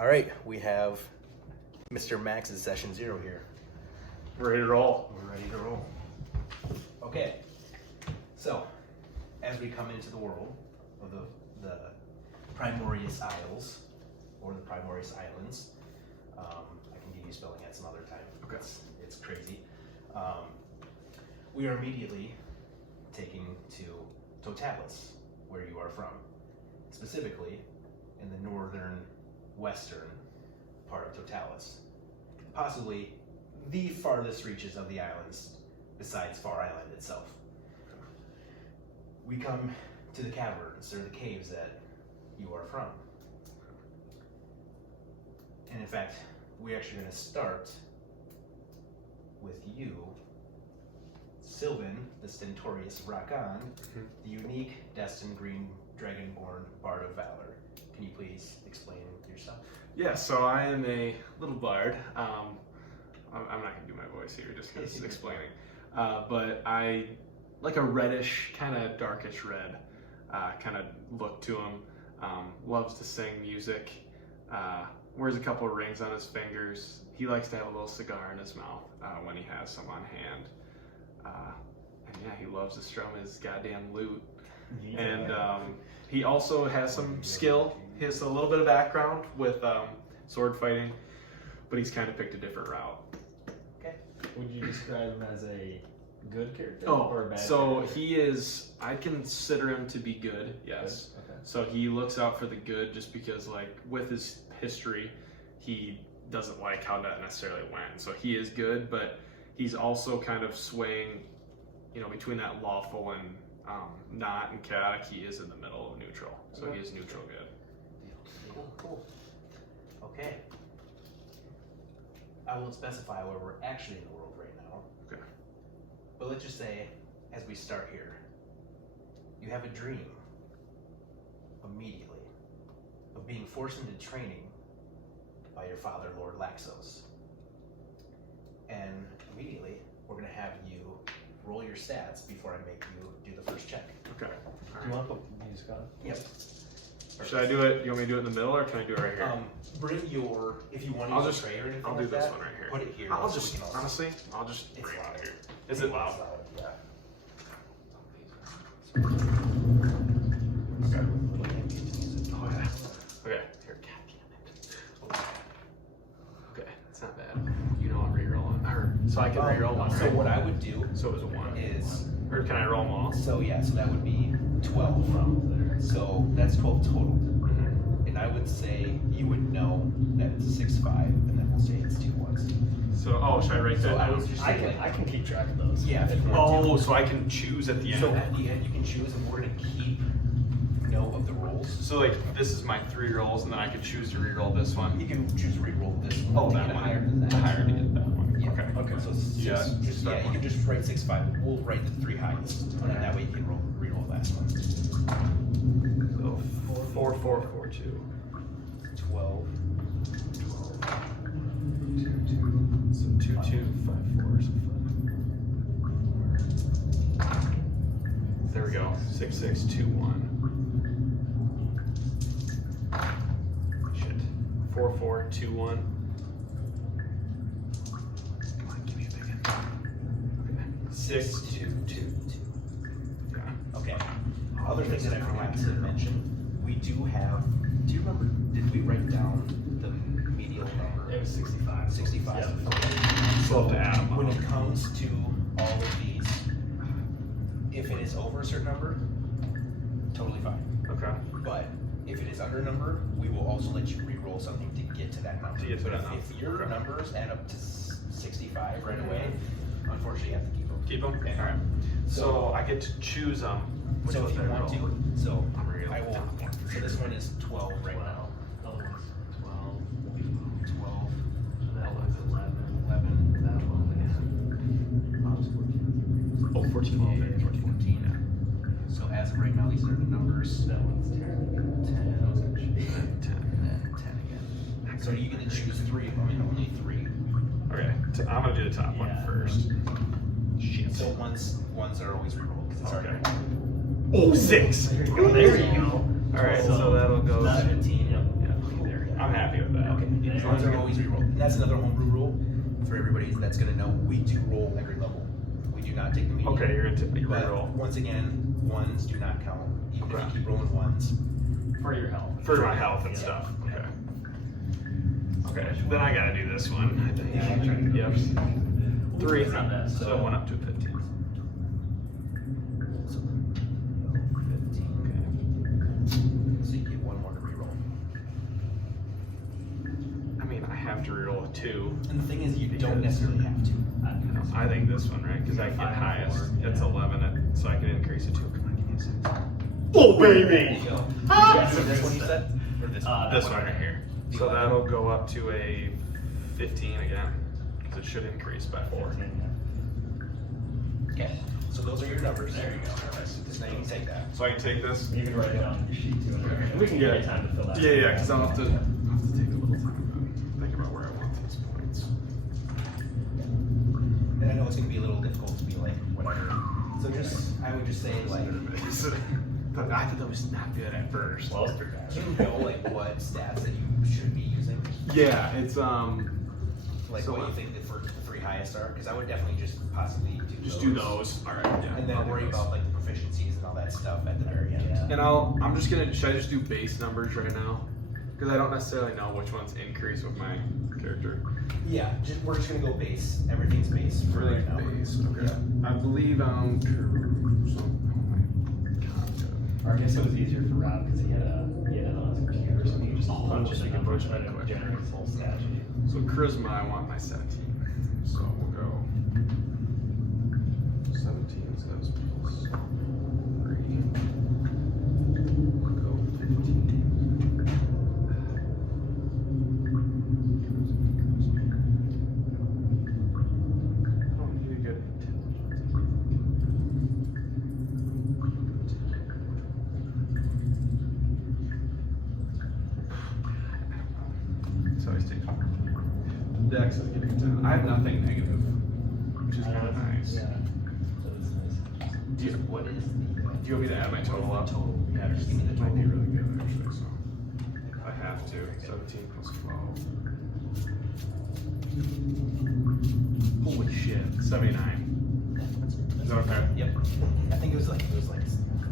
All right, we have Mr. Max's session 0 here. We're ready to roll. We're ready to roll. Okay, so as we come into the world of the Primorious Isles, or the Primorious Islands, I can give you spelling at some other time. Okay. It's crazy. We are immediately taking to Totalis, where you are from, specifically in the northern western part of Totalis, possibly the farthest reaches of the islands besides Far Island itself. We come to the caverns, or the caves that you are from. And in fact, we're actually going to start with you, Sylvin the Stentorious, rock on, the unique, destined green dragonborn bard of valor. Can you please explain yourself? Yeah, so I am a little bard. I'm not going to do my voice here just because it's explaining. But I like a reddish, kind of darkish red kind of look to him. Loves to sing music. Wears a couple of rings on his fingers. He likes to have a little cigar in his mouth when he has some on hand. And yeah, he loves to strum his goddamn lute. Yeah. And he also has some skill. He has a little bit of background with sword fighting, but he's kind of picked a different route. Okay. Would you describe him as a good character or a bad character? He is, I consider him to be good, yes. Good. Okay. So he looks out for the good just because, like, with his history, he doesn't like how that necessarily went. So he is good, but he's also kind of swaying, between that lawful and not and chaotic. He is in the middle of neutral. So he is neutral good. Cool. Okay. I won't specify where we're actually in the world right now. Okay. But let's just say, as we start here, you have a dream immediately of being forced into training by your father, Lord Laxos. And immediately, we're going to have you roll your stats before I make you do the first check. Okay. Do you want to put music on? Yep. Should I do it? You want me to do it in the middle, or can I do it right here? Bring your, if you want to use a tray or anything I'll like do this that, one right here. put it here. I'll so just, we can all honestly, I'll just It's bring loud. it here. Is it loud? Yeah. Okay. Oh yeah. Okay. Here, god damn it. Okay, it's not bad. You know I'm rerolling. So I can reroll one, So right? what I would do So it was a 1. is, Or can I roll them all? so that would be 12 from there. So that's 12 total. And I would say you would know that it's a 6-5, and then we'll say it's 2 1s. So, should I write that So I down? was just I saying, can keep track of those. Yeah, if you want to. So I can choose at the end. So at the end, you can choose, and we're going to keep note of the rolls. So like, this is my 3 rolls, and then I can choose to reroll this one. You can choose to re-roll this one. Oh, to that get it one. higher than that. Higher to get that one. Yeah. Okay. So you can just write 6-5. We'll write the 3 highest, and then that way you can re-roll the last one. So 4, 4, 4, 2. 12. 2, 2. So 2, 2, 5, 4. So 5. There we go. 6, 6, 2, 1. Shit. 4, 4, 2, 1. Come on, give me a big one. Okay. 6, 2, 2, 2. Yeah. Okay. Other thing that I forgot to mention, we do have. Do you remember? Did we write down the medial number? It was 65. 65. Yeah. Okay. So to add them when up. it comes to all of these, if it is over a certain number, totally fine. Okay. But if it is under a number, we will also let you re-roll something to get to that number. To get to But that number. if your numbers add up to 65 right away, unfortunately you have to keep them. Keep them? Yeah. Alright. So I get to choose them. So if you want to, so I'm real. I will. So this one is 12 right now. 12. 12. 12. That one's 11. 11. That one is. Oh, 14. 14. So as of right now, these are the numbers. That one's 10. 10. 10. 10 again. So you get to choose 3 of them, and only 3. Okay, I'm gonna do the top one first. Shit. So ones are always rerolled because it's Okay. already. Oh, 6! There you go. Alright, so that'll go. 17. Yep. Yeah. There you I'm happy with that. Okay, these ones are always rerolled. And that's another homebrew rule for everybody that's going to know. We do roll every level. We do not take the median. Okay, you're going to But reroll. once again, ones do not count. Even if you keep rolling ones. For your health. For my health and Yeah. stuff. Okay. Okay, then I gotta do this one, I think. Yeah, I'm trying to go. Yep. 3. It's not that, So I went up to 15. So 15. So you get one more to reroll. I mean, I have to reroll a 2. And the thing is, you don't necessarily have to. I think this one, right? Because I get highest. It's 11, so I can increase it to. Come on, give me a 6. Oh, There baby! you go. Ah! Yeah, so this one you said? Or this one? This one right here. So that'll go up to a 15 again, because it should increase by 4. Okay. So those are your numbers. There you go. Just now you can take that. So I can take this? You can write it on your sheet too. And we can give you time to fill that. Yeah, because I'll have to take a little time and think about where I want these points. And I know it's going to be a little difficult to be like, whatever. So just, I would just say like, But I thought that was not good at first. Well, it's pretty bad. do you know like what stats that you should be using? Yeah, it's Like So what you think the 3 highest are? Because I would definitely just possibly do just those. do those. All right, yeah. And then I'll do worry those. about like the proficiencies and all that stuff at the very end. Yeah. And I'm just gonna. Should I just do base numbers right now? Because I don't necessarily know which ones increase with my character. Yeah, we're just gonna go base. Everything's base for right now. Base. Okay. Yeah. I believe so. Oh my god. Or I guess it was easier for Rob because he had it on his computer, so he could just punch in the numbers and it generates the whole stat sheet. So charisma, I want my 17. So we'll go 17. So that's plus 3. We'll go 15. Oh, you need to get so I stay. Dex is getting 10. I have nothing negative, which is kind of nice. Yeah. That is nice. What is the? Do you want me to add my total up? Total. Yeah, just give me the Might be total. really good actually. So I have to. 17 plus 12. Holy shit! 79. Is that okay? Yep. I think it was like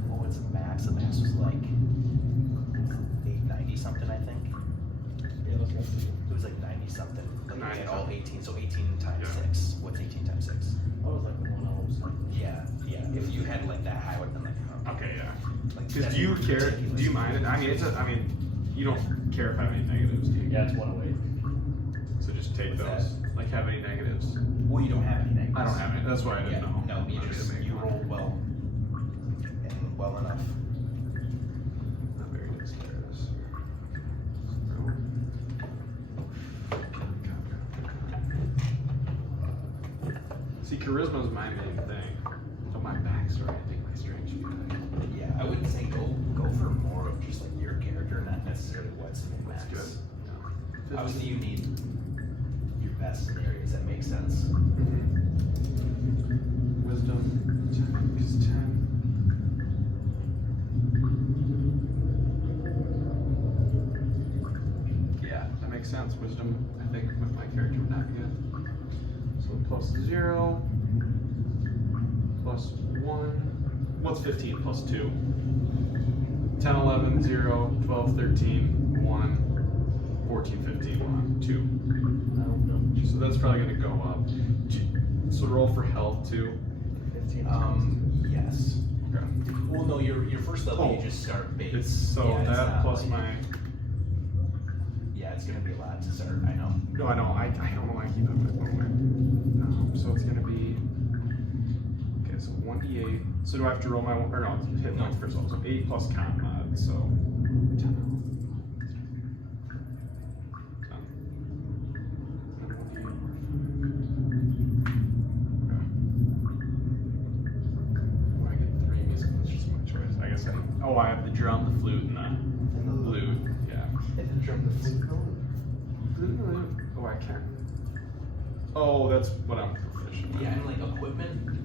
what was the max? The max was like 890 something, I think. Yeah, let's go. It was like 90 something. Like we 90 had all something. 18, so 18 times Yeah. 6. What's 18 times 6? I was like 1 Yeah, yeah. If you had like that high, I would have been like, oh, Okay, yeah. like Because that's do you care? ridiculous. Do you mind it? I mean, you don't care if I have any negatives, do you? Yeah, it's 108. So just take What's those. Like have any negatives? Well, you don't have any negatives. I don't have any. That's why I Yeah, didn't know. no, you Wanted to just make you one. rolled well and well enough. Not very good stairs. See, charisma is my main thing. Oh, my backstory. I think my strength should be better. Yeah, I would say go for more of just like your character, not necessarily what's in max. That's good. Yeah. Obviously, you need your best in areas that make sense. Wisdom 10 is 10. Yeah, that makes sense. Wisdom, I think, with my character would not be good. So plus 0, plus 1. What's 15 plus 2? 10, 11, 0, 12, 13, 1, 14, 15, 1, 2. I don't know. So that's probably going to go up. So roll for health too. 15. Yes. Okay. Well, no, your first level Oh. you just start base. It's so Yeah, it's that not plus like- my. Yeah, it's gonna be a lot to start. I know. No, I know. I don't know why I keep it with one way. So it's gonna be. Okay, so 1d8. So do I have to roll my one? Or no, it's hit points first of all. So 8 plus comp mod. So 10. I get 3 music. That's just my choice. I guess I have the drum, the flute, and the lute. Yeah. Oh, I can. Oh, that's what I'm proficient with. Yeah, and like equipment,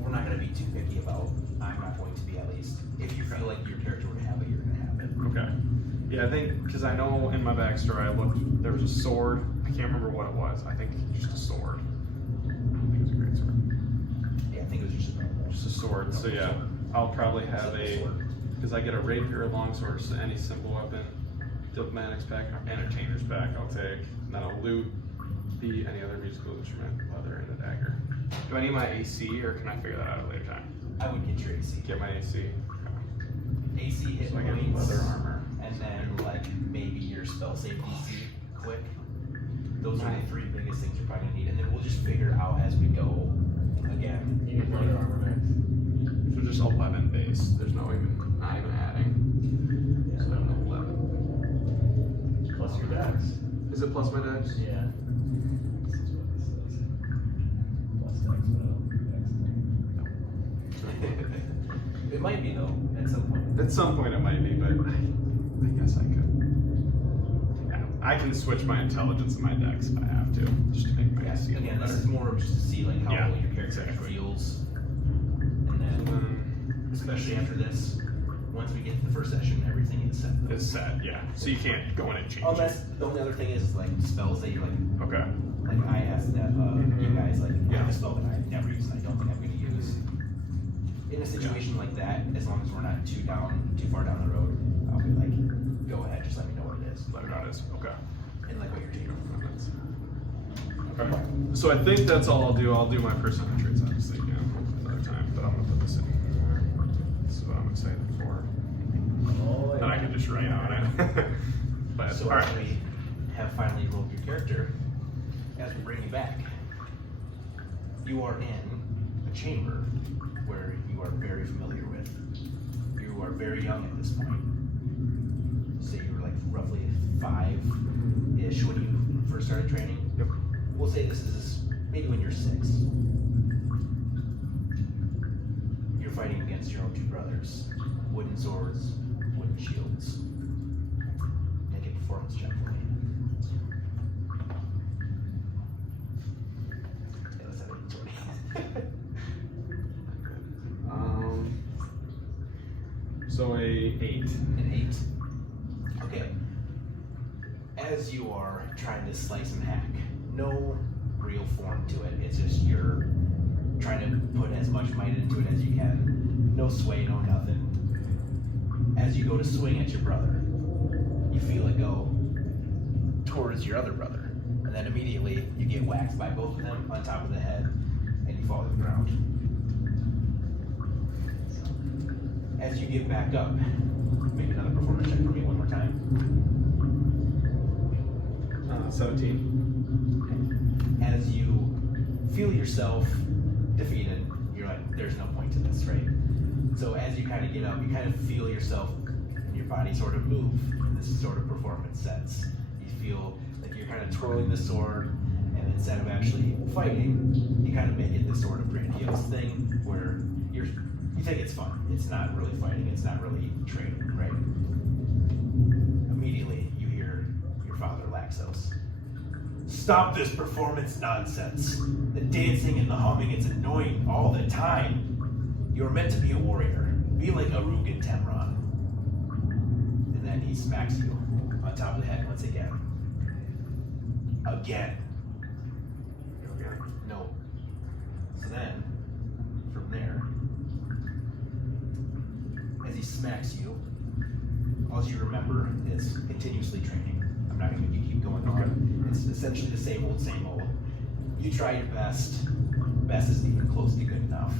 we're not gonna be too picky about. I'm not going to be, at least. If you feel like your character would have it, you're gonna have it. Okay. Yeah, I think, because I know in my backstory I looked, there was a sword. I can't remember what it was. I think just a sword. I think it was a great sword. Yeah, I think it was just a sword. So yeah, I'll probably have a sword. because I get a rapier, a longsword, so any simple weapon, diplomatic's pack, entertainer's pack I'll take. And then I'll loot any other musical instrument, leather, and a dagger. Do I need my AC, or can I figure that out at a later time? I would get your AC. Get my AC. AC hit So I get points, leather armor. and then like maybe your spell save DC quick. Those are the three biggest things you're probably gonna need, and then we'll just figure out as we go. Again, You need leather armor max. So just 11 base. There's not even adding. Yeah. So 11. Plus your dex. Is it plus my dex? Yeah. This is what this says. Plus dex, it might be though at some point. At some point it might be, but I guess I could. I can switch my intelligence and my dex if I have to, just to make my Yes, AC a again, little this better. is more of just to see like how Yeah, well your character exactly. feels, and then especially after this, once we get to the first session, everything is set. though. It's set, yeah. So you can't go in and change Unless the only other thing is like spells that you like. it. Okay. Like I asked that you guys like I have Yeah. a spell that I never use and I don't think I'm going to use. In a situation like that, as long as we're not too far down the road, I'll be like, go ahead, just let me know what it is. Let it out is. Okay. And like what you're taking. Okay. So I think that's all I'll do. I'll do my personal traits obviously again another time, but I'm gonna put this in here. This is what I'm excited for. Oh, Then I can just write on it. But So all as right. we have finally rolled your character, as we bring you back, you are in a chamber where you are very familiar with. You are very young at this point. Say you were like roughly 5-ish when you first started training. Yep. We'll say this is maybe when you're 6. You're fighting against your own 2 brothers. Wooden swords, wooden shields. Make a performance check for me. Yeah, let's have it. So a 8. An 8. Okay. As you are trying to slice and hack, no real form to it. It's just you're trying to put as much might into it as you can. No sway, no nothing. As you go to swing at your brother, you feel it go towards your other brother. And then immediately you get whacked by both of them on top of the head and you fall to the ground. As you get back up, make another performance check for me one more time. 17. As you feel yourself defeated, you're like, there's no point to this, right? So as you kind of get up, you kind of feel yourself and your body sort of move in this sort of performance sense. You feel like you're kind of twirling the sword, and instead of actually fighting, you kind of make it this sort of grandiose thing where you think it's fun. It's not really fighting, it's not really training, right? Immediately, you hear your father, Laxos. Stop this performance nonsense. The dancing and the humming, it's annoying all the time. You're meant to be a warrior. Be like Arugan Temron. And then he smacks you on top of the head once again. Again. No. So then, from there, as he smacks you, all you remember is continuously training. I'm not going to make you keep going on. It's essentially the same old, same old. You try your best. Best isn't even close to good enough.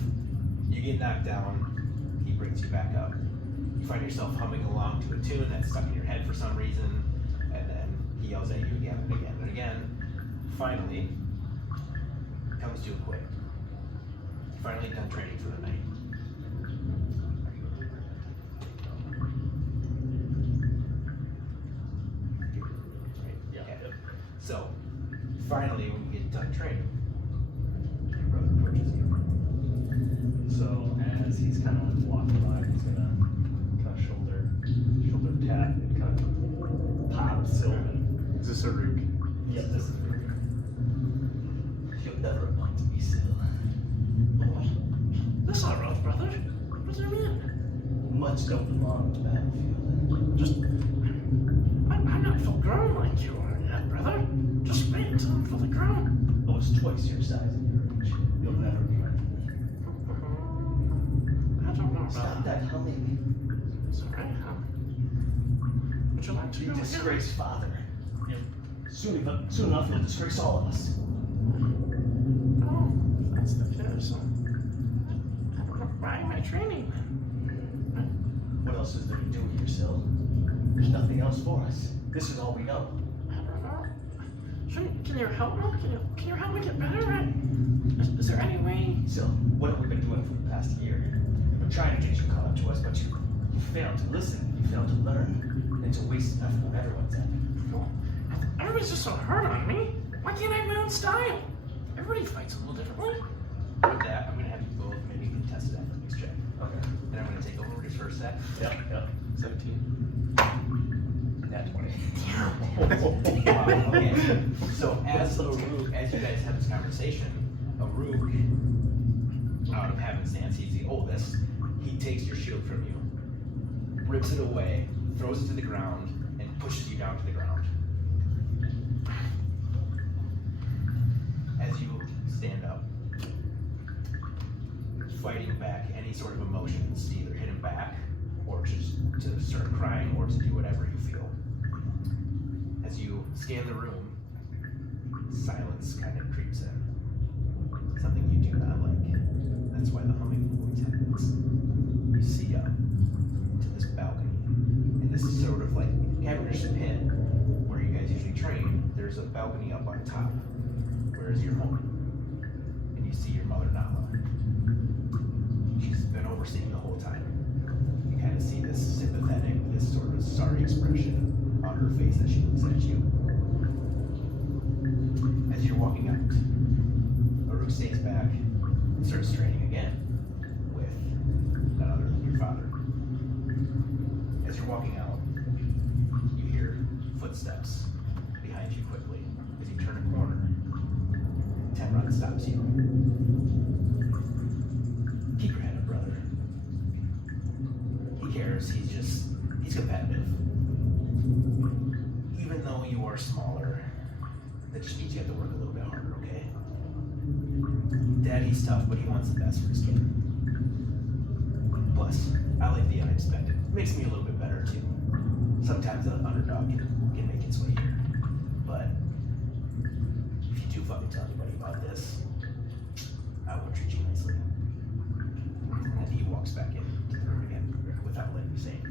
You get knocked down. He brings you back up. You find yourself humming along to a tune that's stuck in your head for some reason, and then he yells at you again and again and again. Finally, it comes to a quit. You're finally done training for the night. So, finally, when you get done training, your brother approaches you. So as he's kind of like walking by, he's gonna kind of shoulder tap and kind of pop Sylvin. Is this a Rook? Yep, this is You'll never amount to be still. That's not right, brother. Put him in. much don't belong on the battlefield. Just, I'm not full grown like you are yet, brother. Just wait until I'm fully grown. I was twice your size and your age. You'll never be ready. I don't know Stop about that humming. It's alright, huh? Would you like to You go again? disgraced father. Soon enough, you'll disgrace all of us. Oh, if that's the case. I don't know why am I training then? What else is there to do here, Syl? There's nothing else for us. This is all we know. I don't know. Can you help me? Can you help me get better? Is there any way? Syl, what have we been doing for the past year? We've been trying to get you caught up to us, but you failed to listen. You failed to learn. And it's a waste of effort on everyone's end. Well, everybody's just so hard on me. Why can't I have my own style? Everybody fights a little differently. With that, I'm gonna have you both maybe contest an athletics check. Okay. And I'm gonna take over just for a sec. Yeah. 17. Nat 20. Wow, okay. So as you guys have this conversation, Aruk, out of happenstance, he's the oldest. He takes your shield from you, rips it away, throws it to the ground, and pushes you down to the ground. As you stand up, fighting back any sort of emotions to either hit him back or just to start crying or to do whatever you feel. As you scan the room, silence kind of creeps in. Something you do not like. That's why the humming always happens. You see up to this balcony, and this is sort of like Cavendish Pit, where you guys usually train. There's a balcony up on top. Where's your home? And you see your mother, Nala. She's been overseeing the whole time. You kind of see this sympathetic, this sort of sorry expression on her face as she looks at you. As you're walking out, Aruk stays back and starts training again with none other than your father. As you're walking out, you hear footsteps behind you quickly. As you turn a corner, Temrod stops you. Keep your head up, brother. He cares, he's competitive. Even though you are smaller, that just means you have to work a little bit harder, okay? Daddy's tough, but he wants the best for his kid. Plus, I like the unexpected. It makes me a little bit better, too. Sometimes an underdog can make its way here. But if you do fucking tell anybody about this, I won't treat you nicely. And he walks back into the room again without letting you say anything.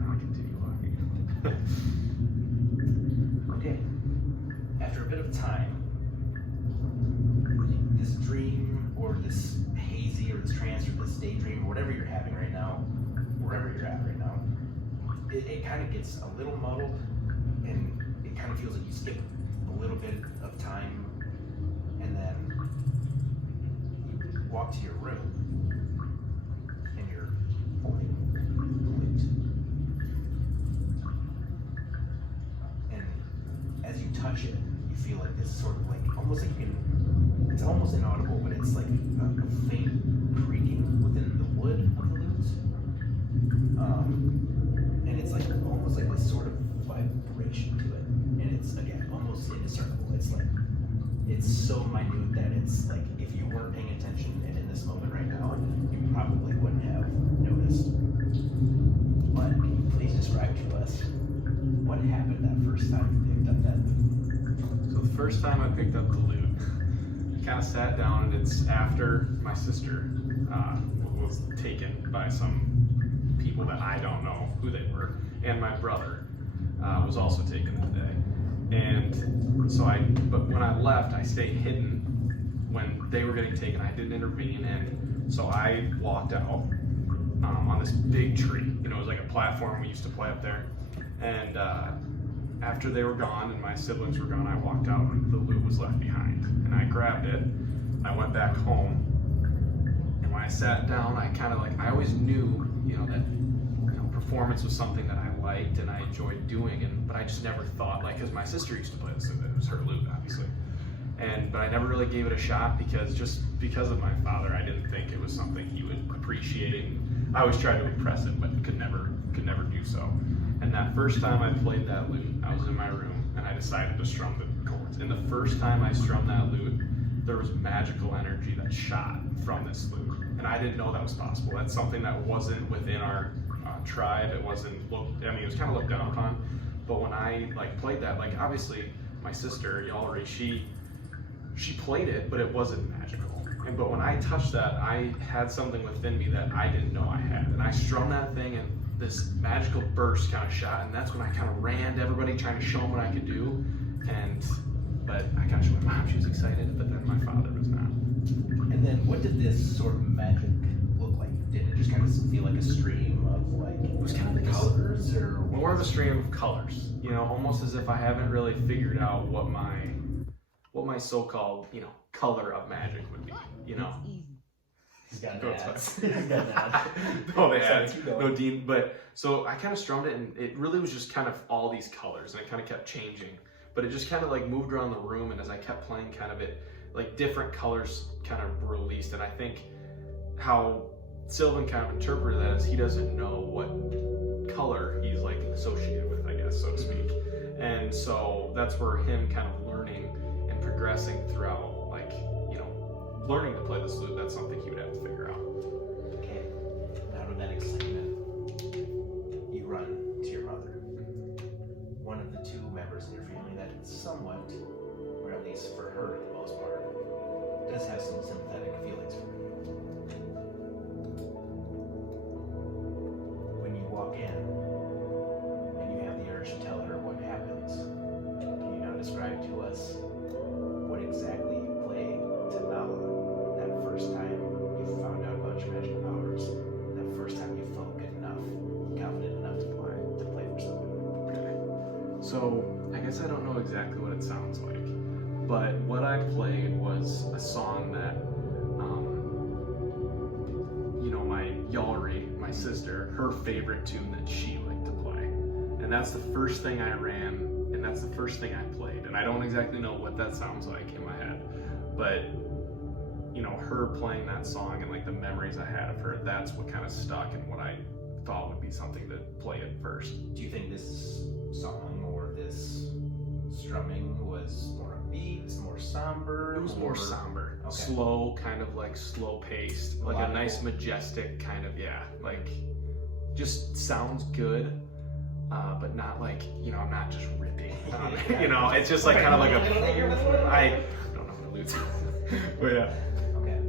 I'll continue walking. Okay. After a bit of time, this dream or this hazy or this trance or this daydream or whatever you're having right now, wherever you're at right now, it kind of gets a little muddled and it kind of feels like you skip a little bit of time and then you walk to your room and you're holding the lute. And as you touch it, you feel like this sort of like, almost like you can, it's almost inaudible, but it's like a faint creaking within the wood of the lute. And it's like almost like this sort of vibration to it. And it's, again, almost indiscernible. It's like, it's so minute that it's like, if you weren't paying attention and in this moment right now, you probably wouldn't have noticed. But can you please describe to us what happened that first time you picked up that lute? So the first time I picked up the lute, I kind of sat down, and it's after my sister was taken by some people that I don't know who they were, and my brother was also taken that day. And so but when I left, I stayed hidden when they were getting taken. I didn't intervene, and so I walked out on this big tree. You know, it was like a platform we used to play up there. And after they were gone and my siblings were gone, I walked out and the lute was left behind. And I grabbed it. I went back home. And when I sat down, I kind of like, I always knew, that performance was something that I liked and I enjoyed doing. But I just never thought, like, because my sister used to play this, it was her lute, obviously. But I never really gave it a shot because of my father. I didn't think it was something he would appreciate. And I always tried to impress him, but could never do so. And that first time I played that lute, I was in my room and I decided to strum the chords. And the first time I strummed that lute, there was magical energy that shot from this lute. And I didn't know that was possible. That's something that wasn't within our tribe. It wasn't it was kind of looked down upon. But when I played that, obviously my sister, Yalri, she played it, but it wasn't magical. But when I touched that, I had something within me that I didn't know I had. And I strummed that thing and this magical burst kind of shot, and that's when I kind of ran to everybody trying to show them what I could do. But I kind of showed my mom, she was excited, but then my father was not. And then what did this sort of magic look like? Did it just kind of feel like a stream of it was kind of the colors, or more of a stream of colors, almost as if I haven't really figured out what my so-called, color of magic would be, He's got Go ads. ahead. He's got an ad. No, they had Keep going. no Dean, but so I kind of strummed it, and it really was just kind of all these colors, and it kind of kept changing. But it just kind of moved around the room, and as I kept playing, kind of it different colors kind of were released. And I think how Sylvin kind of interpreted that is he doesn't know what color he's associated with, I guess, so to speak. And so that's where him kind of learning and progressing throughout, learning to play this lute, that's something he would have to figure out. Okay, out of that excitement, you run to your mother. One of the two members in your family that somewhat, or at least for her for the most part, does have some sympathetic feelings for you. When you walk in, and you have the urge to tell her what happens, can you now describe to us what exactly you play to Nala that first time you found out about your magical powers, that first time you felt good enough, confident enough to play for something? Okay. So I guess I don't know exactly what it sounds like, but what I played was a song that, my Yalri, my sister, her favorite tune that she liked to play. And that's the first thing I ran, and that's the first thing I played. And I don't exactly know what that sounds like in my head, but her playing that song and the memories I had of her, that's what kind of stuck and what I thought would be something to play at first. Do you think this song or this strumming was more upbeat, more somber? It was more somber, Okay. slow, kind of slow paced, a nice majestic kind of, just sounds good, but not I'm not just ripping on it, it's just kind of I don't know what a lute sounds, but yeah. Okay.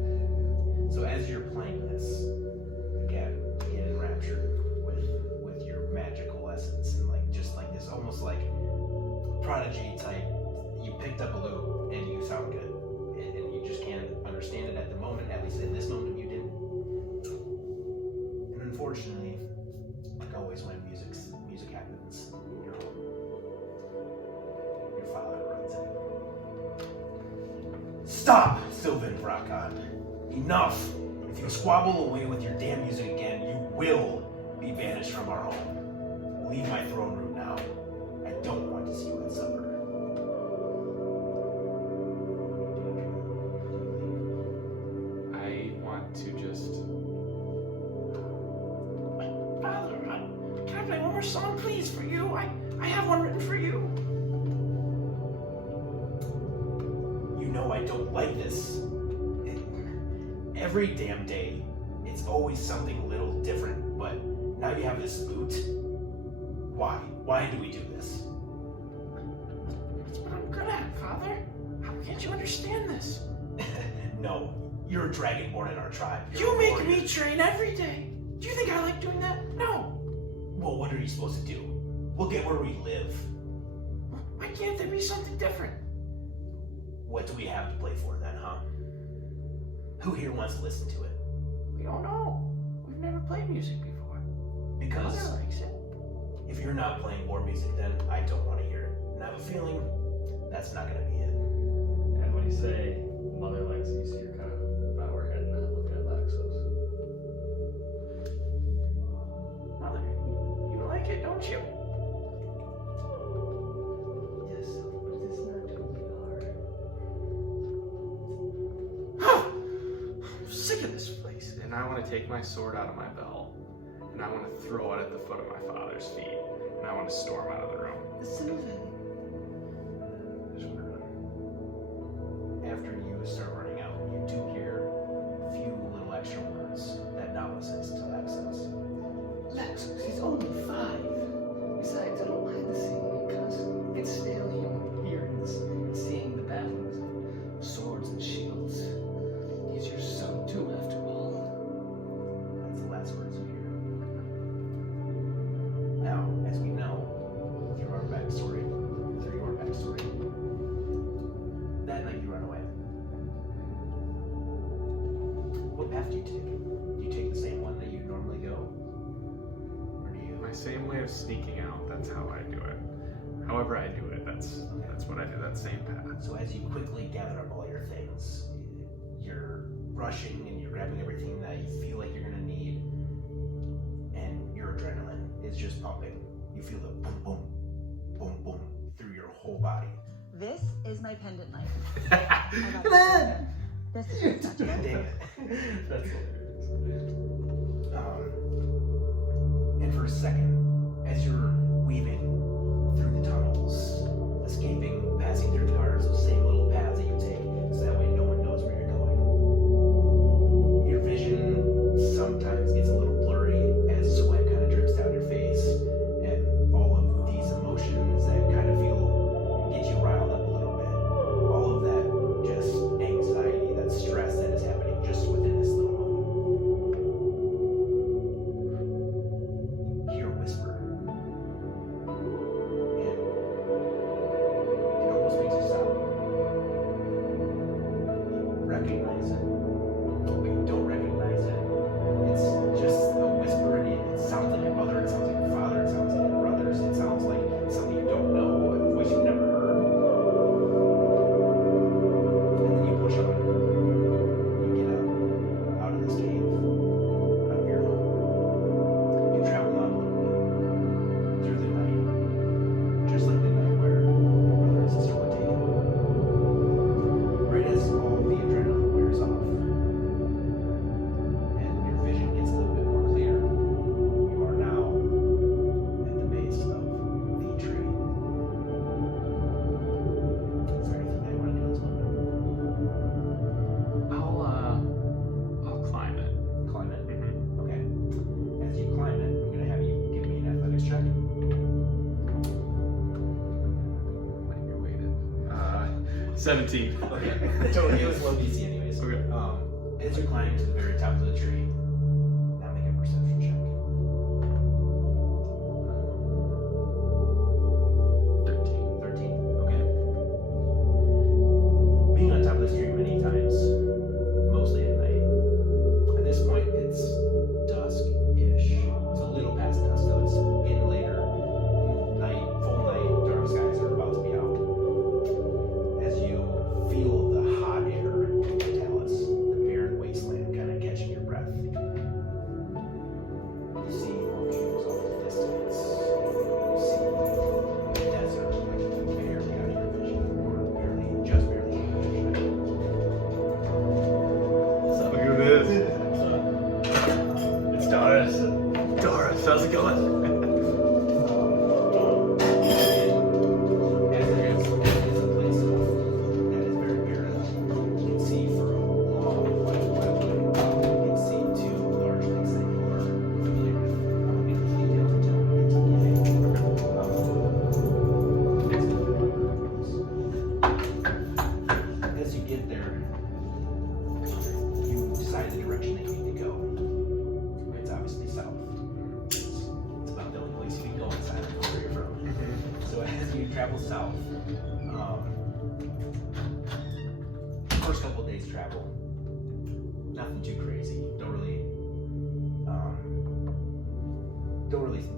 So as you're playing this, again, get enraptured with your magical essence and just this almost prodigy type. You picked up a lute and you sound good, and you just can't understand it at the moment. At least in this moment, you didn't. And unfortunately, like always when music happens in your home, your father runs in. Stop, Sylvin Brakan. Enough! If you squabble away with your damn music again, you will be banished from our home. Leave my throne room now. I don't want to see you at supper. I want to just... Father, can I play one more song, please, for you? I have one written for you. You know I don't like this. Every damn day, it's always something a little different, but now you have this lute. Why? Why do we do this? That's what I'm good at, Father. How can't you understand this? No, you're a dragonborn in our tribe. You're You a make warrior. me train every day. Do you think I like doing that? No. Well, what are you supposed to do? Look at where we live. Why can't there be something different? What do we have to play for then, huh? Who here wants to listen to it? We don't know. We've never played music before. Because Mother likes it. if you're not playing war music, then I don't want to hear it. And I have a feeling that's not going to be it. And when you say mother likes it, you see her kind of bow her head and not looking at Laxos. Mother, you like it, don't you? Yes, but it's not too hard. I want to take my sword out of my belt, and I want to throw it at the foot of my father's feet, and I want to storm out of the room. Sylvin. After you start running out, you do hear a few little extra words that novices to access. Lexus, he's only 5. Besides, I don't mind the singing because it's still, hearing and seeing the battles of swords and shields. He's your son too, after all. That's the last words you hear. Now, as we know, through your backstory, that night you run away. What path do you take? Do you take the same one that you normally go? Or do you... My same way of sneaking out, that's how I do it. However I do it, that's what I do, that same path. So as you quickly gather up all your things, you're rushing and you're grabbing everything that you feel like you're gonna need, and your adrenaline is just pumping. You feel the boom, boom, boom, boom through your whole body. This is my pendant knife. I got it. This is your touch. Dang it. That's hilarious. And for a second, as you're weaving through the tunnels, escaping, passing through guards, those same little paths that you take, so that way no one knows where you're going. Your vision sometimes gets a little blurry as sweat kind of drips down your face, and all of these emotions that kind of get you riled up a little bit. All of that just anxiety, that stress that is happening just within this little moment. You hear a whisper. And it almost makes you stop. You recognize it, but you don't recognize it. It's just a whisper, and it sounds like your mother, it sounds like your father, it sounds like your brothers, it sounds like something you don't know, a voice you've never heard. And then you push on. You get out of this cave, out of your home. You travel on a little bit through the night, just like the night where your brother and sister were taken. Right as all the adrenaline wears off, and your vision gets a little bit more clear, you are now at the base of the tree. Is there anything that you want to do in this moment? I'll climb it. Climb it? Mm-hmm. Okay. As you climb it, I'm going to have you give me an athletics check. Might be weighted. 17. Okay. Totally. It was low DC anyways. Okay. As you're climbing to the very top of the tree, now make a perception check. 13. Okay. Being on top of this tree many times, mostly at night. At this point, it's dusk-ish. It's a little past dusk, though. It's getting later. Night, full night, dark skies are about to be out. As you feel the hot air in Dallas, the barren wasteland kind of catching your breath. You see volcanoes off in the distance. You see the desert like barely out of your vision, or just barely out of your vision. Look who it is. It's Doris. Doris, how's it going? As it is a place that is very barren. You can see for a long while, you can see two large lakes that you are familiar with. I won't get into details until we get to the cave. As you get there, you decide the direction that you need to go. It's obviously south. It's about the only place you can go inside of where you're from. So as you travel south, first couple days travel, nothing too crazy. Don't really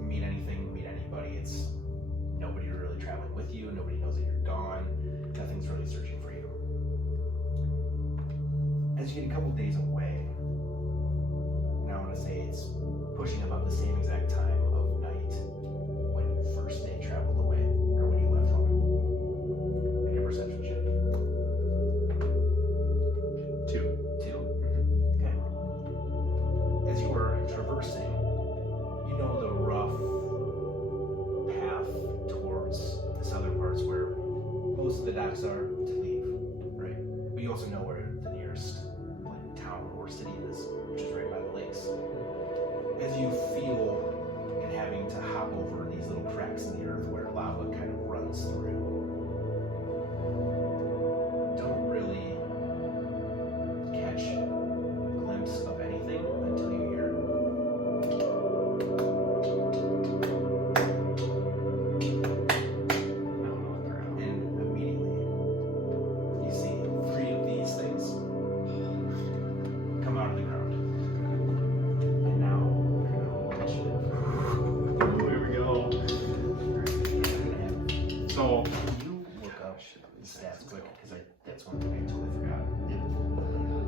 meet anybody. It's nobody really traveling with you. Nobody knows that you're gone. Nothing's really searching for you. As you get a couple days away, now I want to say it's pushing about the same exact time of night when your first day traveled away, or when you left home. Make a perception check. 2. 2. Okay. docks are to leave, right? But you also know where the nearest like town or city is, which is right by the lakes. As you feel and having to hop over these little cracks in the earth where lava kind of runs through, don't really catch a glimpse of anything until you hear and immediately you see 3 of these things come out of the ground. And now Here we go. So, you look up the stats quick because that's one thing I totally forgot.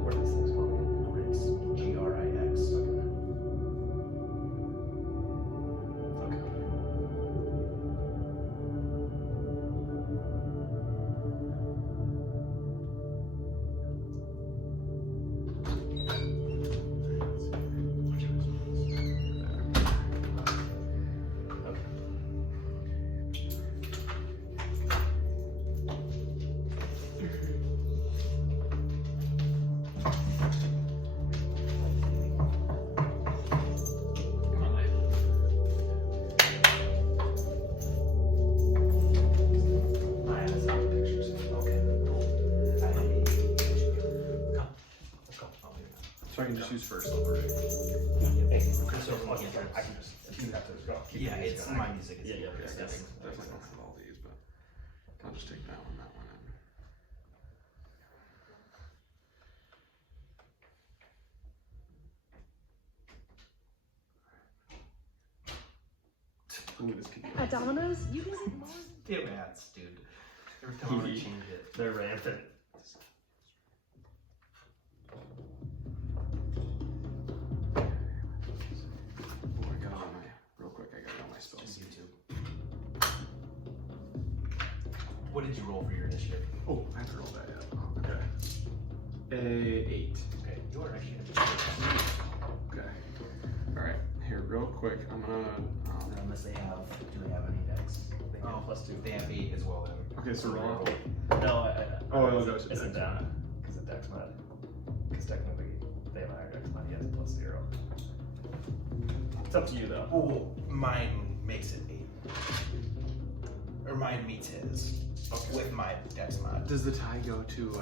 What are these things called? Grix, Grix. Okay. so I can just use first over it. Yeah, it's my music. It's Yeah, yeah, it's yeah, nothing. Definitely don't have all these, but I'll just take that one, and Ooh, this could be At Domino's, you can get more. Damn ads, dude. Every time I want to change it. They're rampant. Oh, I got it on my, real quick, I got it on my spells. YouTube. What did you roll for your initiative? Oh, I haven't rolled that yet. Oh, okay. A 8. Okay, you are actually gonna Okay. Alright, here, real quick, I'm gonna, unless they have, do they have any decks? They get +2. They have 8 as well then. okay, so roll. No, Oh, it'll go it's to a dex down mod. because of dex mod. Because technically they have a higher dex mod. He has +0. It's up to you though. Well, mine makes it 8. Or mine meets his. Okay. With my dex mod. Does the tie go to,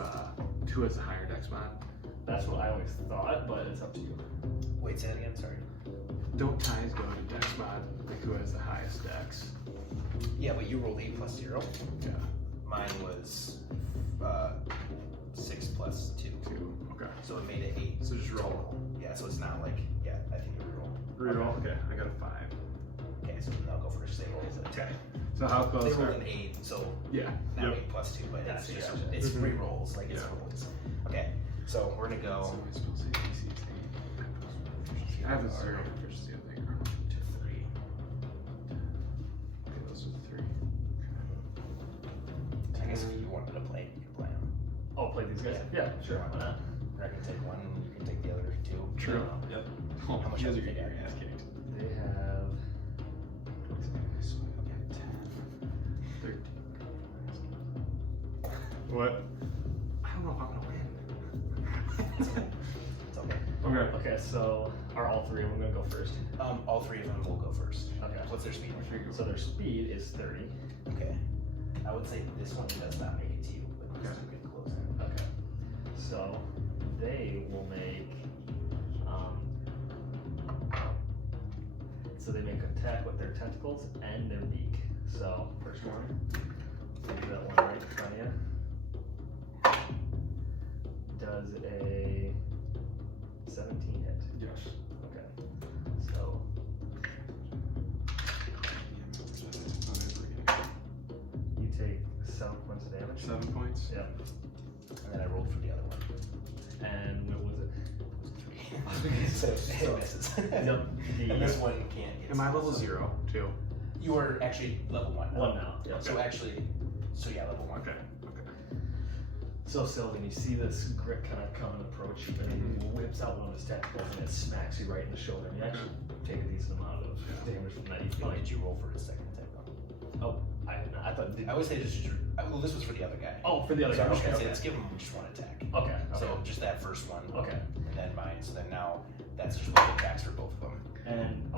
who has a higher dex mod? That's what I always thought, but it's up to you. Wait, say that again, sorry. Don't ties go to dex mod, like who has the highest dex? Yeah, but you rolled 8 plus 0. Yeah. Mine was 6 plus 2. 2, okay. So it made it 8. So just roll. Total. Yeah, so it's not like, yeah, I think you reroll. Reroll, okay, I got a 5. Okay, so then I'll go first. They rolled a 10. So how close They are, rolled an 8, so yeah. now Yep. 8 plus 2, but it's Gotcha, just, gotcha. it's Mhm. free rolls, like it's Yeah. rolls. Okay, so we're gonna go So my spell save DC is 8. I have a 0 proficiency, I think. to 3. Okay, those are the 3. I guess if you wanted to play, you can play them. Oh, play these guys? Yeah, sure. Why not? Or I can take one and you can take the other 2. True. Yep. Oh, How much you guys have are you getting got? your ass kicked. They have. So I got 10, 13. What? I don't know if I'm gonna win. It's okay. It's okay. Okay. Okay, so are all 3 of them gonna go first? All 3 of them will go first. Okay. What's their speed? So their speed is 30. Okay. I would say this one does not make it to you, but these Okay. 2 get close in. Okay. So they will make. So they make attack with their tentacles and their beak. So first one, take that one right in front of you. Does a 17 hit? Yes. Okay. So you take 7 points of damage. 7 points. Yep. And then I rolled for the other one. And what was it? So it misses. Yep. And this one can't get. Am I level 0 too? You are actually level 1 now. 1 now. Yeah. So actually, yeah, level 1. Okay. Okay. So Sylvin, you see this grit kind of come and approach you, and he whips out one of his tentacles and it smacks you right in the shoulder. And you actually take a decent amount of damage from that. You feel Oh, like did you roll for his second attack though? I thought. I would say just Well, this was for the other guy. Oh, for the other So guy. I'm just Okay, gonna say, okay. let's give him just one attack. Okay. So just that first one. Okay. And then mine. So then now that's just both attacks for both of them. And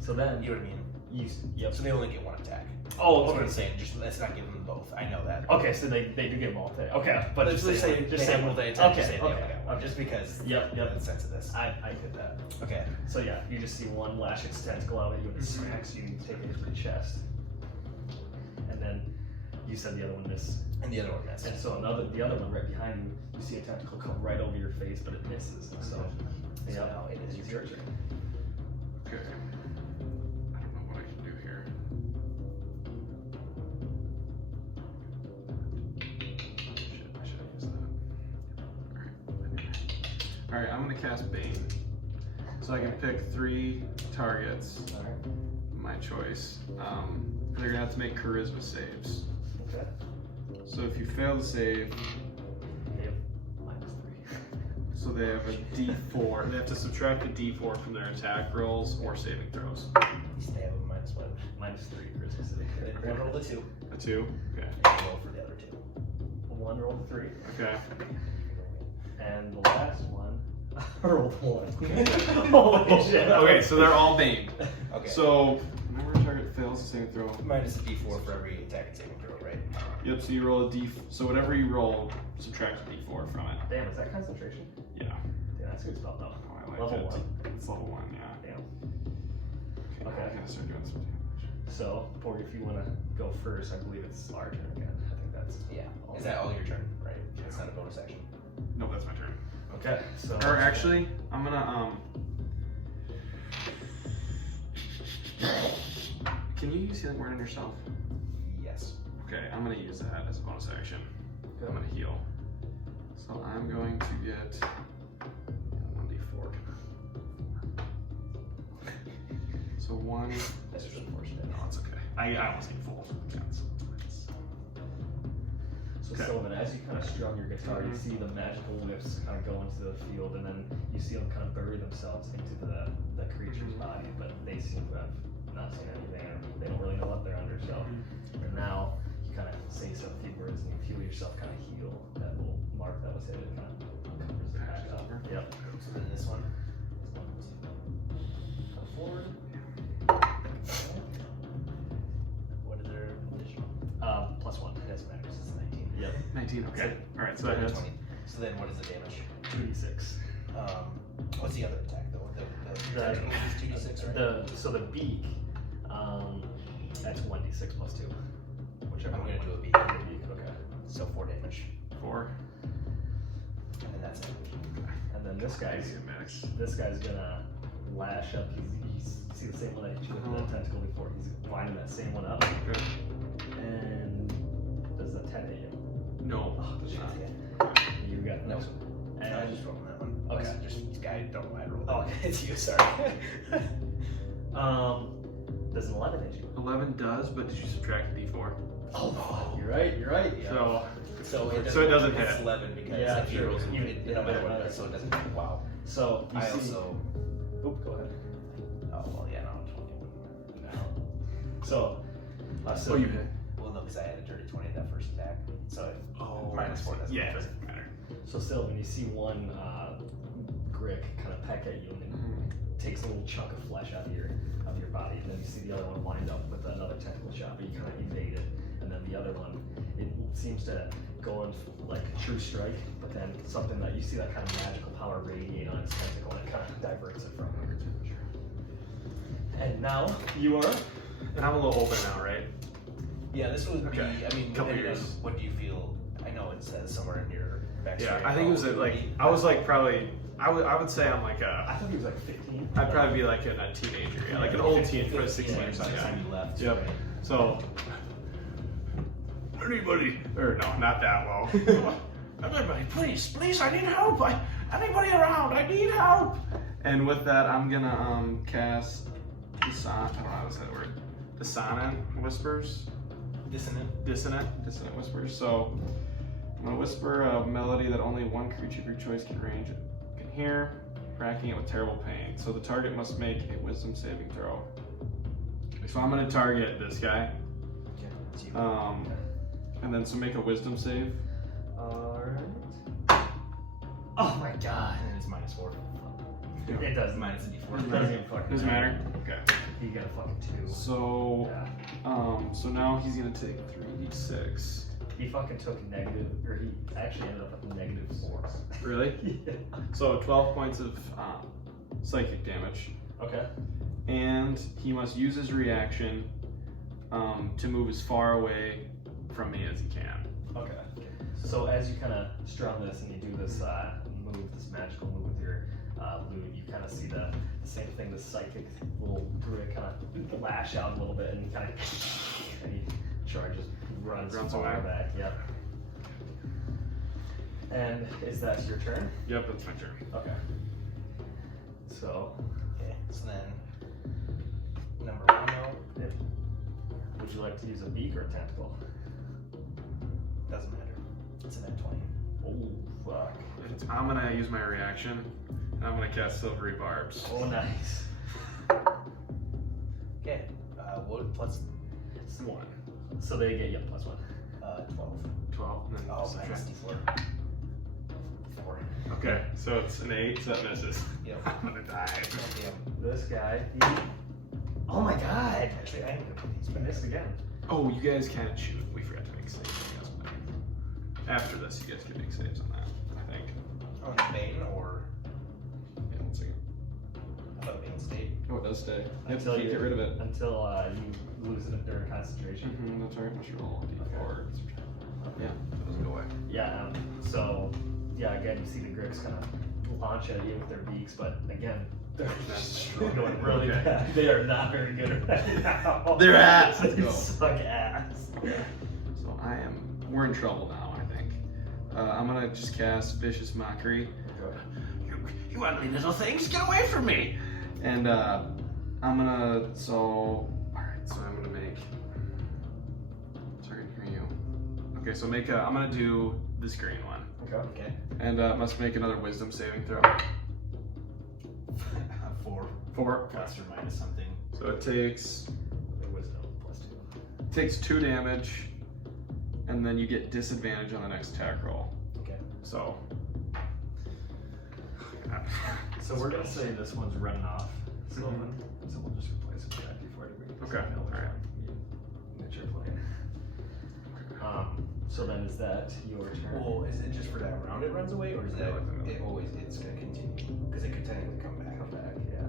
so then You know what I mean? yep. So they only get one attack. Oh, That's what I'm okay. saying. Just let's not give them both. I know that. Okay, so they do get multi. Okay, but Let's just say just say one. multi attack. Okay, Just say they okay. only got one. Just because. Yep, yep. The sense of this. I get that. Okay. So yeah, you just see one lash its tentacle out at you and it smacks you and you take it to the chest. And then you said the other one missed. And the other one missed. And so the other one right behind you, you see a tentacle come right over your face, but it misses. And so So now it is it's your turn. Okay. I don't know what I can do here. Shit, I should have used that. Alright, I'm gonna cast Bane. So I can pick 3 targets, Alright. my choice. They're gonna have to make charisma saves. Okay. So if you fail to save, They have -3. so they have a D4. They have to subtract a D4 from their attack rolls or saving throws. They have a -1. -3 charisma save. And then one roll the 2. A 2? Okay. And you roll for the other 2. One rolled a 3. Okay. And the last one rolled 1. Holy shit. Okay, so they're all Bane. Okay. So whenever a target fails a saving throw, minus a D4 for every attack and saving throw, right? yep. So you roll a D. So whatever you roll, subtract a D4 from it. Damn, is that concentration? Yeah. Yeah, that's a good spell though. Oh, I like Level it. 1. It's level 1. Yeah. Damn. Okay. I gotta start doing some damage. So, Porgy, if you want to go first, I believe it's our turn again. I think that's. Yeah. Is that all your turn, right? It's not a bonus action. No, that's my turn. Okay, so. Or actually, I'm gonna Can you use healing word on yourself? Yes. Okay, I'm gonna use that as a bonus action. I'm gonna heal. So I'm going to get 1d4. So 1. That's just unfortunate. No, it's okay. I almost need full. So, Okay. Sylvan, as you kind of strum your guitar, you see the magical whips kind of go into the field, and then you see them kind of bury themselves into the creature's body, but they seem to have not seen anything, or they don't really know what they're under. So, and now you kind of say some few words, and you feel yourself kind of heal that little mark that was hit. It kind of covers it back up. Yep. So then this one is 1, 2. Come forward. What is their additional? +1. It doesn't matter. It's 19. Yep. 19. Okay. All right. So that hits. 20. So then what is the damage? 2d6. What's the other attack though? The tentacle is 2d6, right? So the beak, that's 1d6 +2. Whichever. I'm gonna do a beak. Beak, okay. So 4 damage. 4. And then that's it. And then this guy's gonna lash up. He's see the same one that hit you with the tentacle before. He's winding that same one up. Okay. And does a 10 hit you? No. Oh, it's shit. not. You got the No. next one. And I And just rolled that one. Okay. So just this guy, don't mind roll that. Oh. one. It's you, sorry. does an 11 hit you? 11 does, but did you subtract a d4? Oh, you're right. Yeah. So So it doesn't it's hit. 11 because Yeah, if he sure. rolls You- no matter what it does, so it doesn't hit. Wow. So you I see. also. Oop, go ahead. Oh well, yeah, no, 21. No. So. So you hit. Well, no, because I had a dirty 20 that first attack, so Oh. -4 doesn't Yeah, it matter. doesn't matter. So Sylvan, you see one Grick kind of peck at you and it takes a little chunk of flesh out of your body, and then you see the other one wind up with another tentacle shot, but you kind of evade it, and then the other one, it seems to go in like a true strike, but then something that you see that kind of magical power radiate on its tentacle, and it kind of diverts it from it. And now you are. And I'm a little older now, right? Yeah, this would be. Okay. I mean, Couple depending on years. what do you feel? I know it says somewhere in your backstory. Yeah, I think it was I was like probably. I would say I'm like I thought he was like 15. I'd probably be like a teenager, yeah, like an old teen, probably 16 or something. Time you left. Yep. Right? So, anybody, or no, not that low. Everybody, please, I need help. Anybody around? I need help. And with that, I'm gonna cast I don't know how to say that word. Dissonant whispers. Dissonant whispers. So I'm gonna whisper a melody that only one creature of your choice can hear, racking it with terrible pain. So the target must make a wisdom saving throw. So I'm gonna target this guy. And And then so make a wisdom save. Alright. Oh my god. And it's -4. It doesn't. Minus a D4. It doesn't even fucking Doesn't matter. Okay. You got a fucking 2. So Yeah. so now he's gonna take 3d6. He fucking took negative, or he actually ended up with -4. Really? Yeah. So 12 points of psychic damage. Okay. And he must use his reaction to move as far away from me as he can. Okay. So as you kind of strum this and you do this move, this magical move with your lute, you kind of see the same thing, the psychic little druid kind of lash out a little bit and kind of and he charges, runs far away. back. Yep. And is that your turn? Yep, that's my turn. Okay. So, Okay, so then number 1 though, would you like to use a beak or a tentacle? doesn't matter. It's an N20. Oh, fuck. I'm gonna use my reaction, and I'm gonna cast Silvery Barbs. Oh, nice. Okay, what plus It's 1. So they get you +1. 12. 12, and then Oh, subtract. minus D4. 4. Okay, so it's an 8, so that misses. Yep. I'm gonna die. Okay. This guy, oh my god! Actually, I am gonna put these He back. missed again. Oh, you guys can't shoot. We forgot to make saves. After this, you guys can make saves on that, I think. On the Bane or Yeah, 1 second. I thought Bane stayed. Oh, it does stay. Yep, Until you you get rid of it. Until you lose it during concentration. Mm-hmm, that's right. Must roll a d4. Yeah, it doesn't go away. Yeah. So yeah, again, you see the Gricks kind of launch at you with their beaks, but again, they're going really Okay. bad. They are not very good right now. They're ass. Let's They go. suck ass. So we're in trouble now, I think. I'm gonna just cast Vicious Mockery. You ugly little things, get away from me! And I'm gonna, alright, so I'm gonna make, sorry, I can hear you. Okay, so I'm gonna do this green one. Okay. And must make another wisdom saving throw. 4 4. plus or minus something. So it takes The wisdom +2. 2 damage, and then you get disadvantage on the next attack roll. Okay. So. So we're gonna say this one's running off, Sylvan. So we'll just replace it with that D4 degree. Okay, alright. Mitch are playing. So then is that your turn? Well, is it just for that round it runs away, or is that Yeah, it always it's gonna continue? Because it could technically come back. Come back, yeah.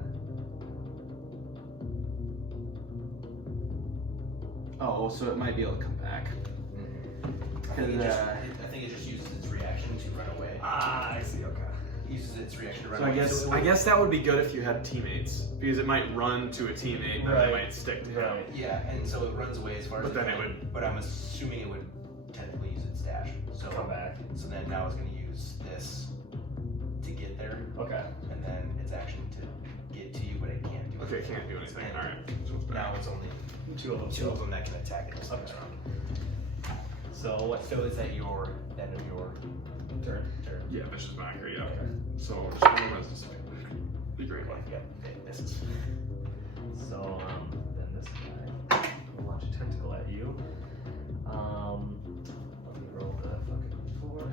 Oh, so it might be able to come back. I think it just uses its reaction to run away. Ah, I see. Okay. It uses its reaction to run So away. I guess that would be good if you had teammates, because it might run to a teammate and Right. they might stick to him. Right. Yeah, and so it runs away as far as But then can, it would- But I'm assuming it would technically use its dash. So Come back. So then now it's going to use this to get there, Okay. and then its action to get to you, but it can't do Okay, anything. can't do anything. And Alright. So it's Now back. it's only 2 of them. 2 of them that can attack in this next round. So what? So is that your end of your Turn. Yeah, Vicious Mockery, yeah. Okay. So just one wisdom save. The green one. Yep. Okay, this is So then this guy will launch a tentacle at you. Let me roll the fucking 4.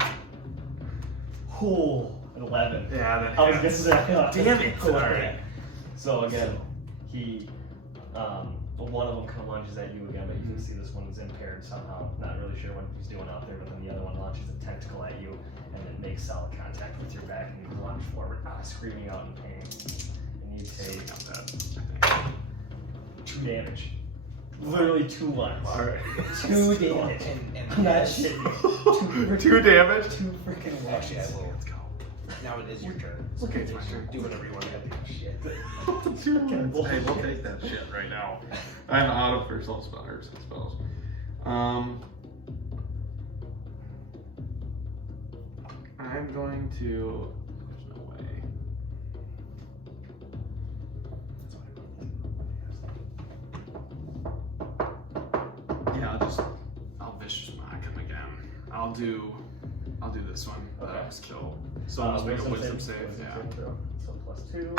Oh, an 11. Yeah, that I was hits. gonna say. Damn it. Alright. So again, he, one of them kind of lunges at you again, but you can see this one is impaired somehow. Not really sure what he's doing out there, but then the other one launches a tentacle at you, and it makes solid contact with your back, and you launch forward, screaming out in pain. And you take Not that. 2 damage. Literally 2 ones. Alright. 2 damage. and I'm not shitting. 2 damage? 2 freaking ones. Actually, I will. Let's go. Now it is your turn. Okay, it's my turn. Do whatever you want to do. Shit. Hey, we'll take that shit right now. I'm out of first level spells. I'm going to. There's no way. Yeah, I'll vicious mock him again. I'll do this one. Okay. Just kill. So I'll just make a wisdom save. Yeah. Throw. So +2.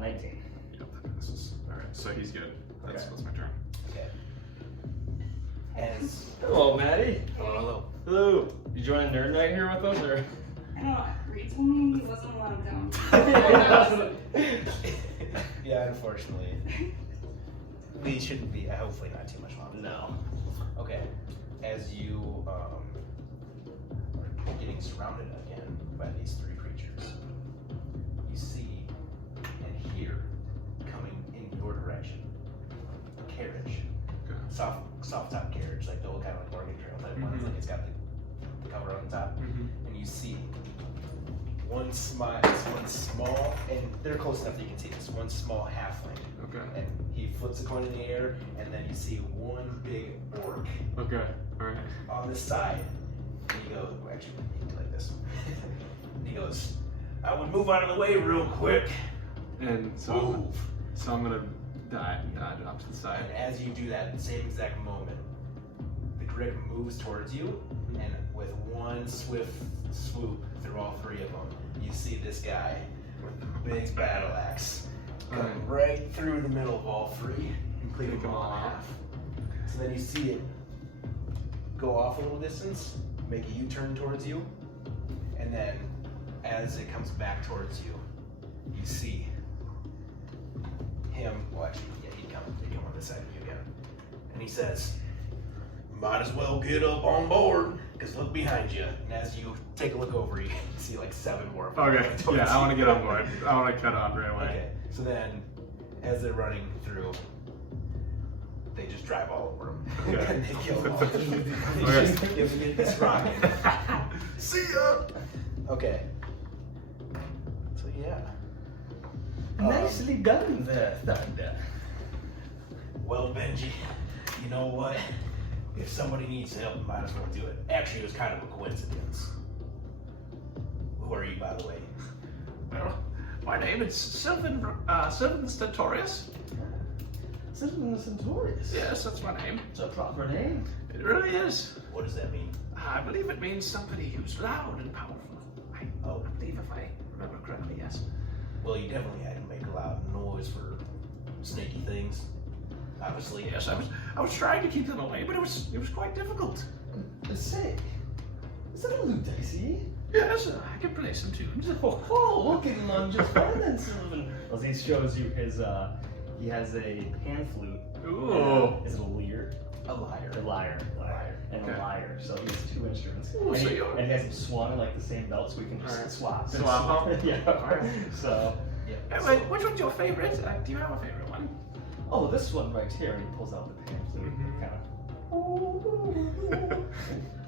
19. Yep, that misses. Alright, so he's good. That's my turn. Okay. As Hello, Maddie. hello. Hello. You joining Nerd Night here with us, or? I don't know. Reed told me he wasn't allowed down. Yeah, unfortunately. We shouldn't be, hopefully not too much longer. No. Okay. As you are getting surrounded again by these three creatures, you see and hear coming in your direction a carriage. Okay. Soft top carriage, like the old kind of like Oregon Trail type ones, like it's got the cover on the top. And you see one small, and they're close enough that you can see this, one small halfling. Okay. And he flips the coin in the air, and then you see one big orc Okay. All right. on the side. And he goes, well, actually, he did like this. And he goes, I would move out of the way real quick. And so, Move. so I'm gonna dodge off to the side. And as you do that, at the same exact moment, the Grick moves towards you, and with one swift swoop through all three of them, you see this guy with the big battle axe come right through the middle of all three and cleave them all in half. So then you see it go off a little distance, make a U-turn towards you, and then as it comes back towards you, you see him, well actually, yeah, he'd come on this side of you again. And he says, might as well get up on board, because look behind you. And as you take a look over, you see like 7 more of them. Okay. Yeah, I want to get on board. I want to cut on right away. Okay, so then, as they're running through, they just drive all over them. Okay. And they kill them all. They Okay. just get this rocking. See ya! Okay. So yeah. Nicely done there, Thunder. Well, Benji, you know what? If somebody needs help, might as well do it. Actually, it was kind of a coincidence. Who are you, by the way? Well, my name is Sylvin the Stentorious. Sylvin the Stentorious. Yes, that's my name. It's a proper name. It really is. What does that mean? I believe it means somebody who's loud and powerful. I believe if I remember correctly, yes. Well, you definitely had to make a loud noise for snaky things. Obviously. Yes, I was trying to keep them away, but it was quite difficult. Say, is that a lute I see? Yes, I can play some tunes. Oh, we're getting along just fine then, Sylvan. Well, he shows you his, he has a pan flute. Ooh. Is it a lyre? A liar. A lyre. And Okay. a lyre. So he has 2 instruments. Ooh, and, so he, you're- and he has them swung in like the same belt so we can just Alright. swap. Swap 'em? Yeah. Alright. So, Yeah. Wait, which one's your favorite? Do you have a favorite one? oh, this one right here. And he pulls out the pan flute. Kind of.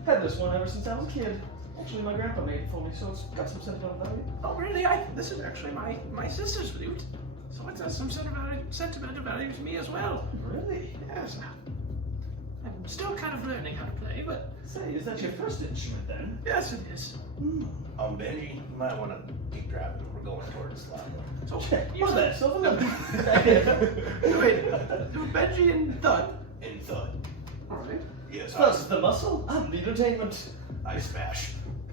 Had this one ever since I was a kid. Actually, my grandpa made it for me, so it's got some sentimental value. Oh, really? This is actually my sister's flute, so it has some sentimental value to me as well. Really? Yes. I'm still kind of learning how to play, but Say, is that your first instrument then? yes, it is. Benji, you might want to keep driving. We're going towards the slot. So you What's that, said, Sylvan? wait, Benji and Thud. In thud. All right. Yes, First the muscle, and the entertainment. I smash.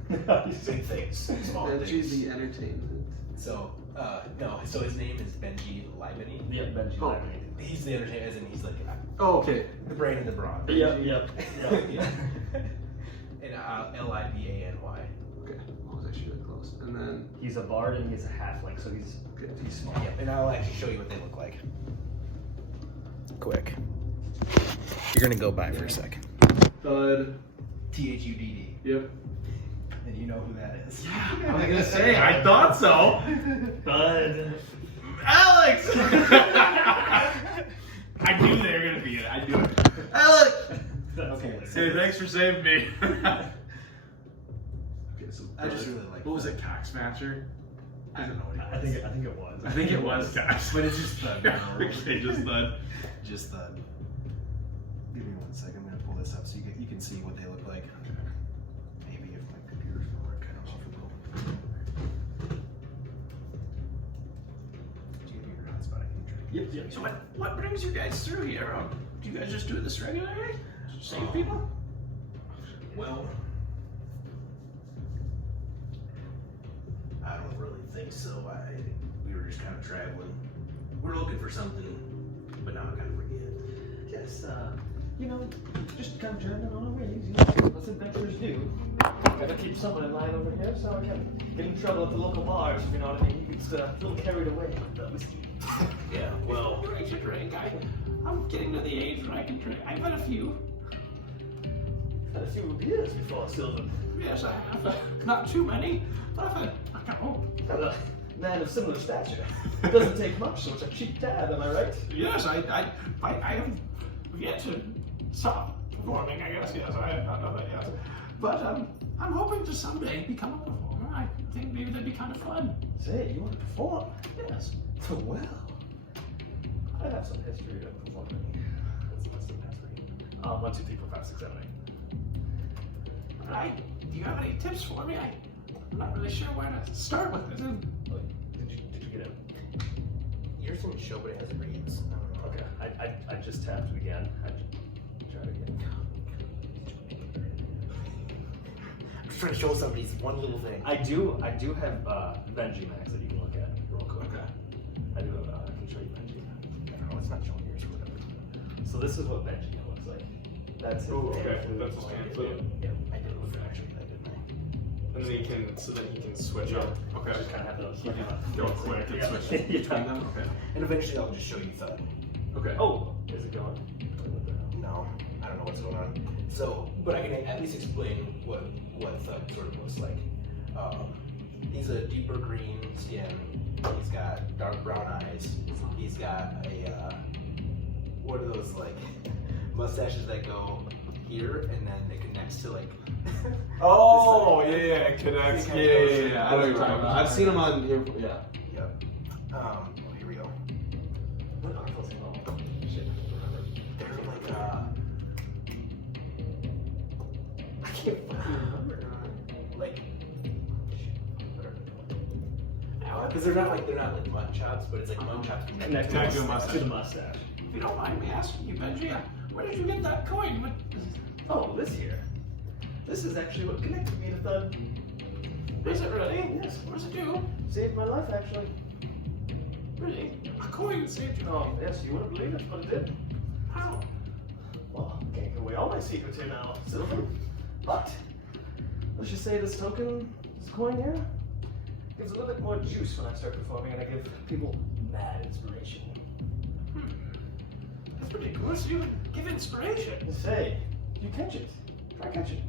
Big things, small things. the entertainment. So, no, so his name is Benji Libany. Yep, Benji. Oh. He's the entertainer, as in he's like Oh, okay. the brain and the brawn. Yep. Yeah. And Libany. Okay. What was actually really close? And then He's a bard and he's a halfling, so he's small. Yeah, and I'll actually show you what they look like. Quick. You're gonna go by for a second. Thud. THUDD. Yep. And you know who that is. I was gonna say, I thought so. Bud. Alex! I knew they were gonna be it. I knew it. Alex! Okay. Hey, thanks for saving me. Okay, so I just really like what was it, Cock Smasher? I don't know what I think it was. I think it was Cock. But it's just Thud. Okay, just Thud. Just Thud. Give me 1 second. I'm gonna pull this up so you can see what they look like. Maybe if my computer's gonna work, I don't know if it will. Do you have your hotspot? I can try. Yep. So what brings you guys through here? Do you guys just do this regularly? Save people? Well, I don't really think so. We were just kind of traveling. We're looking for something, but now I kind of forget. Just you know, just kind of journeying on our ways, you know, as adventurers do. Gotta keep someone in line over here so I can get in trouble at the local bars, if you know what I mean. He gets a little carried away with the whiskey. Yeah, well, I should drink. I'm getting to the age where I can drink. I've had a few. Had a few beers before, Sylvin. Yes, I have. Not too many, but I've had a couple. Got a man of similar stature. It doesn't take much, so it's a cheap tab, am I right? Yes, I have yet to stop performing, I guess. Yes, I have not done that yet. But I'm hoping to someday become a performer. I think maybe that'd be kind of fun. Say, you want to perform? Yes. Well, I have some history of performing. What's the history? 1, 2, 3, 4, 5, 6, 7, 8. Do you have any tips for me? I'm not really sure where to start with this. Oh, did you get it? Yours didn't show, but it has reads. Okay, I just tapped it again. I tried again. I'm just trying to show somebody one little thing. I do have Benji Max that you can look at real quick. Okay. I do have, I can show you Benji. Oh, it's not showing yours or whatever. So this is what Benji looks like. That's Oh, his okay. flute. That's his pan flute. Yeah, I did look actually, I didn't I? And then he can, so then he can switch up. Okay. Just kind of have those. Go quick and Yeah. switch Yeah. between them. Okay. And eventually I'll just show you Thud. Okay. Oh, is it going? No, I don't know what's going on. So, but I can at least explain what Thud sort of looks like. He's a deeper green skin. He's got dark brown eyes. He's got a what are those like mustaches that go here and then it connects to like. Oh, yeah, it connects. Yeah, Yeah. I know what you're talking about. I've seen him on here. Yeah. Yep. Oh, here we go. What are those? Oh, shit. They're like I can't fucking remember. Like. Because they're not like mutton chops, but it's like mutton chops Connected Connect to to a mustache. the mustache. If you don't mind me asking you, Benji, where did you get that coin? What, Oh, this here. This is actually what connected me to Thud. is it really? Yes. What does it do? Saved my life, actually. Really? A coin saved your life. Oh, yes, you wouldn't believe it, but it did. How? Well, can't give away all my secrets here now, Sylvin. But, let's just say this token, this coin here, gives a little bit more juice when I start performing and I give people mad inspiration. That's pretty cool. So you give inspiration. Say, you catch it. Try catch it.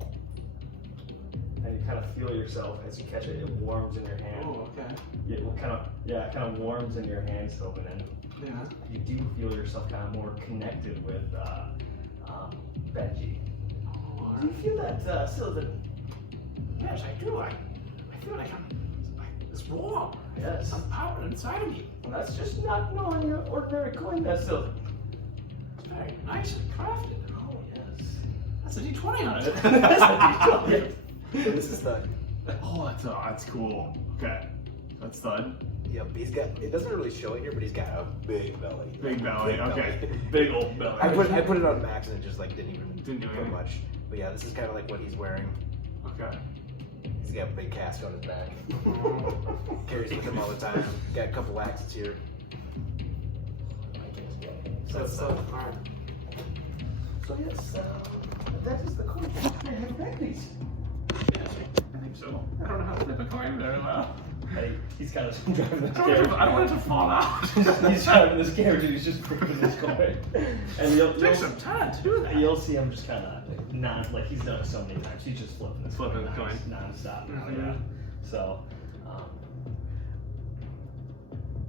And you kind of feel yourself as you catch it. It warms in your hand. Oh, okay. It will kind of warms in your hand, Sylvan, and Yeah. you do feel yourself kind of more connected with Benji. Do you feel that, Sylvan? Yes, I do. I feel like it's warm. Yes. Some power inside of me. Well, that's just not knowing your ordinary coin there, Sylvan. It's very nice and crafted. Oh, yes. That's a D20 on it. So this is Thud. Oh, that's cool. Okay. That's Thud. Yep, he's got. It doesn't really show it here, but he's got a big belly. Big belly. Okay. belly. Big old belly. I put it on max and it just like didn't do do anything. much. But yeah, this is kind of like what he's wearing. Okay. He's got a big cask on his back. Carries with him all the time. Got a couple axes here. So it's hard. So, yes, that is the coin. May I have a bag, please? Yes, I think so. I don't know how to flip a coin very well. Hey, he's kind of driving this I don't want it to fall out. He's driving this carriage and he's just flipping this coin. And It takes some time to do that. you'll see him just kind of like he's done it so many times. He's just flipping this Flipping the coin. non-stop now, Mhm. yeah. So,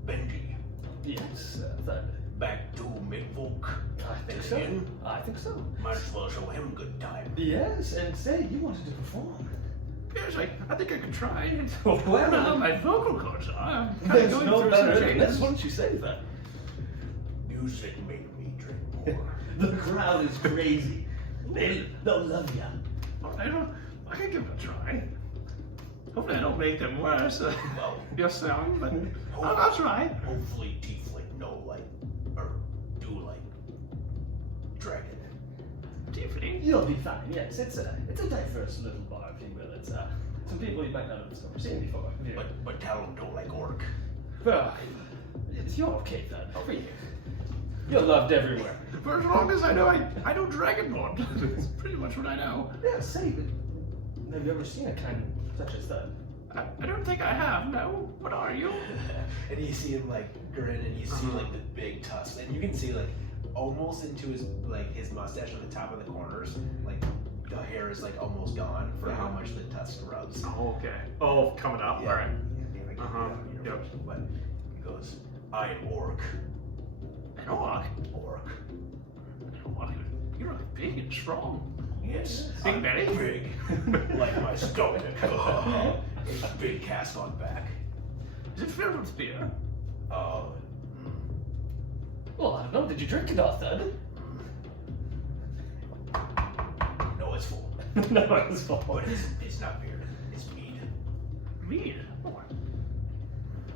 Benji, yes, back to Midfolk. I think so. Again? I think so. Might as well show him good time. Yes, and say you wanted to perform. Yes, I think I could try. I don't know Well, how my vocal cords are. I'm kind of there's going no through better some than this. changes. Why don't you say that? Music made me drink more. The crowd is crazy. They'll love you. I can give it a try. Hopefully I don't make them worse. Well, Your sound, but I'll try. hopefully Tiefling know like, or do like, dragon. Tiffany. You'll be fine. Yes, it's a diverse little bar, if you will. It's some people you might not have seen before. Yeah. But Talon don't like orc. Well, it's your okay then. Over here. You're loved everywhere. For as long as I know, I know Dragonborn. That's pretty much what I know. Yeah, say, but have you ever seen a kind such as that? I don't think I have, no. What are you? And you see him like grin, and you see like the big tusks, and you can see like almost into his mustache on the top of the corners, like the hair is like almost gone for how much the tusk rubs. Oh, okay. Oh, coming up. Yeah. All right. Like, Yep. But he goes, I am orc. An orc? Orc. An orc? You're big and strong. Yes. Big I'm belly? Big. Like my stomach. It's a big cast on back. Is it filled with beer? Oh. Well, I don't know. Did you drink it all, Thud? No, it's full. No, it's fine. But it's not beer. It's mead. Mead? Oh,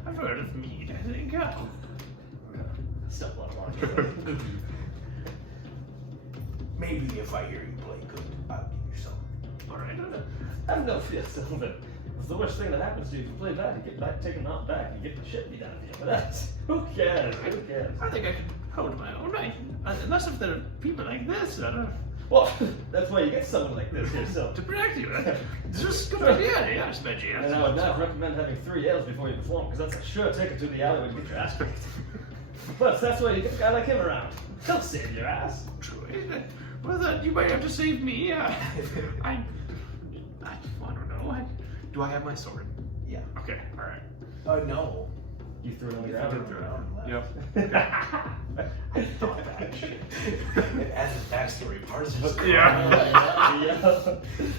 I've heard of mead, I think. Still a lot of Maybe if I hear you play good, I'll give you some. Alright. Have no fear, Sylvin. It's the worst thing that happens to you if you play bad. You get back taken out back. You get the shit beat out of you. But that's who cares? Who cares? I think I can hold my own, right? Unless if there are people like this that are Well, that's why you get someone like this yourself. to protect you. Just good idea, yes, Benji. And I would not recommend having 3 ales before you perform, because that's a sure ticket to the alleyway to get your ass kicked. But that's why you get a guy like him around. He'll save your ass. True. Well, then you might have to save me. I don't know. Do I have my sword? Yeah. Okay, alright. Oh no. You threw it on the You ground. threw it around and left. Yep. I thought that. It adds a backstory. Parts just Yeah.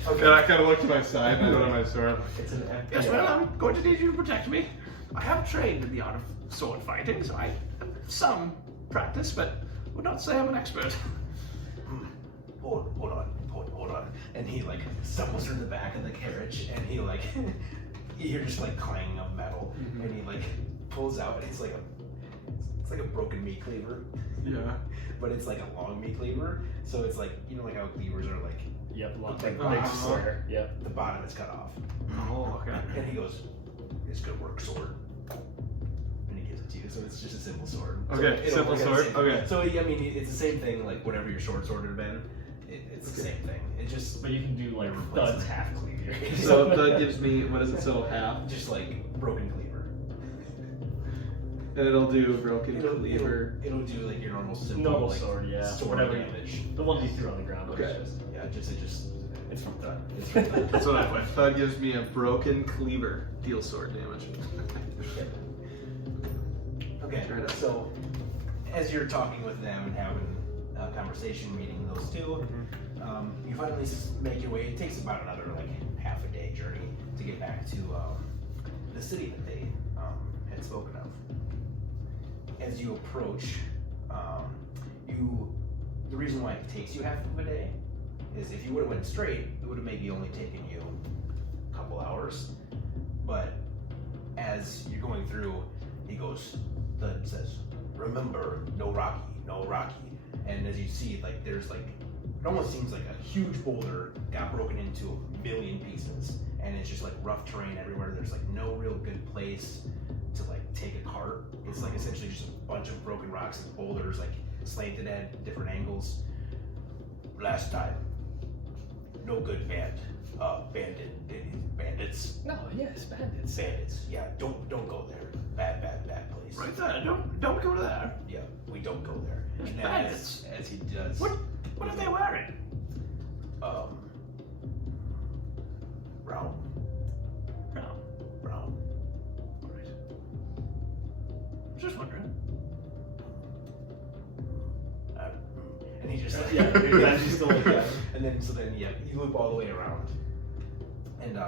Okay, I kind of look to my side and I don't have my sword. It's an empty. Yes, well, I'm going to need you to protect me. I have trained in the art of sword fighting, so I have some practice, but would not say I'm an expert. Hold on. And he like stumbles through the back of the carriage, and he like you hear just like clanging of metal, and he like pulls out, and it's like a broken meat cleaver, Yeah. but it's like a long meat cleaver, so it's like, you know, like how cleavers are like Yep, Like like big big square. Yep. the bottom is cut off, Oh, okay. and he goes, "It's good work, sword." And he gives it to you, so it's just a simple sword. Okay, So simple it'll work sword, at the same- okay. So I mean, it's the same thing. Like whatever your short sword would have been, it's the same thing. It just But you can do like Replace Thud's it. half cleaver. So that gives me, what is it, so half? just like broken cleaver. And it'll do broken cleaver. It'll do like your normal simple Normal like, sword, yeah. sword Whatever. damage. The one you threw on the ground. but Okay. It's from Thud. It's from Thud. That's what I went. Thud gives me a broken cleaver. Deal sword damage. Okay, Fair enough. so as you're talking with them and having a conversation, meeting those two, you finally make your way. It takes about another like half a day journey to get back to the city that they had spoken of. As you approach, the reason why it takes you half of a day is if you would have went straight, it would have maybe only taken you a couple hours. But as you're going through, he goes, Thud says, "Remember, no Rocky, no Rocky." And as you see, like there's like, it almost seems like a huge boulder got broken into a million pieces, and it's just like rough terrain everywhere. There's like no real good place to like take a cart. It's like essentially just a bunch of broken rocks and boulders like slanted at different angles. Last time, no good bandits. No, yes, bandits. Bandits. Yeah, don't go there. Bad place. Right there, don't go there. Yeah, we don't go there. And Bandits. as he does, What are they wearing? brown. Alright. Just wondering. And he just like, Yeah, that's just the way it yeah. goes. And then you loop all the way around, and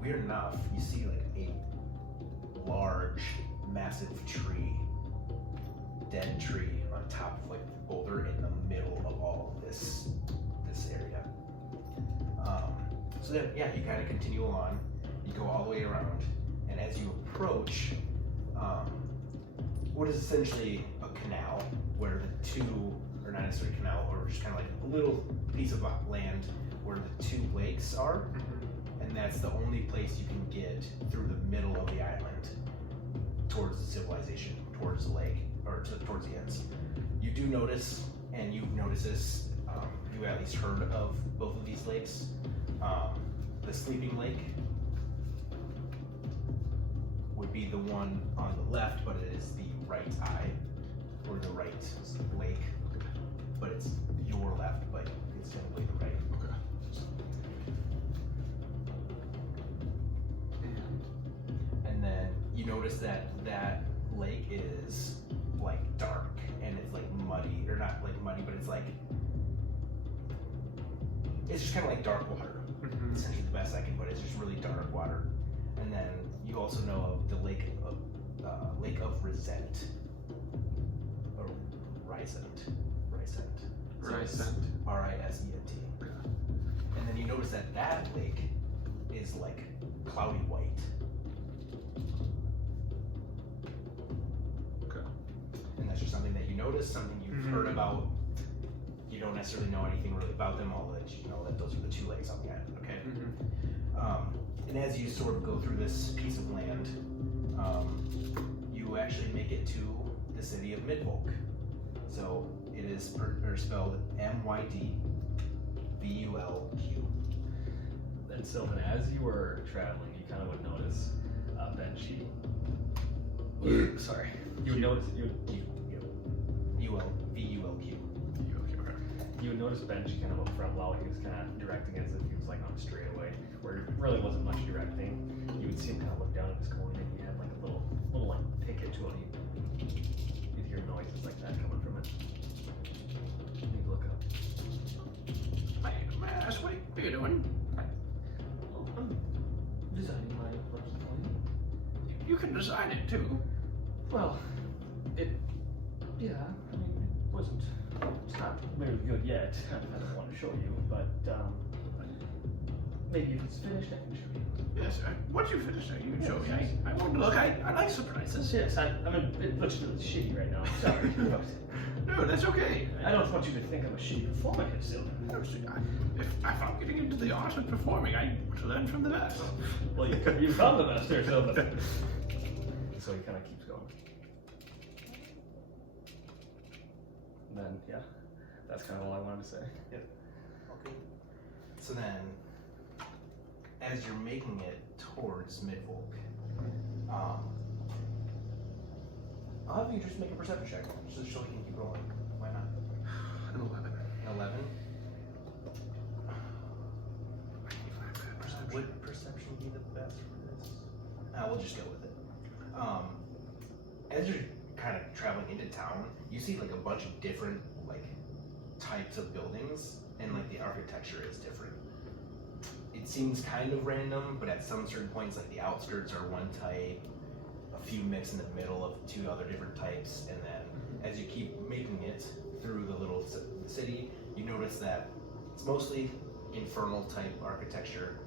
weird enough, you see like a large, massive tree, dead tree on top of like the boulder in the middle of all of this area. So then, yeah, you kind of continue along. You go all the way around, and as you approach, what is essentially a canal, where the two, or not necessarily a canal, or just kind of like a little piece of land where the two lakes are, and that's the only place you can get through the middle of the island towards the civilization, towards the lake, or towards the ends. You do notice, and you've noticed this. You at least heard of both of these lakes. The Sleeping Lake would be the one on the left, but it is the right eye, or the right lake. But it's your left, but it's technically the right. Okay. And then you notice that that lake is like dark, and it's like muddy, or not like muddy, but it's like, it's just kind of like dark water. Essentially the best I can put it. It's just really dark water. And then you also know of the Lake of Resent, or Risent. Risent. R-I-S-E-N-T. And then you notice that that lake is like cloudy white. Okay. And that's just something that you notice, something you've heard about. You don't necessarily know anything really about them, although you know that those are the two lakes on the island, okay? And as you sort of go through this piece of land, you actually make it to the city of Midvolk. So it is spelled M-Y-D-V-U-L-Q. And Sylvan, as you were traveling, you kind of would notice Benji. Sorry. You would notice V-U-L-Q. You would notice Benji kind of up front while he was kind of directing as if he was like on a straightaway, where it really wasn't much directing. You would see him kind of look down at his coin, and he had like a little like picket to it. You'd hear noises like that coming from it. You'd look up. May I ask what are you doing? I'm designing my lucky coin. You can design it too. Well, yeah, I mean, it's not very good yet. I don't want to show you, but maybe if it's finished, I can show you. Yes, once you finish it, you can show me. I want to look. I like surprises. Yes, I mean, it looks really shitty right now. Sorry. No, that's okay. I don't want you to think I'm a shitty performer here, Sylvan. If I'm getting into the art of performing, I want to learn from the best. Well, you found the best here, Sylvan. So he kind of keeps going. And then, yeah, that's kind of all I wanted to say. Yep. Okay. So then, as you're making it towards Midvolk, I'll have you just make a perception check, just so we can keep going. Why not? An 11. 11. Would perception be the best for this? We'll just go with it. As you're kind of traveling into town, you see like a bunch of different like types of buildings, and like the architecture is different. It seems kind of random, but at some certain points, like the outskirts are one type, a few mix in the middle of two other different types, and then as you keep making it through the little city, you notice that it's mostly infernal type architecture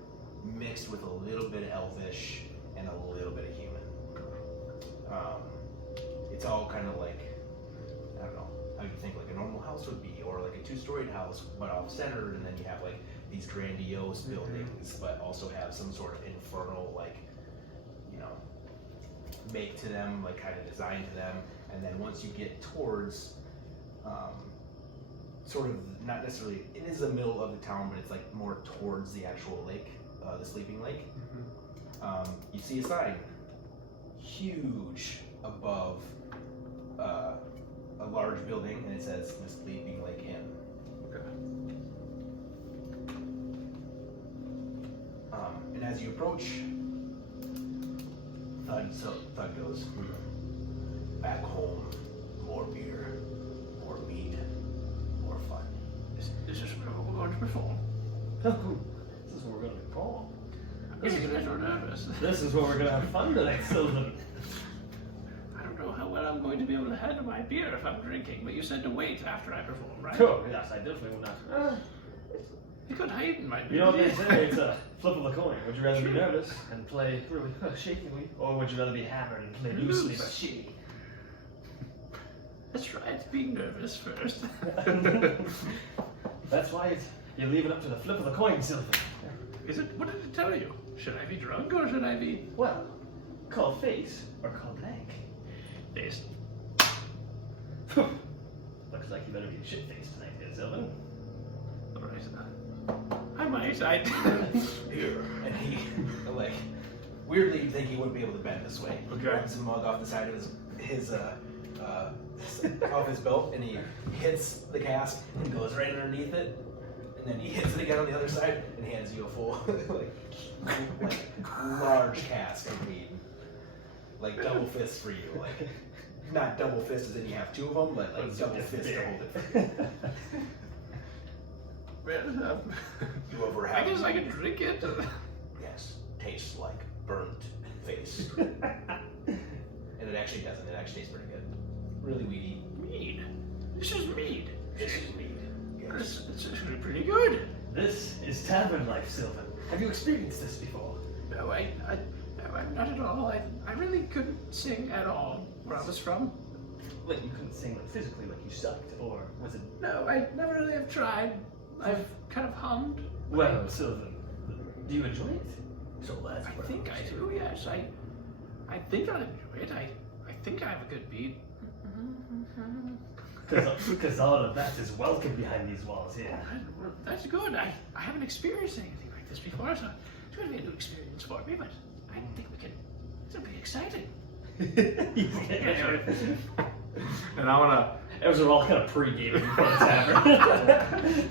mixed with a little bit of elvish and a little bit of human. It's all kind of like, I don't know how you think like a normal house would be, or like a two-storied house but off-centered, and then you have like these grandiose buildings but also have some sort of infernal like, you know, make to them, like kind of design to them. And then once you get towards sort of, not necessarily, it is the middle of the town, but it's like more towards the actual lake, the Sleeping Lake. You see a sign, huge, above a large building, and it says the Sleeping Lake Inn. And as you approach, Thud goes, back home, more beer, more mead, more fun. This is where we're going to perform. This is where we're going to perform. I'm getting a little nervous. This is where we're going to have fun tonight, Sylvan. I don't know how well I'm going to be able to handle my beer if I'm drinking, but you said to wait after I perform, right? Sure, yes, I definitely will not. You could hide in my beer. You know what they say, it's a flip of a coin. Would you rather be nervous and play really shakily, or would you rather be hammered and play loosely but shitty? Let's try being nervous first. That's why you leave it up to the flip of the coin, Sylvan. Is it? What did it tell you? Should I be drunk or should I be Well, call face or call blank. face? Looks like you better be shit-faced tonight, here, Sylvin. I might. Here. And he, like, weirdly, you'd think he wouldn't be able to bend this way. He Okay. grabs a mug off the side of his off his belt, and he hits the cask and goes right underneath it, and then he hits it again on the other side and hands you a full, like large cask of mead, like double fist for you, like not double fist as in you have two of them, but like double fist to hold it for you. Well, You ever I have? guess I can drink it. Yes, tastes like burnt face, and it actually doesn't. It actually tastes pretty good. Really weedy. Mead. This is mead. This is mead. Yes. It's actually pretty good. This is tavern life, Sylvin. Have you experienced this before? No, not at all. I really couldn't sing at all where I was from. Like, you couldn't sing, like, physically, like you sucked, or was it... No, I never really have tried. I've kind of hummed. Well, Sylvin, do you enjoy it? So that's I what think I'm I saying. do, yes. I think I'll enjoy it. I think I have a good beat. Because all of that is welcome behind these walls here. Well, that's good. I haven't experienced anything like this before, so it's going to be a new experience for me, but I think we can. It'll be exciting. And I wanna. Those are all kind of pre-gaming before the tavern.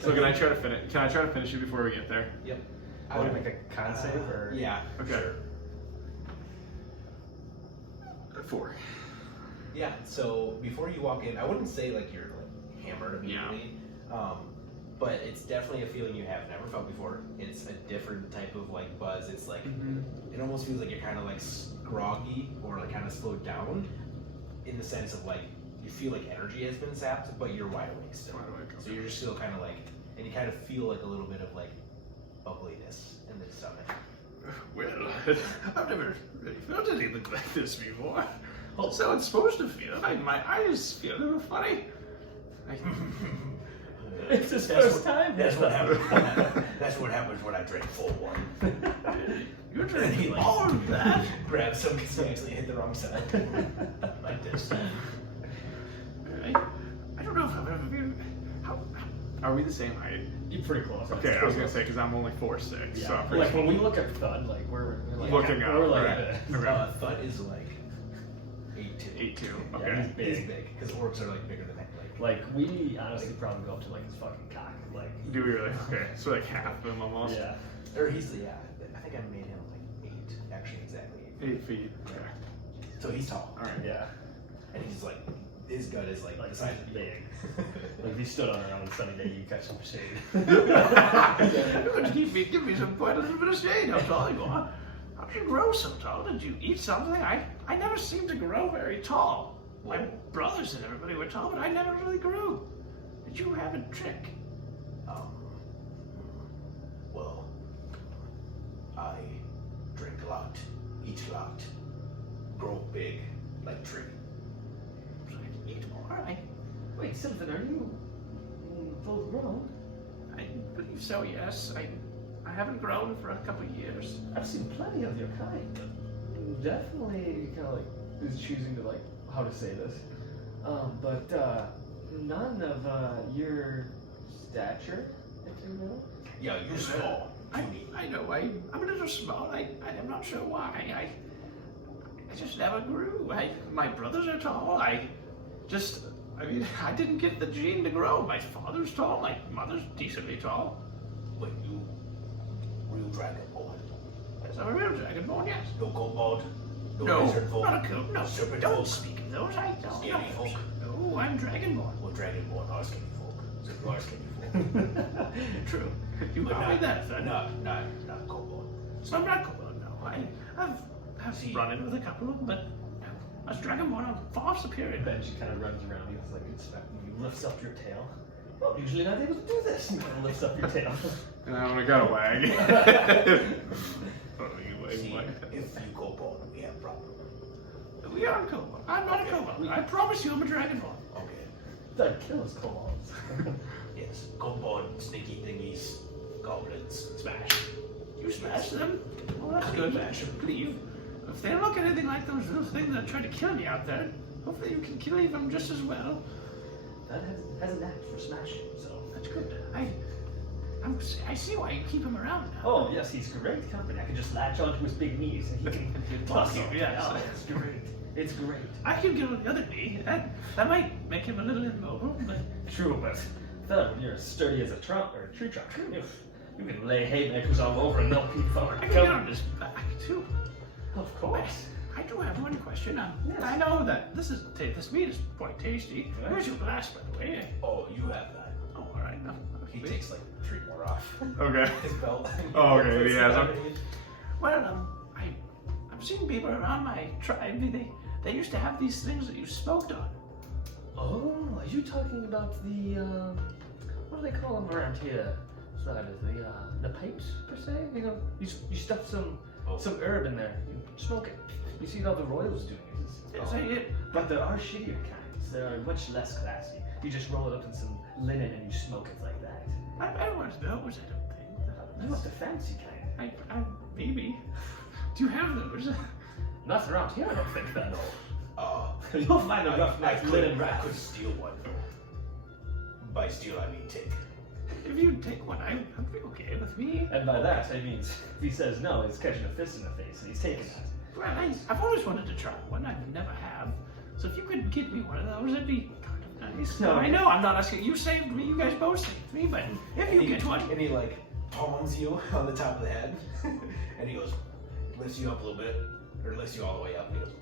So can I try to finish? Can I try to finish it before we get there? Yep. I would make a con save, or... Yeah. Okay. Sure. 4. Yeah. So before you walk in, I wouldn't say like you're like hammered immediately, but it's definitely a feeling you have never felt before. It's a different type of like buzz. It's like it almost feels like you're kind of like groggy or like kind of slowed down, in the sense of like you feel like energy has been sapped, but you're wide awake still. Wide awake, So you're just still kind of like, and you kind of feel like a little bit of like bubbliness in the stomach. Well, I've never really felt anything like this before. So it's supposed to feel. My eyes feel a little funny. It's his That's first what- time. That's what happens. That's what happens when I drink full one. You're drinking all of that. Grab some because you actually hit the wrong side. Like this. I don't know if I've ever been. How? Are we the same height? You're pretty close. Okay, I was gonna say because I'm only 4'6", Yeah. so I'm pretty Like when we look at Thud, like we're like Looking we're up, like right. Thud is like 8'2". 8'2". Yeah, Okay. he's He's big. big because orcs are like bigger than that. Like we honestly probably go up to like his fucking cock. Like Do we really? Okay, so like half of him almost. yeah. Or he's I think I made him like 8, actually exactly 8. 8 feet. Okay. So he's tall. All right. Yeah. And he's like, his gut is like the size of big. Like if you stood on it on a sunny day, you'd catch some shade. You're going to give me some quite a little bit of shade. How tall you are? How did you grow so tall? Did you eat something? I never seemed to grow very tall. My brothers and everybody were tall, but I never really grew. Did you have a trick? Well, I drink a lot, eat a lot, grow big like tree. So I eat more. Wait, Sylvin, are you full grown? I believe so. Yes. I haven't grown for a couple of years. I've seen plenty of your kind, but definitely kind of like who's choosing to like how to say this, but none of your stature, if you will. Yeah, you're small. I know. I'm a little small. I'm not sure why. I just never grew. My brothers are tall. I mean, I didn't get the gene to grow. My father's tall. My mother's decently tall. Wait, you real dragonborn? Yes, I'm a real dragonborn. Yes. No kobold? No, lizard folk? not a coot. No, serpent don't folk? speak of those. I don't. Scaly folk? No, I'm dragonborn. Well, dragonborn are skinny folk. So you are skinny folk. True. You But call me that, then. not kobold. So I'm not cool. No, I've See- run in with a couple of them, but no, as dragonborn, I'm far superior. Benji kind of runs around. He's like inspecting you. Lifts up your tail. Well, usually not able to do this. And kind of lifts up your tail. And I only got a wag. See, if you kobold, we have problem. We are kobold. I'm not a kobold. I promise you I'm a dragonborn. Okay. That kills kobolds. Yes. Kobold, sneaky thingies, goblins, smash. You smash them? Well, that's good. I should believe. If they look anything like those little things that tried to kill me out there, hopefully you can leave him just as well. That has a knack for smashing, so. That's good. I see why you keep him around now. Oh, yes, he's great company. I can just latch onto his big knees and he can toss you. Yes. Oh, it's great. It's great. I can get on the other knee. That might make him a little immobile, but True, but Thud, when you're as sturdy as a trunk or a tree trunk, you can lay haymakers all over and they'll keep falling. I can get on his back too. Of course. I do have one question. Yes. I know that this meat is quite tasty. Right. Where's your glass, by the way? Oh, you have that. Oh, all right. He takes like 3 more off Okay. his belt. Oh, okay, he has them. Well, I've seen people around my tribe. They used to have these things that you smoked on. Oh, are you talking about the, what do they call them around here? Side of the pipes, per se? You know, you stuff some herb in there, you smoke it. You see how the royals doing it. Yes, I did. But there are shittier kinds. They are much less classy. You just roll it up in some linen and you smoke it like that. I don't want those. I don't think. You want the fancy kind. I maybe. Do you have those? Not around here, I don't think that. Oh, You'll find a rough neck linen I wrap. could steal one. By steal, I mean take. If you take one, I'd be okay with me. And by that, I mean, if he says no, he's catching a fist in the face and he's taking that. Well, I've always wanted to try one. I never have. So if you could get me one of those, it'd be kind of nice. No. I know I'm not asking. You saved me. You guys both saved me. But if you get one, And he like palms you on the top of the head, and he goes, lifts you up a little bit, or lifts you all the way up, and he goes,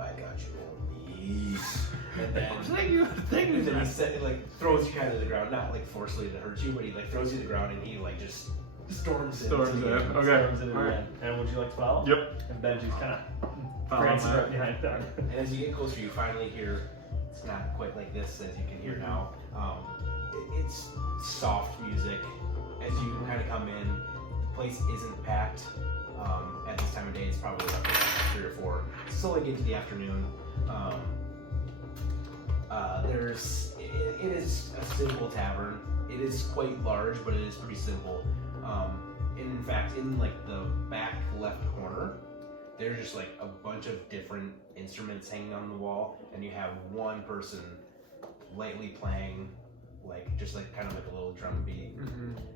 I got you on these. And then, thank you. Thank you. and then he like throws you kind of to the ground, not like forcefully to hurt you, but he like throws you to the ground, and he like just storms in. Storms in. Storms Okay. into the Alright. end. And would you like to follow? Yep. And Benji's kind of Follow prances that. right behind Thud. And as you get closer, you finally hear, it's not quite like this as you can hear now. It's soft music. As you kind of come in, the place isn't packed. At this time of day, it's probably about 3 or 4. Slowly get to the afternoon. It is a simple tavern. It is quite large, but it is pretty simple. And in fact, in like the back left corner, there's just like a bunch of different instruments hanging on the wall, and you have one person lightly playing, like just like kind of like a little drum beat,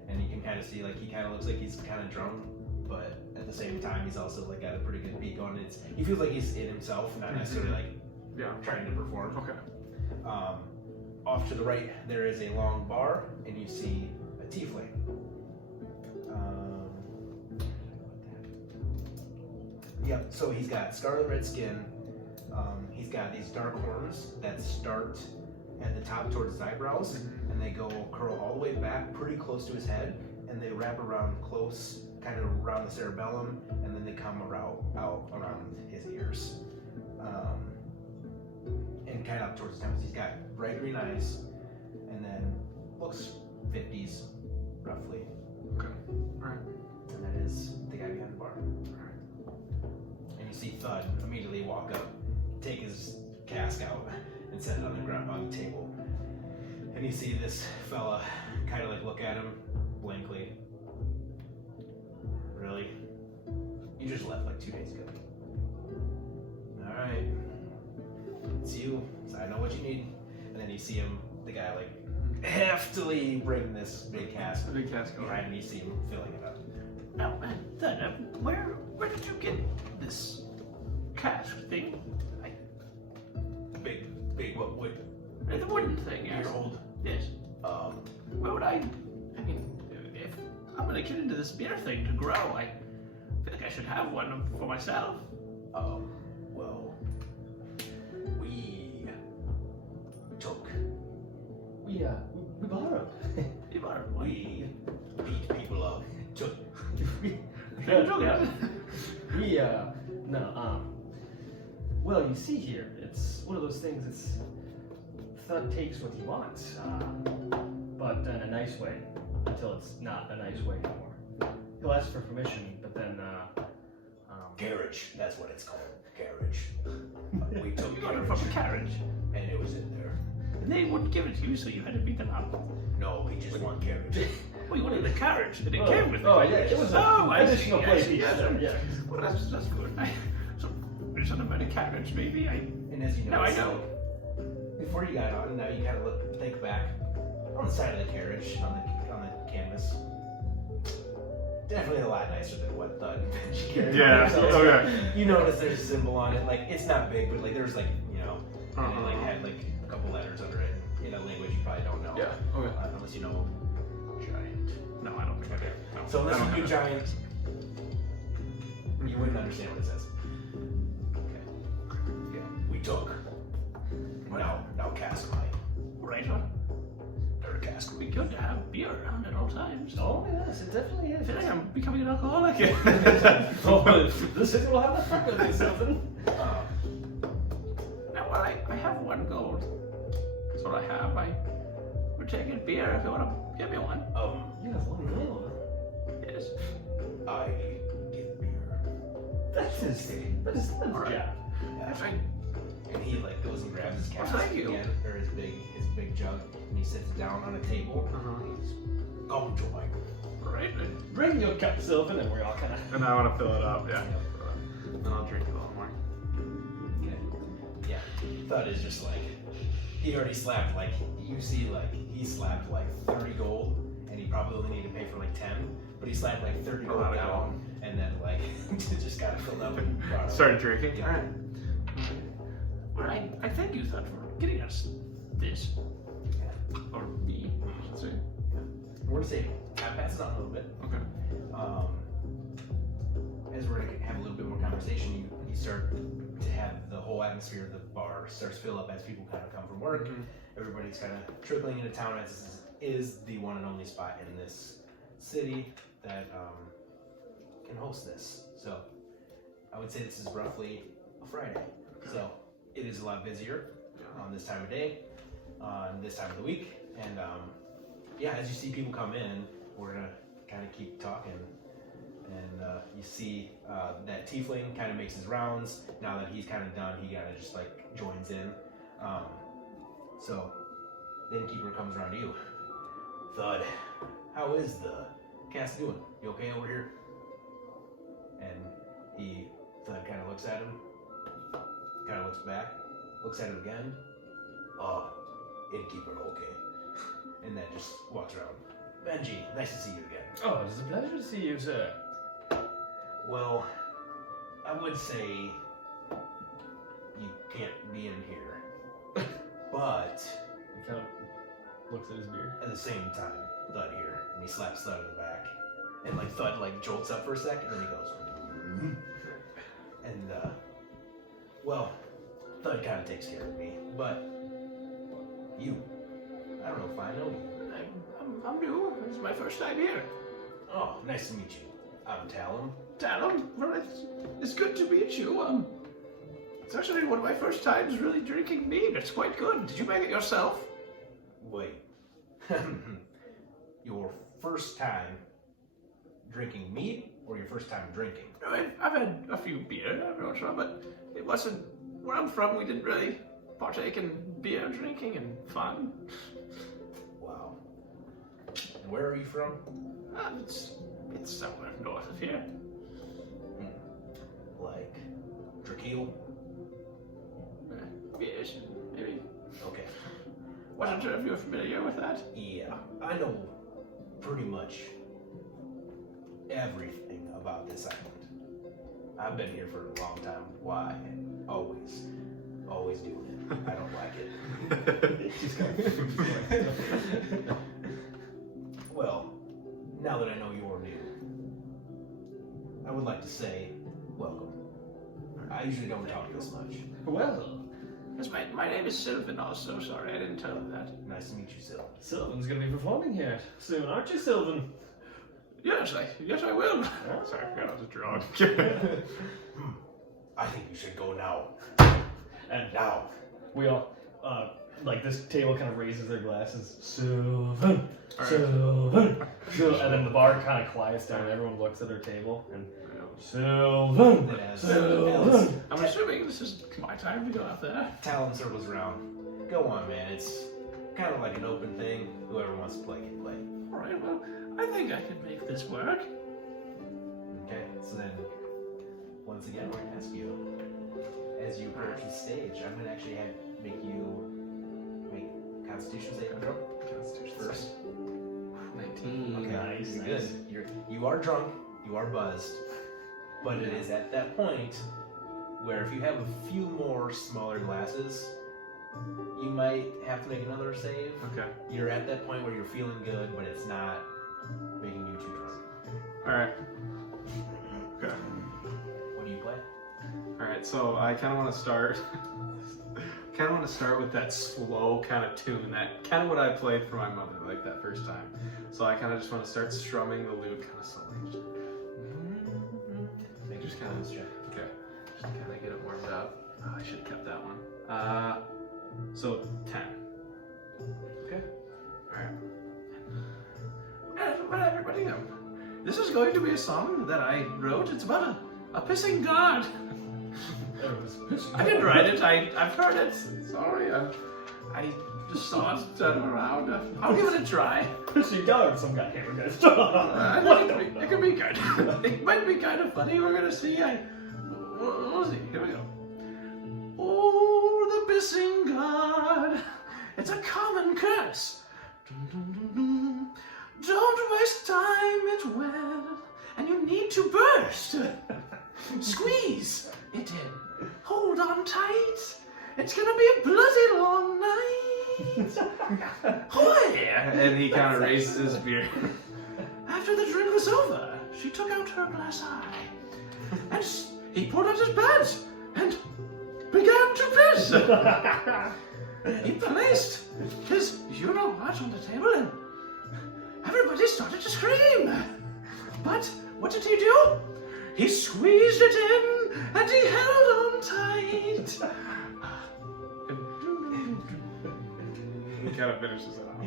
and you can kind of see like he kind of looks like he's kind of drunk, but at the same time he's also like got a pretty good beat going. He feels like he's in himself, not necessarily like trying to perform. Okay. Off to the right, there is a long bar, and you see a tiefling. Yep, so he's got scarlet red skin. He's got these dark horns that start at the top towards his eyebrows, and they go curl all the way back pretty close to his head, and they wrap around close, kind of around the cerebellum, and then they come out around his ears. And kind of up towards his temples. He's got bright green eyes, and then looks 50s, roughly. Okay. Alright. And that is the guy behind the bar. And you see Thud immediately walk up, take his cask out, and set it on the ground on the table. And you see this fella kind of like look at him blankly. Really? You just left like 2 days ago. Alright. It's you, so I know what you need. And then you see him, the guy like heftily bring this big cask The big cask over. behind, and you see him filling it up. Now, Thud, where did you get this cask thing? Big what wood? The wooden thing, yes. Year old. Yes. Where would I mean, if I'm gonna get into this beer thing to grow, I feel like I should have one for myself. Well, we took. We borrowed. You borrowed one. We beat people up. Took. Well, you see here, it's one of those things, it's Thud takes what he wants, but in a nice way, until it's not a nice way anymore. He'll ask for permission, but then, Garage, that's what it's called. Garage. We took You got it garage, from a carriage. and it was in there. And they wouldn't give it to you, so you had to beat them up. No, we just want carriage. Well, you wanted the carriage, and it came with it. yeah, it was Oh, I see, additional I play see, piece, yes. yeah. Well, that's good. So, there's something about a carriage, maybe. And as you No, I notice, know. before you got on, now you kind of think back on the side of the carriage, on the canvas. Definitely a lot nicer than what the Benji carriage Yeah, was. okay. You notice there's a symbol on it. Like, it's not big, but like there's like, you know, and it like Uh-huh. had like a couple letters under it in a language you probably don't know. Yeah, okay. Unless you know giant. No, I don't think I do. No. So unless I don't you do have giant, you wouldn't understand what it says. Okay. Yeah. We took. Now cask mine. Right on. Or cask. It'd be good to have beer around at all times. Oh yes, it definitely I is. feel like I'm becoming an alcoholic. Oh, this city will have the fuck of me something. Now, well, I have 1 gold. That's what I have. I would take a beer if you want to give me one. You have 1 gold. Yes. I get beer. That is All right. yeah. That's right. And he like goes and grabs his Well, cask thank you. again, or his big jug, and he sits down on a table. He's come join. Right. Bring your cup, Sylvan, and we're all kind of. And I want to fill it up, yeah. And I'll drink a little more. Okay. Yeah. Thud is just like he already slapped like you see like he slapped like 30 gold, and he probably only needed to pay for like 10, but he slapped like 30 gold lot of down, and then like just got it filled up and brought it. Started drinking? Yeah. Alright. Well, I thank you, Thud, for getting us this. Or me, I should say. We're gonna say pass it on a little bit. Okay. As we're gonna have a little bit more conversation, you start to have the whole atmosphere of the bar starts to fill up as people kind of come from work. Everybody's kind of trickling into town as this is the one and only spot in this city that can host this. So I would say this is roughly a Friday. So it is a lot busier on this time of day, on this time of the week, and yeah, as you see people come in, we're gonna kind of keep talking. And you see that tiefling kind of makes his rounds. Now that he's kind of done, he kind of just like joins in. So the innkeeper comes around to you. Thud, how is the cast doing? You okay over here? And Thud kind of looks at him, kind of looks back, looks at him again. Oh, innkeeper, okay. And then just walks around. Benji, nice to see you again. Oh, it's a pleasure to see you, sir. Well, I would say you can't be in here, but He kind of looks at his beer. at the same time, Thud here, and he slaps Thud in the back, and like Thud like jolts up for a second, and then he goes, "Mm." And well, Thud kind of takes care of me, but you, I don't know if I know you. I'm new. This is my first time here. Oh, nice to meet you. I'm Talon. Talon, well, it's good to meet you. It's actually one of my first times really drinking mead. It's quite good. Did you make it yourself? Wait. Your first time drinking mead, or your first time drinking? I've had a few beer every once in a while, but it wasn't where I'm from. We didn't really partake in beer drinking and fun. Wow. And where are you from? It's somewhere north of here. Like Drakeel? Yes, maybe. Okay. Wasn't sure if you were familiar with that. Yeah, I know pretty much everything about this island. I've been here for a long time. Why? Always doing it. I don't like it. He's kind of. Well, now that I know you're new, I would like to say welcome. I usually don't talk this much. Well, Yes, my name is Sylvin also. Sorry, I didn't tell you that. Nice to meet you, Sil. Sylvan's gonna be performing here soon, aren't you, Sylvan? Yes, I will. Sorry, I forgot I was drunk. I think you should go now. And Now. we all, like this table kind of raises their glasses. Sylvan, All right. Sylvan, Sylvan, and then the bar kind of quiets down. And everyone looks at their table and Sylvan, Then as Sylvan. I'm assuming this is my time to go out there. Talon circles around. Go on, man. It's kind of like an open thing. Whoever wants to play can play. All right, well, I think I can make this work. Okay, so then, once again, we're going to ask you, as you approach the stage, I'm gonna actually make you make Constitution saving throw. Constitution First. 19. Okay, Nice, you're nice. good. You are drunk, you are buzzed, but it is at that point where if you have a few more smaller glasses, you might have to make another save. Okay. You're at that point where you're feeling good, but it's not making you too drunk. Alright. Okay. What do you play? Alright, so I kind of want to start. With that slow kind of tune, that kind of what I played for my mother, like that first time. So I kind of just want to start strumming the lute kind of slowly. Just kind of check. Okay. Just kind of get it warmed up. Oh, I should have kept that one. So 10. Okay. Alright. Well, everybody, this is going to be a song that I wrote. It's about a pissing god. I didn't write it. I've heard it. Sorry. I just saw it turn around. I'll give it a try. Pushing guard, some guy here, guys. It could be good. It might be kind of funny. We're gonna see. We'll see. Here we go. Oh, the pissing god. It's a common curse. Don't waste time. It's wet, and you need to burst. Squeeze it in. Hold on tight. It's gonna be a bloody long night. Hoy! And he kind of raises his beard. After the drink was over, she took out her glass eye, and he pulled out his pants and began to piss. He placed his you-know-what on the table, and everybody started to scream. But what did he do? He squeezed it in, and he held on tight. He kind of finishes it off.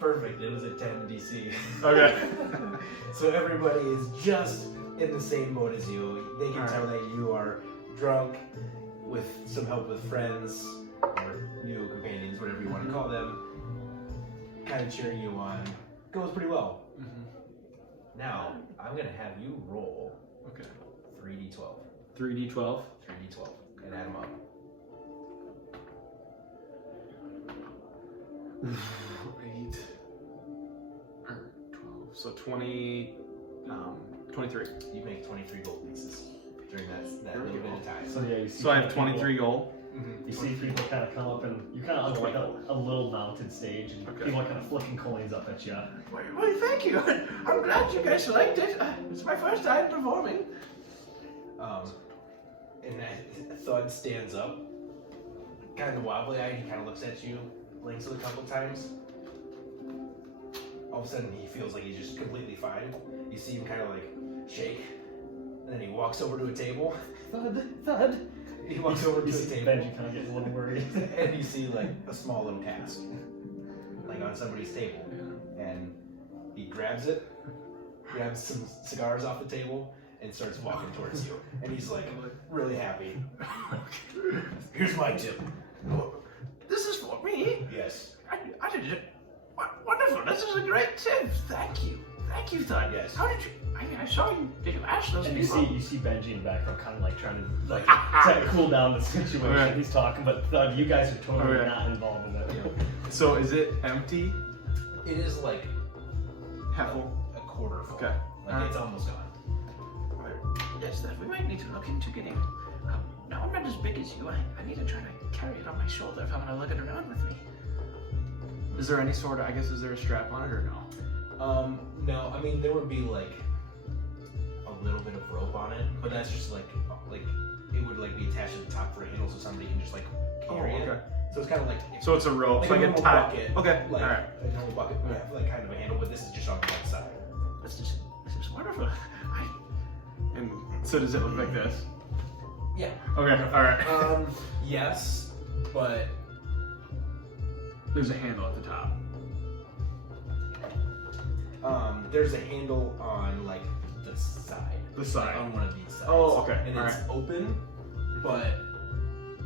Perfect. It was a 10 DC. Okay. So everybody is just in the same boat as you. They can tell that you are drunk with some help with friends or new companions, whatever you want to call them, kind of cheering you on. Goes pretty well. Now, I'm going to have you roll Okay. 3d12. 3d12. 3d12. And add them up. 8 or 12. So 20. 23. You make 23 gold pieces during that little bit of time. So yeah, you see. So I have 23 gold. You see people kind of come up, and you're kind of on like a little mounted stage, and people are kind of flicking coins up at you. Well, thank you. I'm glad you guys liked it. It's my first time performing. And that Thud stands up, kind of wobbly-eyed. He kind of looks at you, blinks a couple times. All of a sudden, he feels like he's just completely fine. You see him kind of like shake, and then he walks over to a table. Thud. He walks over to a table, Benji kind of gets a little worried. and you see like a small little cask, like on somebody's table, and he grabs it, grabs some cigars off the table, and starts walking towards you. And he's like really happy. Here's my tip. This is for me. Yes. I did it. Wonderful. This is a great tip. Thank you. Thank you, Thud. Yes. How did you? I saw you. Did you ask those And people? you see Benji in the background, kind of like trying to like try to cool down the situation. Right. He's talking, but Thud, you guys are totally Okay. not involved in it. So is it empty? It is like Half full? a quarter full. Okay. Like it's almost gone. Yes, that we might need to look into getting. Now I'm not as big as you. I need to try to carry it on my shoulder if I'm gonna lug it around with me. Is there any sort of, I guess, is there a strap on it or no? No, I mean there would be like a little bit of rope on it, but that's just like it would like be attached to the top for a handle, so somebody can just like carry it. Okay. So it's kind of like So it's a rope, like like a a normal tie. bucket. Okay. Like All right. a normal bucket would have like kind of a handle, but this is just on the one side. This is wonderful. And so does it look like this? Yeah. Okay. All right. Yes, but There's a handle at the top. there's a handle on like the side. The side. Like, on one of these sides. Oh, okay. And All it's right. open, but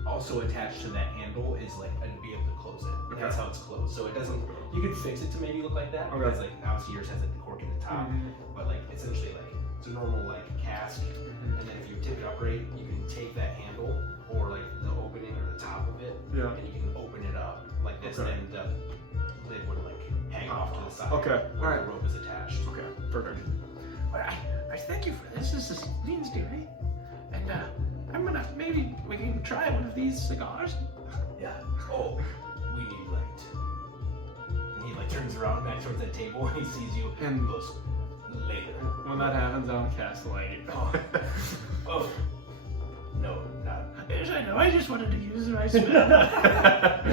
also attached to that handle is like I'd be able to close it. Okay. That's how it's closed. So it doesn't. You could fix it to maybe look like that Okay. because like obviously yours has like the cork in the top, but like essentially like It's a normal like cask, and then if you tip it upright, you can take that handle or like the opening or the top of it, Yeah. and you can open it up like this, Okay. and the lid would like hang off to the side. Okay, Where alright. the rope is attached. Okay, perfect. Well, I thank you for this. This is means dearie. And maybe we can try one of these cigars. Yeah. Oh, we need light. And he like turns around back towards that table and he sees you And- and goes, later. When that happens, I'll cast light. Oh. Oh. No, not. Yes, I know. I just wanted to use the right spell.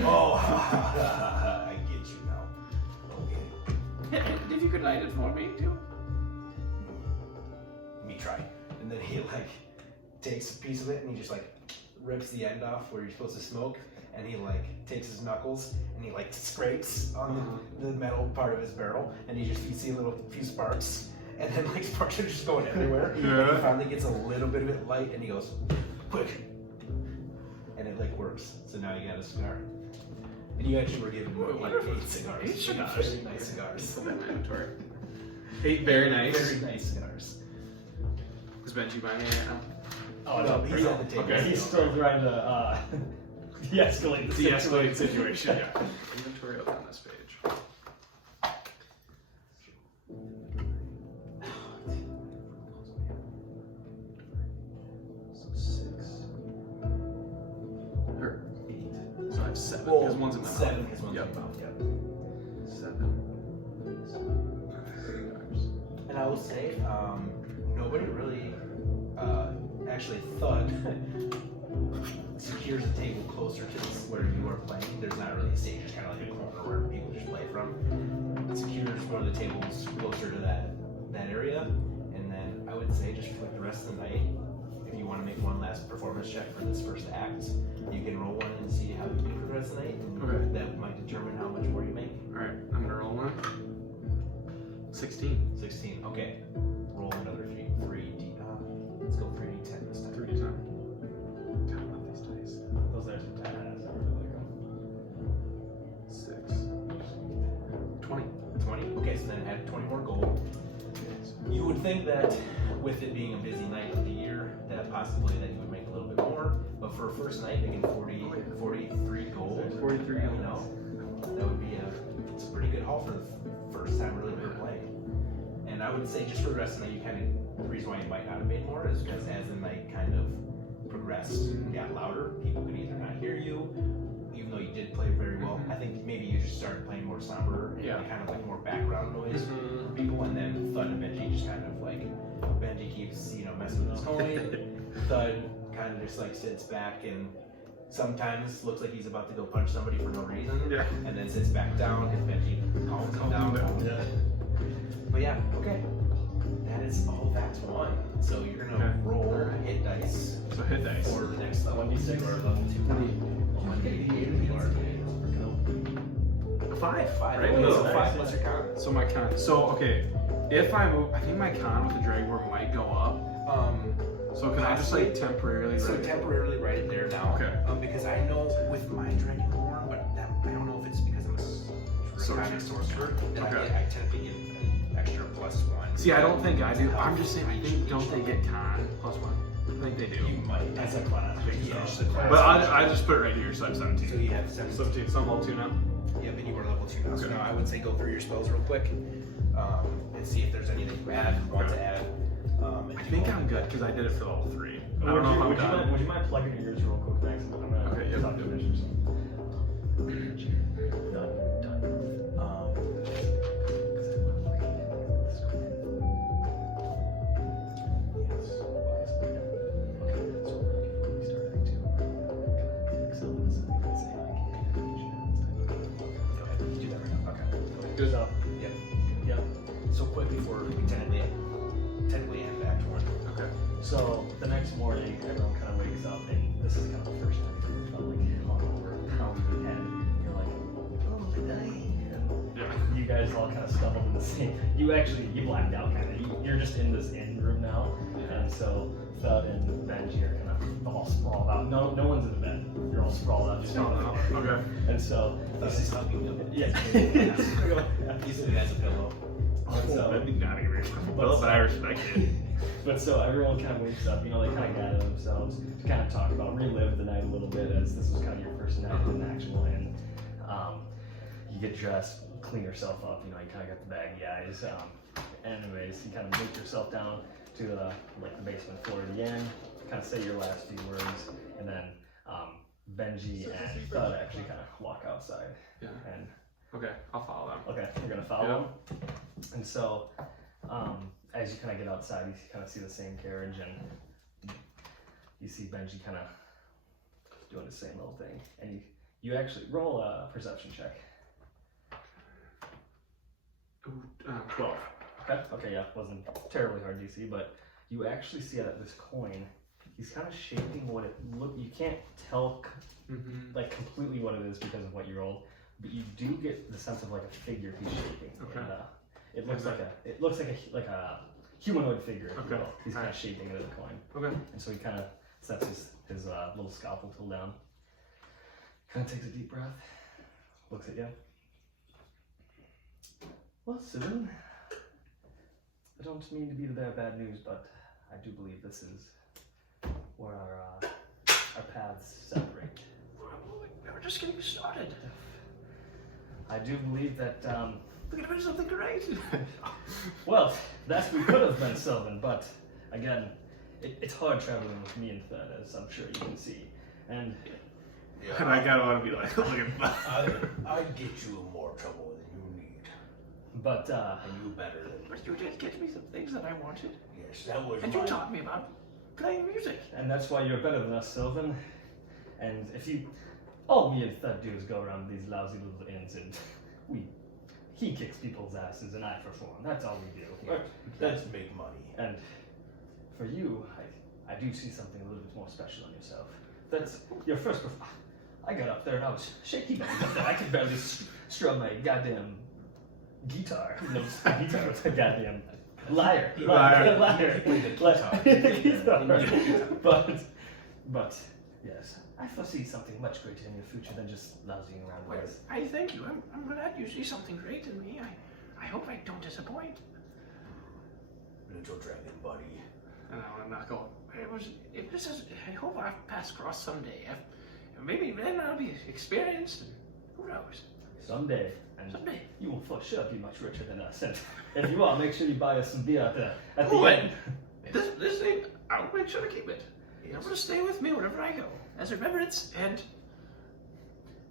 Oh, I get you now. Okay. If you could light it for me too. Let me try. And then he like takes a piece of it and he just like rips the end off where you're supposed to smoke, and he like takes his knuckles and he like scrapes on the metal part of his barrel, and you see a few sparks, and then like sparks are just going everywhere. Yeah. And he finally gets a little bit of it light, and he goes, quick, and it like works. So now you got a cigar. And you actually were given eight cigars. 8 cigars. Very nice cigars. Put that in my inventory. 8 very nice. Very nice cigars. Is Benji buying it right now? Oh, No, no, he's on the table. Okay. He's still trying to de-escalate the De-escalate situation, yeah. Inventory open on this page. So 6. Or 8. So I have 7, Well, because one's in my mouth. 7 because one's Yep. in your mouth. Yep. 7. And I will say, nobody really, actually Thud secures the table closer to where you are playing. There's not really a stage, it's kind of like a corner where people just play from. It secures one of the tables closer to that area, and then I would say just for the rest of the night, if you want to make one last performance check for this first act, you can roll one and see how you do for the rest of the night, and Okay. that might determine how much more you make. Alright, I'm gonna roll one. 16. 16. Okay. Roll another 3D. Let's go 3D10 this time. 3 time. God, I love these dice. Those are some badass. I really like them. 6. 20. 20. Okay, so then add 20 more gold. You would think that with it being a busy night of the year, that possibly that you would make a little bit more. But for a first night, making 43 gold. 43 You know, that would be it's a pretty good haul for the first time really we're playing. And I would say just for the rest of the night, the reason why you might not have made more is because as the night kind of progressed and got louder, people could either not hear you, even though you did play very well. I think maybe you just started playing more somber and Yeah. kind of like more background noise for people, and then Thud and Benji just kind of like, Benji keeps, messing with his coin. Thud kind of just like sits back and sometimes looks like he's about to go punch somebody for no reason, Yeah. and then sits back down because Benji calms him down. Yeah. But yeah, okay. That is all that's one. So you're gonna Okay. roll hit dice So hit dice. for the next level. 1d6 or level 2. 5. 5. Right? Okay, No, so nice. 5 plus your con. So my con. So, okay. If I move, I think my con with the Dragonborn might go up. So can I just like temporarily So write it? temporarily write it there now. Okay. Because I know with my Dragonborn, but that, I don't know if it's because I'm a draconic sorcerer that Okay. I tend to get an extra +1. See, I don't think I do. I'm just saying, I think, don't they get con +1? I think they do. You might. As a class. Yeah, just a class. But I just put it right here, so I have So 17. you have 17. 17, so I'm level 2 now. Yep, and you are level 2 now. So Okay. now I would say go through your spells real quick and see if there's anything you want to add. I think I'm good because I did it for level 3. I don't know if I'm done. Would you mind plugging your ears real quick, Max? I'm gonna Okay, yeah. stop doing this. Good enough. Yep. Yep. So quick before we technically end back to one. Okay. So the next morning, everyone kind of wakes up, and this is kind of the first time you felt like hungover, and you're like, oh, the night. And Yeah. you guys all kind of stumbled in the same. You blacked out kind of. You're just in this inn room now, and so Thud and Benji are kind of all sprawled out. No one's in the bed. You're all sprawled out. Just Oh, no. Okay. And so This is hugging him. yeah. Using it as a pillow. Not even well, but I respect it. But so everyone kind of wakes up, you know, they kind of gather themselves to kind of talk about, relive the night a little bit, as this was kind of your first night in the actual inn. You get dressed, clean yourself up, you know, you kind of got the baggy eyes. Anyways, you kind of make yourself down to the basement floor of the inn, kind of say your last few words, and then Benji and Thud actually kind of walk outside. Yeah. And Okay, I'll follow them. okay, you're gonna follow them. And so, as you kind of get outside, you kind of see the same carriage, and you see Benji kind of doing the same little thing. And you actually roll a perception check. Ooh, 12. Okay, yeah, wasn't terribly hard DC, but you actually see that this coin, he's kind of shaping what it you can't tell like completely what it is because of what you rolled, but you do get the sense of like a figure he's shaping. Okay. And, it looks like a humanoid figure. If you will. He's kind of shaping it as a coin. Okay. And so he kind of sets his little scalpel tool down. Kind of takes a deep breath, looks at you. Well, Sylvin, I don't mean to be the bearer of bad news, but I do believe this is where our paths separate. We were just getting started. I do believe that, We're gonna do something great. well, that we could have been Sylvin, but again, it's hard traveling with me and Fed, as I'm sure you can see. And And I kind of want to be like, look at that. I'd get you in more trouble than you need. But And you better. But you did get me some things that I wanted. Yes, that was And you taught me about playing music. and that's why you're better than us, Sylvan. And if you, all me and Thud do is go around these lousy little inns, and he kicks people's asses and I perform. That's all we do. Yeah, that's big money. And for you, I do see something a little bit more special in yourself. That's your first performance. I got up there and I was shaky back up there. I could barely strum my goddamn guitar. No, guitar was a goddamn liar. Liar. But yes, I foresee something much greater in your future than just lousing around Well, with. I thank you. I'm glad you see something great in me. I hope I don't disappoint. Little dragon buddy. And I want to knuckle. If this is, I hope I pass across someday. Maybe then I'll be experienced. And who knows? Someday, and Someday. you will for sure be much richer than us. And if you are, make sure you buy us some beer at the Oh, end. This thing, I'll make sure to keep it. I'm gonna stay with me wherever I go, as a remembrance. And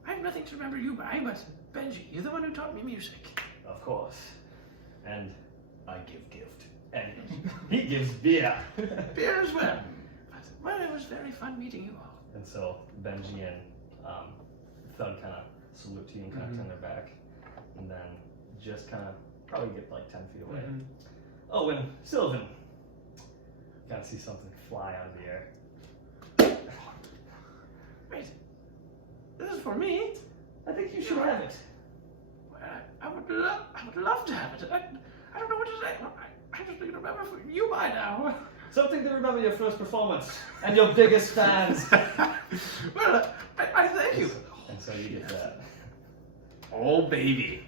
I have nothing to remember you by, but Benji, you're the one who taught me music. Of course. And I give gift. he gives beer. Beer as well. But, well, it was very fun meeting you all. And so Benji and Thud kind of salute to you and kind of turn their back, and then just kind of probably get like 10 feet away. Oh, and Sylvan, kind of see something fly out of the air. Wait, this is for me? I think you should have it. Well, I would love to have it. I don't know what to say. I just need to remember you by now. Something to remember your first performance and your biggest fans. Well, I thank you. And so you get that. Oh, baby.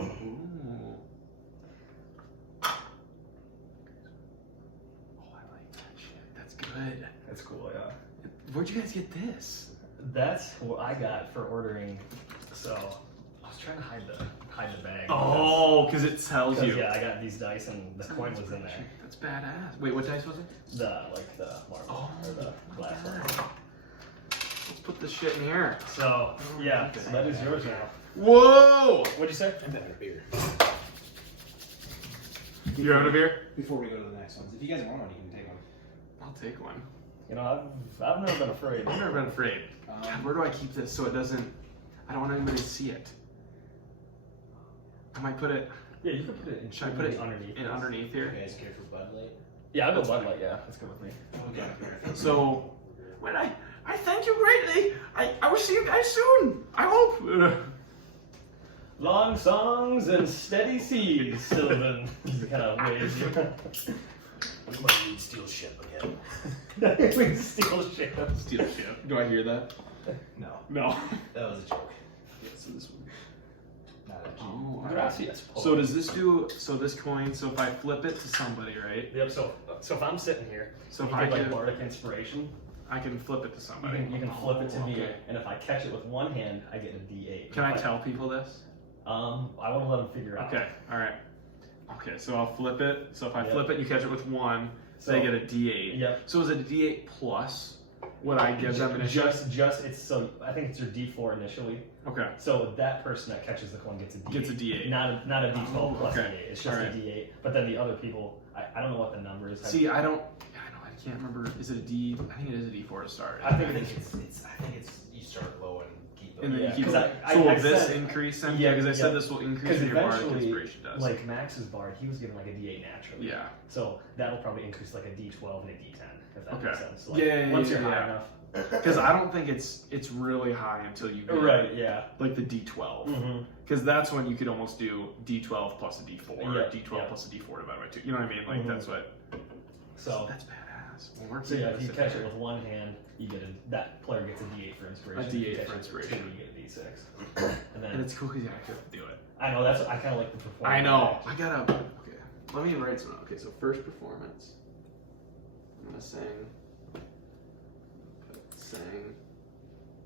Ooh. Oh, I like that shit. That's good. That's cool, yeah. Where'd you guys get this? That's what I got for ordering. So I was trying to hide the bag. Oh, because it tells you. Yeah, I got these dice and the coin was in there. That's badass. Wait, what dice was it? The marble or the glass one. Let's put this shit in here. So yeah, so that is yours now. Whoa! What'd you say? I'm having a beer. You're having a beer? Before we go to the next ones, if you guys want one, you can take one. I'll take one. You know, I've never been afraid. I've never been afraid. God, where do I keep this so it doesn't... I don't want anybody to see it. I might put it... Yeah, you can put it in. Should I put it underneath? underneath You here? guys care for Bud Light? Yeah, I'll go Bud Light. Yeah, that's good with me. Okay. So... Well, I thank you greatly. I will see you guys soon. I hope. Long songs and steady seas, Sylvan. He kind of waves you. We might need steel ship again. We steal shit. Steal shit. Do I hear that? No, No. that was a joke. So this one. guess yes. So does this do? So this coin. So if I flip it to somebody, right? Yep. So if I'm sitting here, So if you I get, like give, bardic inspiration, I can flip it to you somebody. can flip it to me, Okay. and if I catch it with one hand, I get a D8. Can I tell people this? I want to let them figure out. Okay. All right. Okay. So I'll flip it. So if I Yep. flip it, and you catch it with one. So They get a D8. Yep. So is it a D8 plus what I give them initially? Just it's so I think it's your D4 initially. Okay. So that person that catches the coin gets a D8. Gets a D8. Not a D12 Oh, plus okay. D8. It's just Alright. a D8. But then the other people, I don't know what the number is. See, I can't remember. Is it a D? I think it is a D4 to start. I think I think it's you start low and keep And then going. you keep 'cause it. I So will this said- increase then? Yeah, because I said yeah. this will increase Because when your bardic eventually, inspiration does. like Max's bard, he was given like a D8 naturally. Yeah. So that'll probably increase like a D12 and a D10 if that Okay. makes sense. Like, Yeah, once yeah, you're high yeah. enough. Because I don't think it's really high until you get Right. Yeah. like the D12. Mm-hmm. Because that's when you could almost do D12 plus a D4 or Yeah, D12 yeah. plus a D4 divided by 2. You know what I mean? Like Mhm. that's what. So That's badass. Well, we're So yeah, if keeping you this catch in it there. with one hand, you get that player gets a D8 for inspiration. A If you D8 catch for it with inspiration. two, you get a D6. And then And it's cool because you actually have to do it. I know I kind of like the performance. I know. I gotta. Okay. Let me write some. Okay, so first performance. I'm gonna sing. Sing.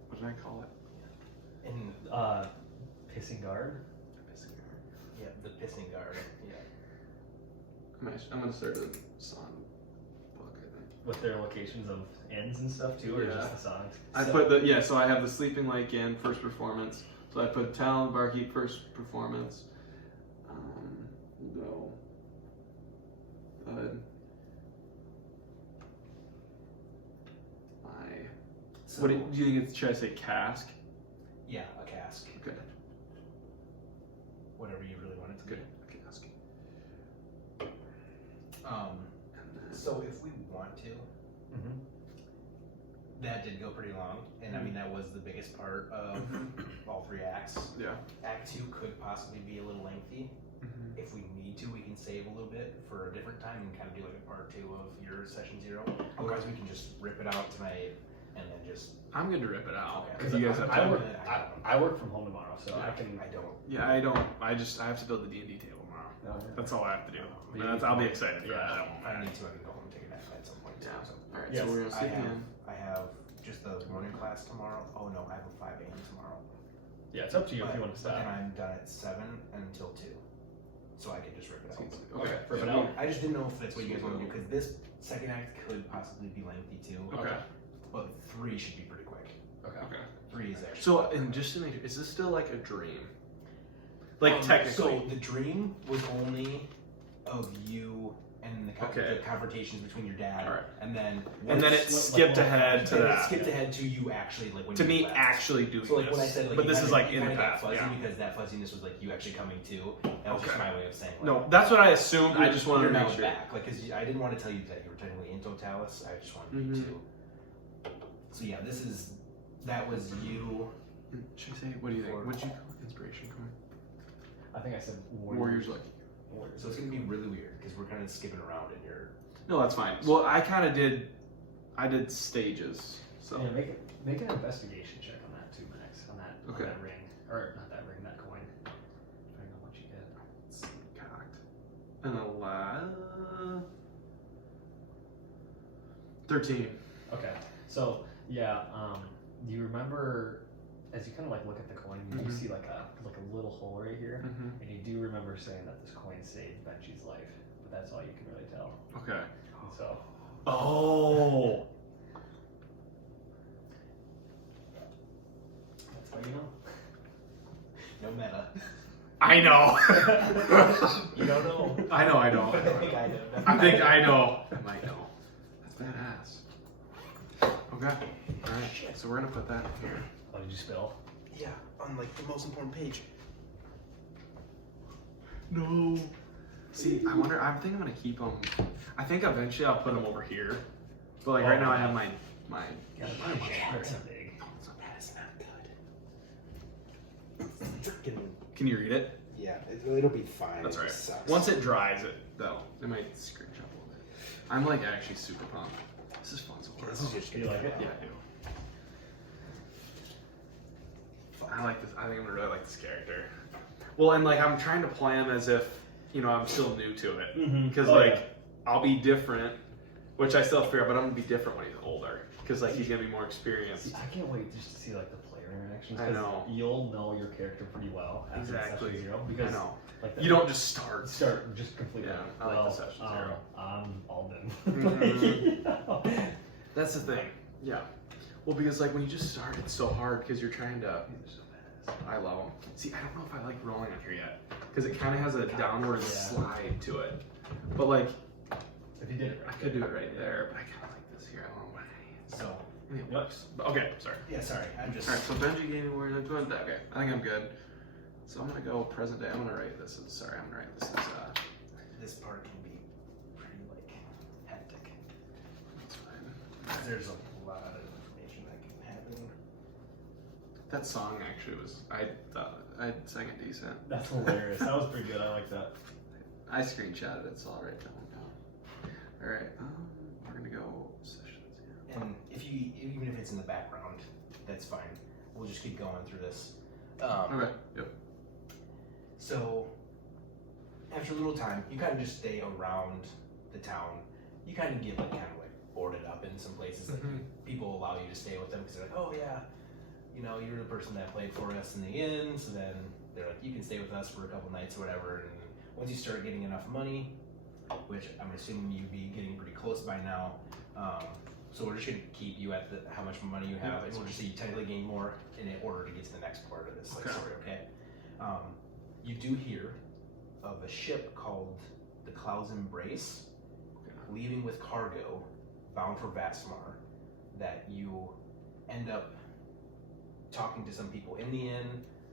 What did I call it? And Pissing guard. yeah, the pissing guard. Yeah. I'm gonna start a song book. I think. With their locations of ends and stuff too, or Yeah. just the songs. I put the So I have the Sleeping Lake in first performance. So I put Talon Barkeep first performance. Go. So, What do you think? Should I say cask? yeah, a cask. Okay. Whatever you really want it to be. Good. Cask. So if we want to, Mm-hmm. that did go pretty long, and I mean that was the biggest part of all three acts. Yeah. Act 2 could possibly be a little lengthy. If we need to, we can save a little bit for a different time and kind of do like a part 2 of your session 0. Otherwise, we can just rip it out tonight and then just. I'm good to rip it out. Okay. Because you guys have I time. work. I work from home tomorrow, so Yeah. I can. I don't. Yeah, I don't. I have to build the D&D table tomorrow. That's all I have to do. And I'll be excited for that. I won't I mind. need to. I can go home and take a nap at some point. Yeah. Too, so. All right. Yes. So we're gonna I sleep have, in. I have just the morning class tomorrow. Oh no, I have a 5 a.m. tomorrow. Yeah, it's up to you if But- you want to But stop. then I'm done at 7 until 2. So I can just rip it out. Okay. Rip it So out. I just didn't know if that's what you guys want to do because this second act could possibly be lengthy too. Okay. But 3 should be pretty quick. Okay. Okay. 3 is actually. So, and just to make sure, is this still like a dream? Like technically. So the dream was only of you and the, Okay. the confrontations between your dad, Alright. and then and then it skipped ahead to and it that. skipped ahead to you actually like when To you me, left. actually doing So like this. when I said like, but you this kinda- is like you in the kinda got past. fuzzy Yeah. because that fuzziness was like you actually coming to. That was just Okay. my way of saying. Like, No, that's what I assumed. I just wanted you're to make now sure. back, like, because I didn't want to tell you that you were technically in Totalis. I just wanted Mm-hmm. you to. So yeah, that was you. Should I say? What do you think? Or- What'd you call it? Inspiration coin? I think I said Warriors like. Warriors. So it's gonna be really weird because we're kind of skipping around in your. No, that's fine. Well, I kind of did. I did stages. So. Yeah, make an investigation check on that too, Max. On that, Okay. on that ring, or not that ring, that coin. Depending on what you get. It's cocked. And 13. Okay, so yeah, do you remember as you kind of like look at the coin, you do see like a little hole right here, Mm-hmm. and you do remember saying that this coin saved Benchy's life, but that's all you can really tell. Okay. And so Oh. that's how you know. No meta. I know. You don't know. I know. I know. I think I know. I think I know. I might know. That's badass. Okay. All right. So we're gonna put that here. What did you spill? Yeah, on like the most important page. No. See, I wonder. I think I'm gonna keep them. I think eventually I'll put them over here. But like right now, I have my. Yeah, that's big. That is not good. Can you read it? Yeah, it'll be fine. That's It right. just sucks. Once it dries, it might scratch up a little bit. I'm like actually super pumped. This is fun so far. This is just Do you like it? Yeah, I do. I like this. I think I'm gonna really like this character. Well, and like I'm trying to play him as if I'm still new to it, because Oh, like yeah. I'll be different, which I still have to figure out, but I'm gonna be different when he's older, because like he's gonna be more experienced. See, I can't wait just to see like the player interactions. I 'cause know. You'll know your character pretty well after Exactly. session 0 I because know. like You don't just start. start just completely. Yeah, I like the session 0. I'm all done. That's the thing. Yeah. Well, because like when you just start, it's so hard because you're trying to. I love them. See, I don't know if I like rolling on here yet because it kind of has a downward slide to it. But like, If you did it I right, could do it right there, but I kind of like this here. I don't know why. So, And it works. But, okay, sorry. yeah, sorry. I'm just. All right, so Benji gave me where to go. Okay, I think I'm good. So I'm gonna go present day. I'm gonna write this as. Sorry, I'm gonna write this as. This part can be pretty, like, hectic. That's fine. There's a lot of information that can happen. That song actually was. I thought I sang it decent. that's hilarious. That was pretty good. I like that. I screenshotted it, so I'll write that one down. All right, we're gonna go sessions. Yeah. And even if it's in the background, that's fine. We'll just keep going through this. Okay. Yep. So, after a little time, you kind of just stay around the town. You kind of get kind of boarded up in some places. Like people allow you to stay with them because they're like, oh yeah, you're the person that played for us in the inn. So then they're like, you can stay with us for a couple nights or whatever. And once you start getting enough money, which I'm assuming you'd be getting pretty close by now. So we're just gonna keep you at how much money you have, and we'll just see you technically gain more in order to get to the next part of this story. Okay. You do hear of a ship called the Cloud's Embrace leaving with cargo bound for Vasmar, that you end up talking to some people in the inn,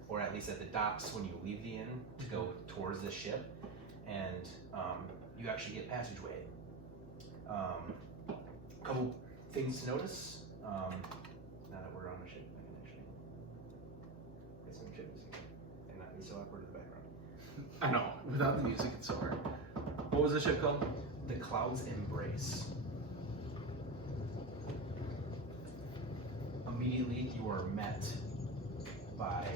or at least at the docks when you leave the inn to go towards the ship, and you actually get passageway. Couple things to notice. Now that we're on the ship, I can actually get some chips and not be so awkward in the background. I know. Without the music, it's so hard. What was the ship called? The Cloud's Embrace. Immediately, you are met by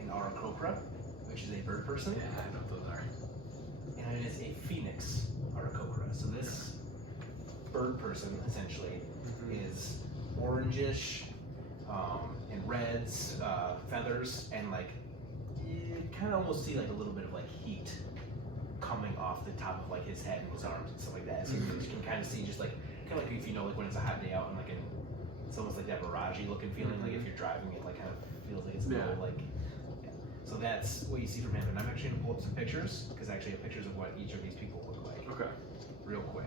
an Aarakocra, which is a bird person. Yeah, I know what those are. And it is a phoenix Aarakocra. So this bird person, essentially, is orangish and reds, feathers, and you kind of almost see a little bit of heat coming off the top of his head and his arms and stuff like that. So you can kind of see just kind of if when it's a hot day out and it's almost like that barragey looking feeling. If you're driving it, kind of feels like it's a little yeah. So that's what you see from him. And I'm actually gonna pull up some pictures because I actually have pictures of what each of these people look like. Okay. Real quick.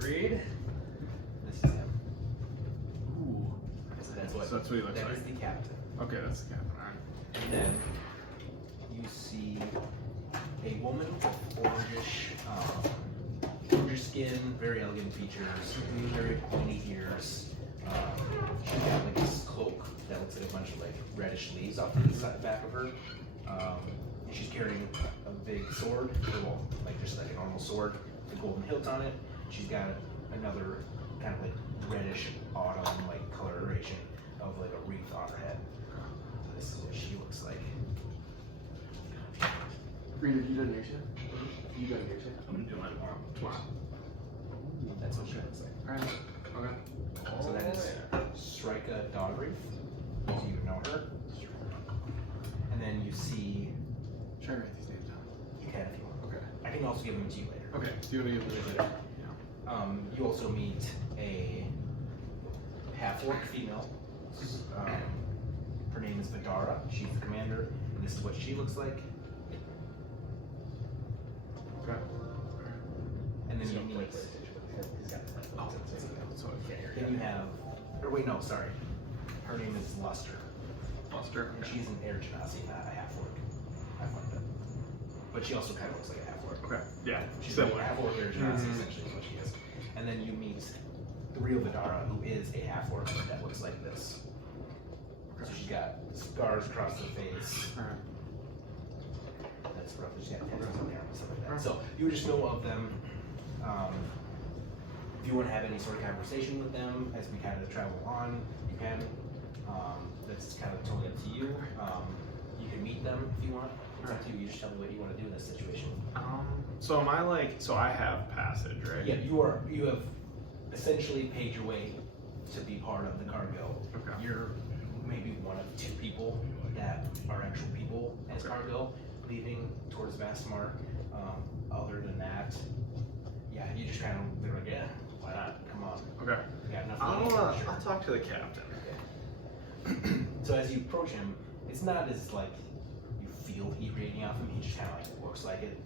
Read. This is him. Ooh. So that's what. So that's what he looks that like. is the captain. Okay, that's the captain. All right. And then you see a woman with orangish skin, very elegant features, very pointy ears. She's got this cloak that looks like a bunch of reddish leaves off to the back of her. And she's carrying a big sword, just like a normal sword, with a golden hilt on it. She's got another kind of reddish autumn coloration of a wreath on her head. So this is what she looks like. Reader, you done yours yet? You done yours yet? I'm gonna do mine tomorrow. That's what she looks like. Alright. Okay. So that is Shrika Dogreef, so you know her. And then you see, Should I write these names down? you can if you want. Okay. I can also give them to you later. Okay. Do you want to give me later? You also meet a half-orc female. Her name is Vidara. She's the commander, and this is what she looks like. Okay. And then you meet. Oh, so Then you have. Or wait, no, sorry. Her name is Luster, Foster. and she's an Air Genasi, not a half-orc. But she also kind of looks like a half-orc. Okay. Yeah. She's Similar. a half-orc Air Genasi, essentially, is what she is. And then you meet the real Vidara, who is a half-orc that looks like this. So she's got scars across her face. Alright. That's roughly, she's got tattoos on there and stuff like that. So you would just know of them. If you want to have any sort of conversation with them as we kind of travel on, you can. That's kind of totally up to you. You can meet them if you want. It's up to you. You just tell me what you want to do in this situation. So am I like? So I have passage, right? Yeah, you have essentially paid your way to be part of the cargo. Okay. You're maybe one of 2 people that are actual people as cargo leaving towards Vastmar. Other than that, yeah, you just kind of, they're like, yeah, why not? Come on. Okay. Yeah, nothing. I'll talk to the captain. So as you approach him, it's not as like you feel heat radiating off him. He just kind of like looks like it.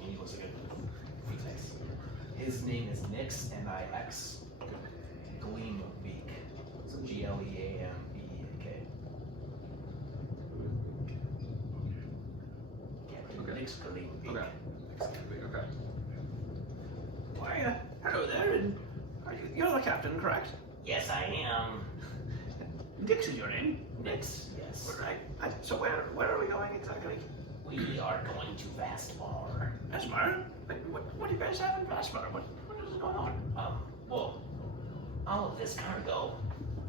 He looks like a phoenix. His name is Nix, N-I-X, Gleambeak. So Gleambeak. Captain Nix Gleambeak. Okay. Why, hello there, and you're the captain, correct? Yes, I am. Dix is your name. Nix, yes. Right. So where are we going exactly? We are going to Vastmar. Vastmar? What do you guys have in Vastmar? What is going on? Well, all of this cargo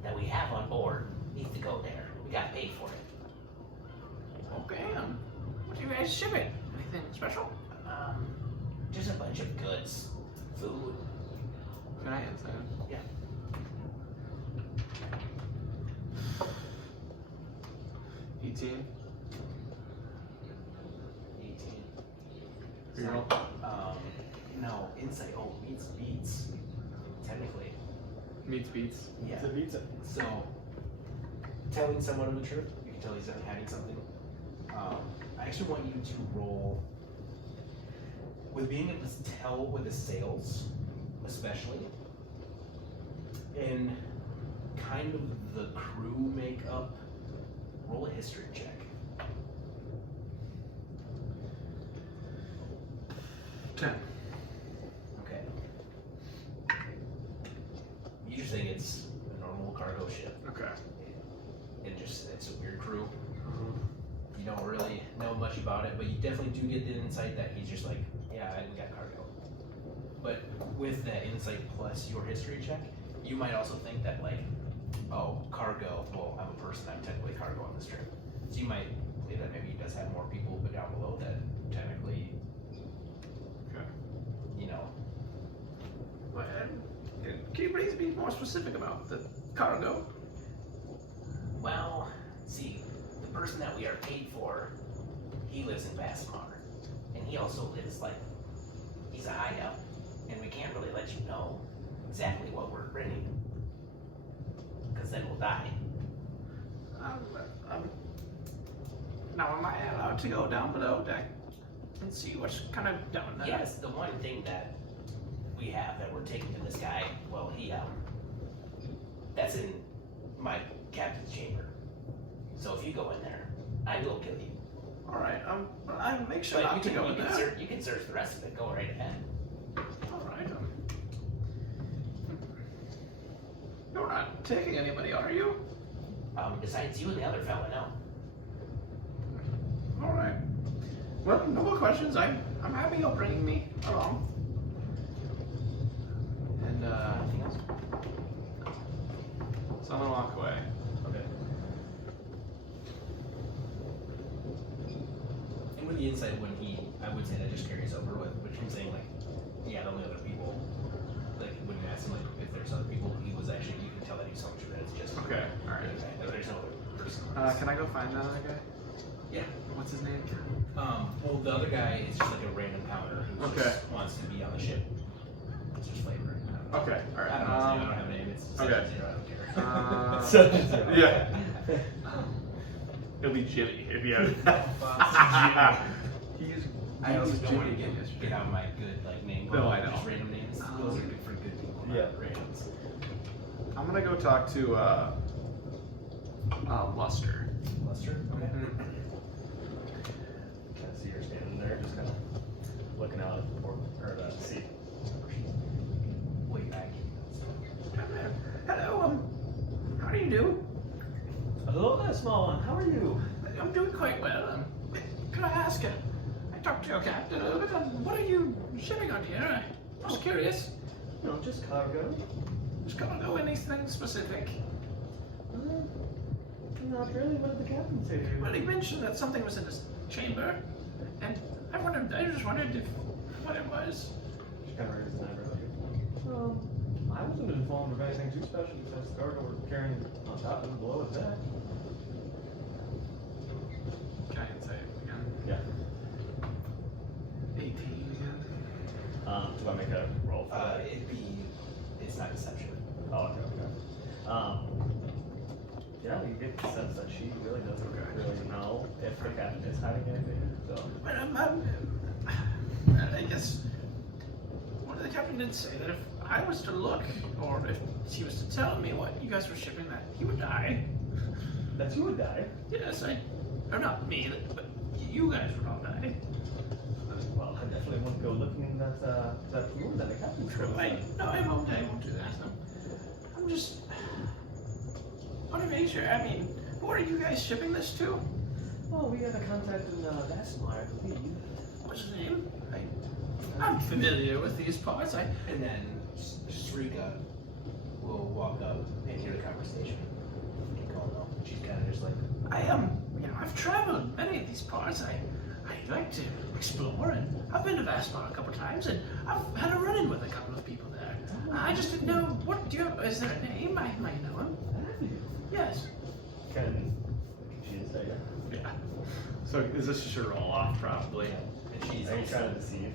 that we have on board needs to go there. We got paid for it. Okay, what are you guys shipping? Anything special? Just a bunch of goods, food. Can I answer? Yeah. 18. 18. You roll? No, insight. Oh, meets beats. Technically. Meets beats. Yeah. It's a pizza. So, telling someone the truth, you can tell he's hiding something. I actually want you to roll with being able to tell with the sails, especially, and kind of the crew makeup. Roll a history check. 10. Okay. You just think it's a normal cargo ship. Okay. It's a weird crew. You don't really know much about it, but you definitely do get the insight that he's just like, yeah, we got cargo. But with that insight plus your history check, you might also think that like, oh, cargo, well, I'm a person, I'm technically cargo on this trip. So you might believe that maybe he does have more people, but down below that technically, you know. Well, can you please be more specific about the cargo? Well, see, the person that we are paid for, he lives in Vastmar. And he also lives like, he's a hideout. And we can't really let you know exactly what we're bringing. Because then we'll die. Now, am I allowed to go down below deck and see what's kind of down there? Yes, the one thing that we have that we're taking to this guy, well, that's in my captain's chamber. So if you go in there, I will kill you. All right. I'll make sure But not to go in there. you can search the rest of it. Go right ahead. All right. You're not taking anybody, are you? Besides you and the other fella, no. All right. Well, no more questions. I'm happy you're bringing me along. And Anything else? so I'm gonna walk away. Okay. And with the insight, I would say that just carries over with him saying like, yeah, the only other people, like when you asked him like if there's other people, he was actually, you can tell that he's so sure that it's just Okay, alright. There's no other person. Can I go find that other guy? Yeah. What's his name? Well, the other guy is just like a random pounder who Okay. just wants to be on the ship. It's just flavor. Okay, I alright. don't know. I don't have a name. It's okay. Zero. I don't care. Such a zero. Yeah. It'll be Jimmy if you have. He's. I also he's don't want to Jimmy. get out my good like name. No, I know. Just random names. Those are good for good people. Not Yeah. Randoms. I'm gonna go talk to Luster. Lester. Okay. I see you're standing there, just kind of looking out at the port or the sea. Wait, I Hello. How do you do? Hello there, small one. How are you? I'm doing quite well. Can I ask I talked to your captain a little bit. What are you shipping on here? I'm just curious. No, just cargo. Just cargo, anything specific? Not really. What did the captain say to you? Well, he mentioned that something was in his chamber, and I just wondered what it was. She kind of raises an eyebrow. I wasn't informed of anything too special besides the cargo we're carrying on top and below his back. Can I say it again? Yeah. 18 again. Do I make a roll for that? It's not deception. Oh, okay. Yeah, you get the sense that she really doesn't really know if the captain is hiding anything. So. But I guess the captain did say that if I was to look, or if he was to tell me what you guys were shipping, that he would die. That you would die? Yes, or not me, but you guys would all die. Well, I definitely wouldn't go looking in that room that the captain True. I won't do that. No. I'm just want to make sure. I mean, who are you guys shipping this to? Oh, we have a contact in Vasmar, I believe. What's his name? I'm familiar with these parts. And then Shrika will walk up and hear the conversation. And go, no. She's kind of just like, I've traveled many of these parts. I like to explore, and I've been to Vasmar a couple times, and I've had a run-in with a couple of people there. I just didn't know is there a name? I might know him. Have you? Yes. Can she say it? Yeah. So is this just a roll off, probably? and she's Are you also, trying to deceive?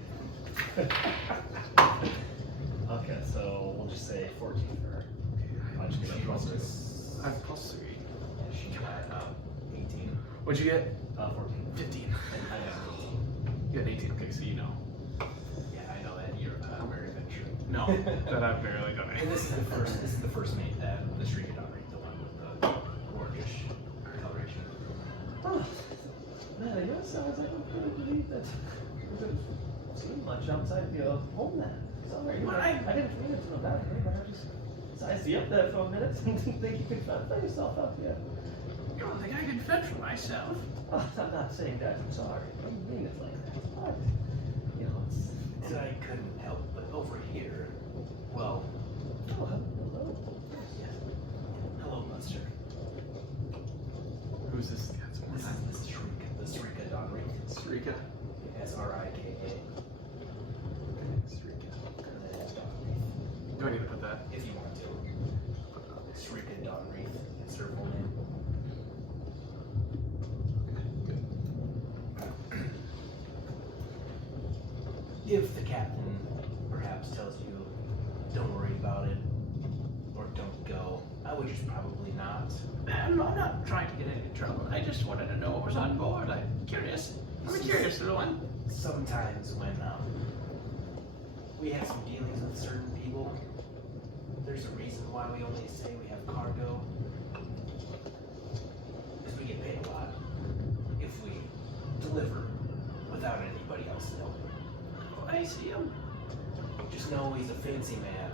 Okay, so we'll just say 14 for her. I'll just get a plus 2. I have plus 3. and she got 18. What'd you get? 14. 15. And I got 18. You got 18. Okay, so you know. Yeah, I know that you're very adventurous. No, that I've barely done And it. this is the first mate that the Shrika Donry, the one with the gorgeous coloration. Oh, man, I guess I was like, I couldn't believe that we could have seen much outside the homeland. Sorry, Well, I didn't mean it to know that way, but I just sized you up there for a minute and didn't think you could fend for yourself out here. You don't think I can fend for myself? Oh, I'm not saying that, I'm sorry. I didn't mean it like that. But, you know, And I couldn't help but over here. Well, Oh, hello. yes. Hello, Buster. Who's this? That's one This time. is the Shrika Donry. Srika. Srika. Srika. And then Donry, Do I need to put that? if you want to. Shrika Donry. It's her full name. If the captain perhaps tells you, don't worry about it, or don't go, I would just probably not. I'm not trying to get into trouble. I just wanted to know what was on board. I'm curious. I'm a curious little one. Sometimes when we have some dealings with certain people, there's a reason why we only say we have cargo. Because we get paid a lot if we deliver without anybody else knowing. Oh, I see him. Just know he's a fancy man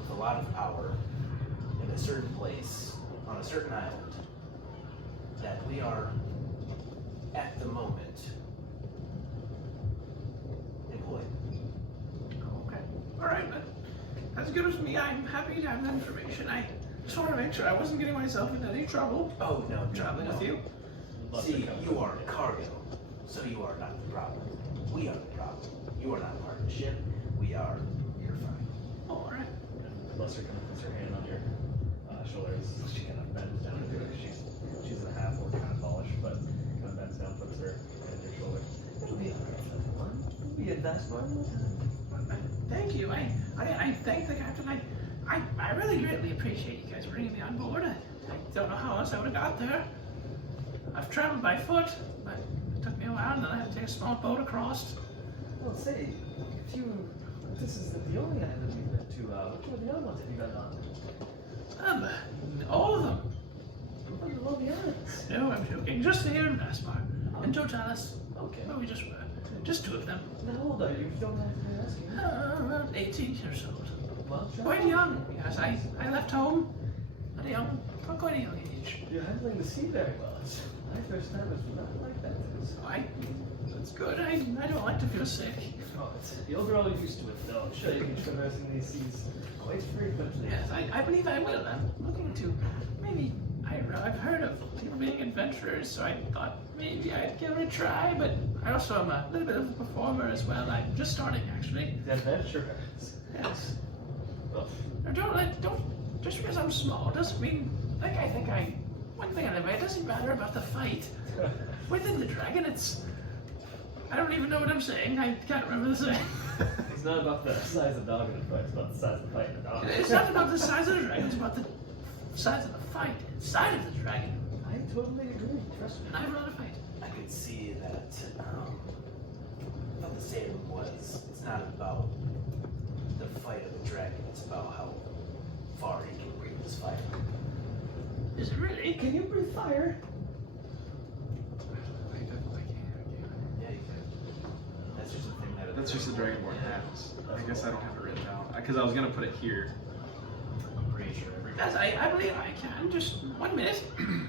with a lot of power in a certain place on a certain island that we are at the moment employed. Okay. All right, but as good as me, I'm happy to have the information. I just want to make sure I wasn't getting myself into any trouble Oh no, traveling with you. See, you are cargo, so you are not the problem. We are the problem. You are not part of the ship. We are. You're fine. Oh, all right. Buster kind of puts her hand on your shoulders. She kind of bends down into it. She's in a half orc, kind of polished, but kind of bends down, puts her hand on your shoulder. It'll be alright, everyone. We'll be at Vasmar in no time. Thank you. I thank the captain. I really greatly appreciate you guys bringing me on board. I don't know how else I would have got there. I've traveled by foot, but it took me a while, and then I had to take a small boat across. Well, say, if this is the only island we've been to, which one of the other ones have you been on? All of them. What are all the islands? No, I'm joking. Just here in Vasmar. In Totalis. Okay. Where we just were. Just 2 of them. How old are you? If you don't mind me asking. Around 18 years old. Well, Quite young, yes. I left home at a young from quite a young age. You're handling the sea very well. My first time is not like that. That's good. I don't like to feel sick. Oh, you'll grow used to it, though. I'm sure you'll be traversing these seas quite frequently. Yes, I believe I will. I'm looking to maybe. I've heard of people being adventurers, so I thought maybe I'd give it a try. But I also am a little bit of a performer as well. I'm just starting, actually. Adventurers. Yes. Well, Don't. Just because I'm small doesn't mean. Like I think I. One thing anyway. It doesn't matter about the fight. Within the dragon, I don't even know what I'm saying. I can't remember the saying. it's not about the size of the dog in the fight, it's about the size of the fight in the dog. It's not about the size of the dragon, it's about the size of the fight inside of the dragon. I totally agree, trust me. And I've run a fight. I could see that what the saying was, it's not about the fight of the dragon, it's about how far he can breathe his fire. Is it really? Can you breathe fire? I definitely can. Yeah, you can. That's just a thing that That's just a Dragonborn has. I guess I don't have it written down. Because I was going to put it here. I'm pretty sure everybody. Yes, I believe I can. Just 1 minute.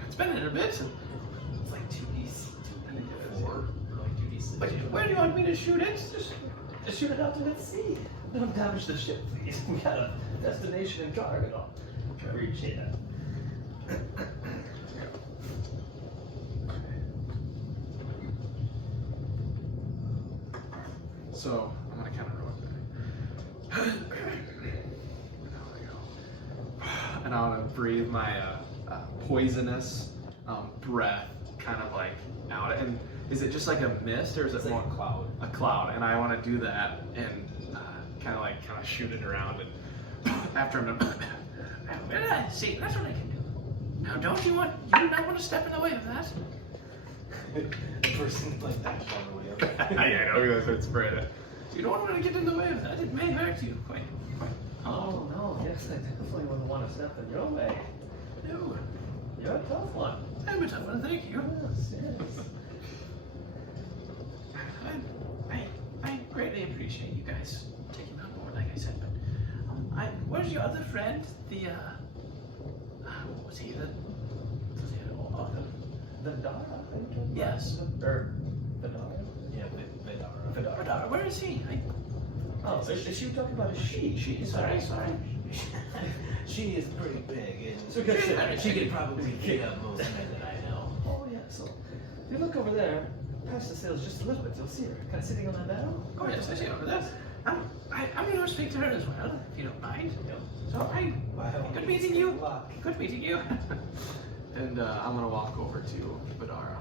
It's been a little bit. It's like 2d4, or like 2d6. But where do you want me to shoot it? Just shoot it out to the sea. Don't damage the ship, please. We got a destination in Gargadon. Appreciate that. So, I'm going to kind of roll it back. And I want to breathe my poisonous breath kind of like out. And is it just like a mist or is It's it like more a cloud. a cloud? And I want to do that and kind of shoot it around. And after I'm done, See, that's what I can do. Now, you do not want to step in the way of that. The person like that far away. yeah, I know that's what it's spread it. You don't want to get in the way of that. It may hurt you quite. Oh, no, yes, I definitely wouldn't want to step in your way. No, You're a tough one. I'm a tough one, thank you. Yes, yes. I greatly appreciate you guys taking me on board, like I said, but where's your other friend? The what was he? The Dara? Yes. Or Vidara? Yeah, Vidara. Vidara, where is he? Oh, is she talking about a she? Sorry. She is pretty big, So and good. she could probably pick up most men that I know. Oh, yeah, so if you look over there, past the sails just a little bit, you'll see her kind of sitting on that barrel. Oh yes, I see over there. I'm going to speak to her as well, if you don't mind. So good meeting you. Good meeting you. And I'm going to walk over to Vidara.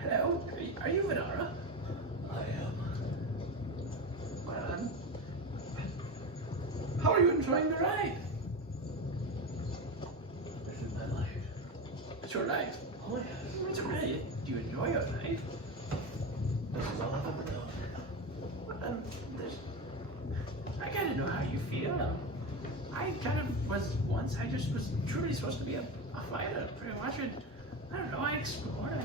Hello, are you Vidara? I am. Well, how are you enjoying the ride? This is my life. It's your life. Oh yeah. It's really. Do you enjoy your life? This is all I've ever known. Well, I kind of know how you feel. I kind of was once. I just was truly supposed to be a fighter, pretty much. And I don't know. I explored.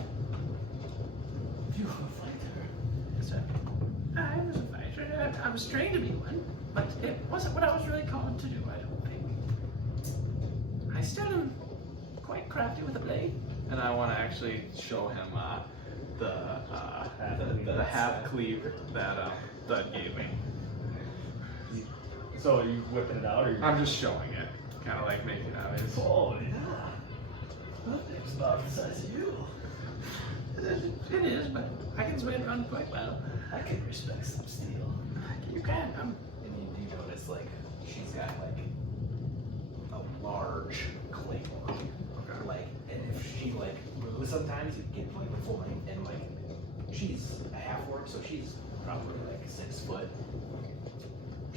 You are a fighter. So, I was a fighter. I was trained to be one, but it wasn't what I was really called to do. I don't think. I still am quite crafty with a blade. And I want to actually show him the half cleave that Dud gave me. So are you whipping it out, or you? I'm just showing it, kind of like making it out. Oh, yeah. Well, it's about the size of you. It is, but I can swing it around quite well. I can respect some steel. You can. And you do notice, like, she's got, like, a large claymore. Okay. Like, and if she, like, moves sometimes, you get, like, the full length. And, like, she's a half orc, so she's probably, like, 6 foot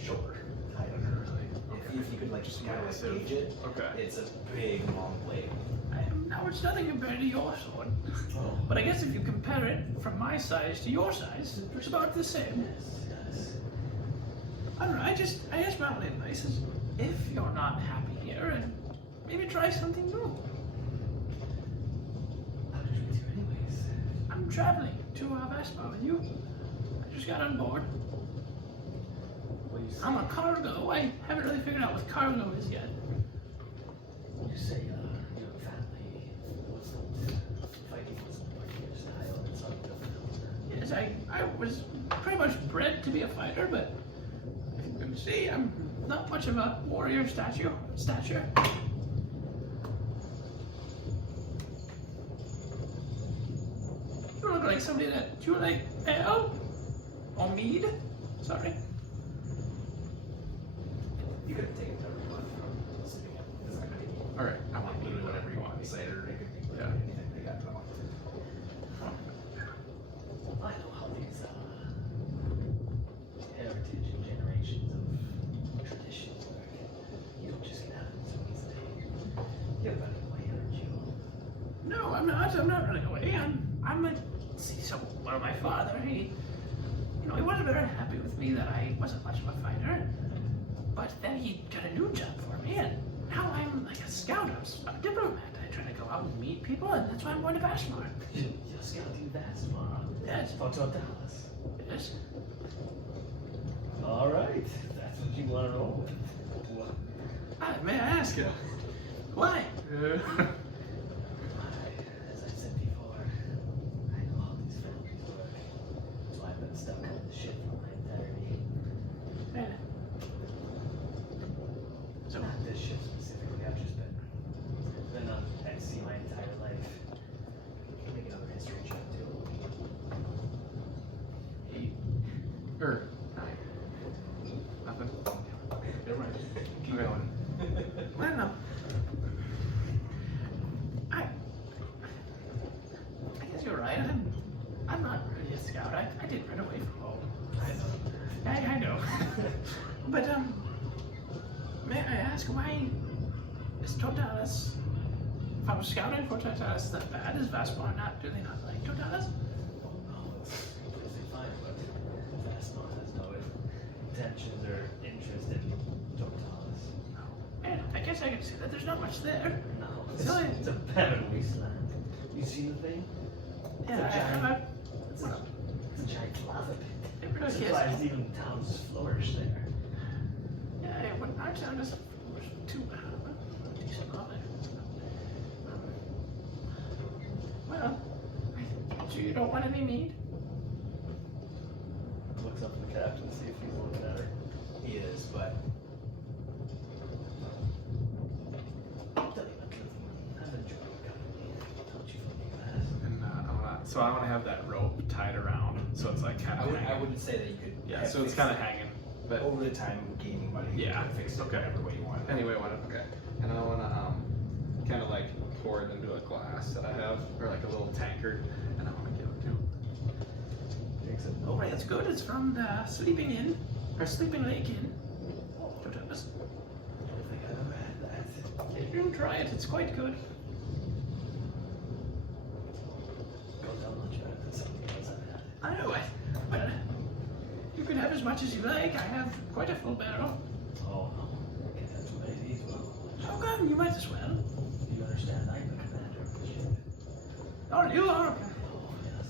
shorter. I don't know, really. If you could, like, just kind of, like, gauge it, Okay. it's a big, long blade. Now it's nothing compared to your sword. Oh. But I guess if you compare it from my size to your size, it's about the same. Yes. I don't know, I guess my only advice is if you're not happy here, and maybe try something new. How did we do anyways? I'm traveling to Vespa with you. I just got on board. Well, you I'm a cargo. I haven't really figured out what cargo is yet. You say your family wasn't fighting wasn't part of your style. It's unfulfilled. Yes, I was pretty much bred to be a fighter, but you can see I'm not much of a warrior stature. You look like somebody that you like ale or mead. Sorry. You could have taken whatever you want from sleeping in. It's not gonna be All right, I want to literally whatever you want. Cider, it could be Yeah. anything they got going. I know how these heritage and generations of traditions work. You don't just get out of it so easily. You're running away, aren't you? No, I'm not. I'm not running away. I'm a. See, so one of my father, he wasn't very happy with me that I wasn't much of a fighter. But then he got a new job for me, and now I'm like a scout. I'm a diplomat. I try to go out and meet people, and that's why I'm going to Bashmar. You're scouting that tomorrow. Yes. For Dallas. Yes. All right, that's what you want to roll with. Well, May I ask you why? as I said before, I know how these families work. That's why I've been stuck on the ship for my entirety. Yeah. So Not this ship specifically. I've just been on at sea my entire life. Make another history check too. Nothing. Never mind. Keep going. well, no. I guess you're right. I'm not really a scout. I did run away from home. I know. But may I ask why is Totalis? If I was scouting for Totalis that bad, is Vaspar not? Do they not like Totalis? Oh no, it's completely fine, but Fastmore has no intentions or interest in Totalis. And I guess I can see that there's not much there. No, Really? it's a barren wasteland. You see the thing? Yeah, It's a giant lava pit. it really I'm is. surprised even towns flourish there. Yeah, it wouldn't our town is too bad. Decent of it. Well, so you don't want any meat? Looks up at the captain to see if he's looking at her. He is, but I'll tell you what, I've enjoyed your company. Don't you feel me, guys? And I want to have that rope tied around, so it's like kind of. I wouldn't say that you could. Yeah, have so it's fixed kind of it. hanging. But Over the time gaining money, you Yeah, could fix it okay. whatever way you want. anyway, okay. And I want to kind of like pour it into a glass that I have, or like a little tankard, and I want to give it to him. Takes it. Oh, right, that's good. It's from the Sleeping Inn, or Sleeping Lake Inn. Totalis. I don't think I've ever had that. You can try it. It's quite good. Go down much better than something else I've had. I know it. Well, you can have as much as you like. I have quite a full barrel. Oh no, I can't have too many of these. Well, How come? You might as well. you understand, I'm the commander of the ship. Oh, you are. Oh yes.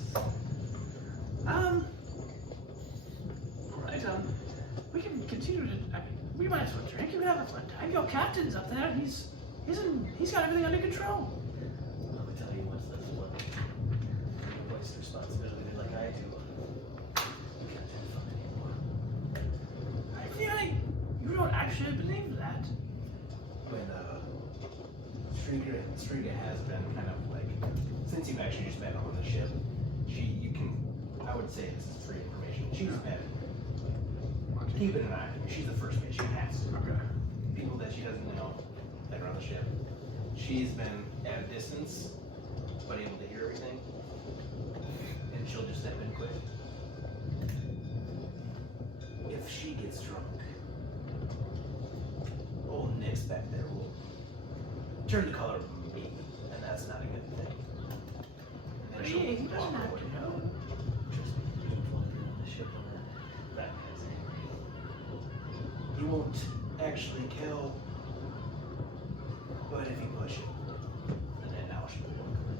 Right, we can continue to, I mean, we might as well drink. You can have a fun time. Your captain's up there. He's got everything under control. Let me tell you what's this one. You waste responsibility like I do. You can't have fun anymore. I feel like you don't actually believe that. When Striga has been kind of like, since you've actually just met on the ship, I would say this is free information. She's been keeping an eye on you. She's the first mate. She has to. Okay. People that she doesn't know that are on the ship. She's been at a distance, but able to hear everything. And she'll just step in quick. If she gets drunk, old Nick's back there will turn the color of meat, and that's not a good thing. And then she'll He doesn't walk have away. to know. Trust me, you don't want to get on the ship when that guy's angry. He won't actually kill, but if you push it, and then now she'll walk away.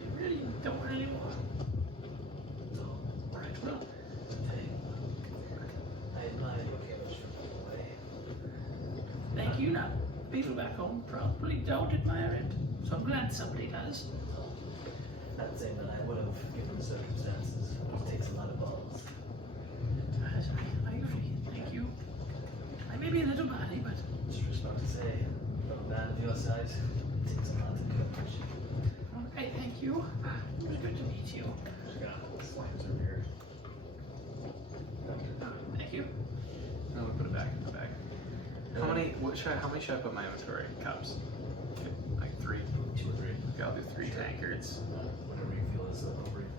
You really don't want any more. So, Alright, well, hey, you not? People back home probably don't admire it. So I'm glad somebody does. Not saying that I would have given the circumstances. It takes a lot of balls. I agree. Thank you. I may be a little body, but Just about to say, from a man of your size, it takes a lot of courage. okay, thank you. It was good to meet you. Just gonna slams over here. Thank you. I'm gonna put it back in the bag. How many should I put in my inventory? Cups. Okay, like 3. 2 or 3. Okay, I'll do 3 tankards. Whatever you feel is appropriate.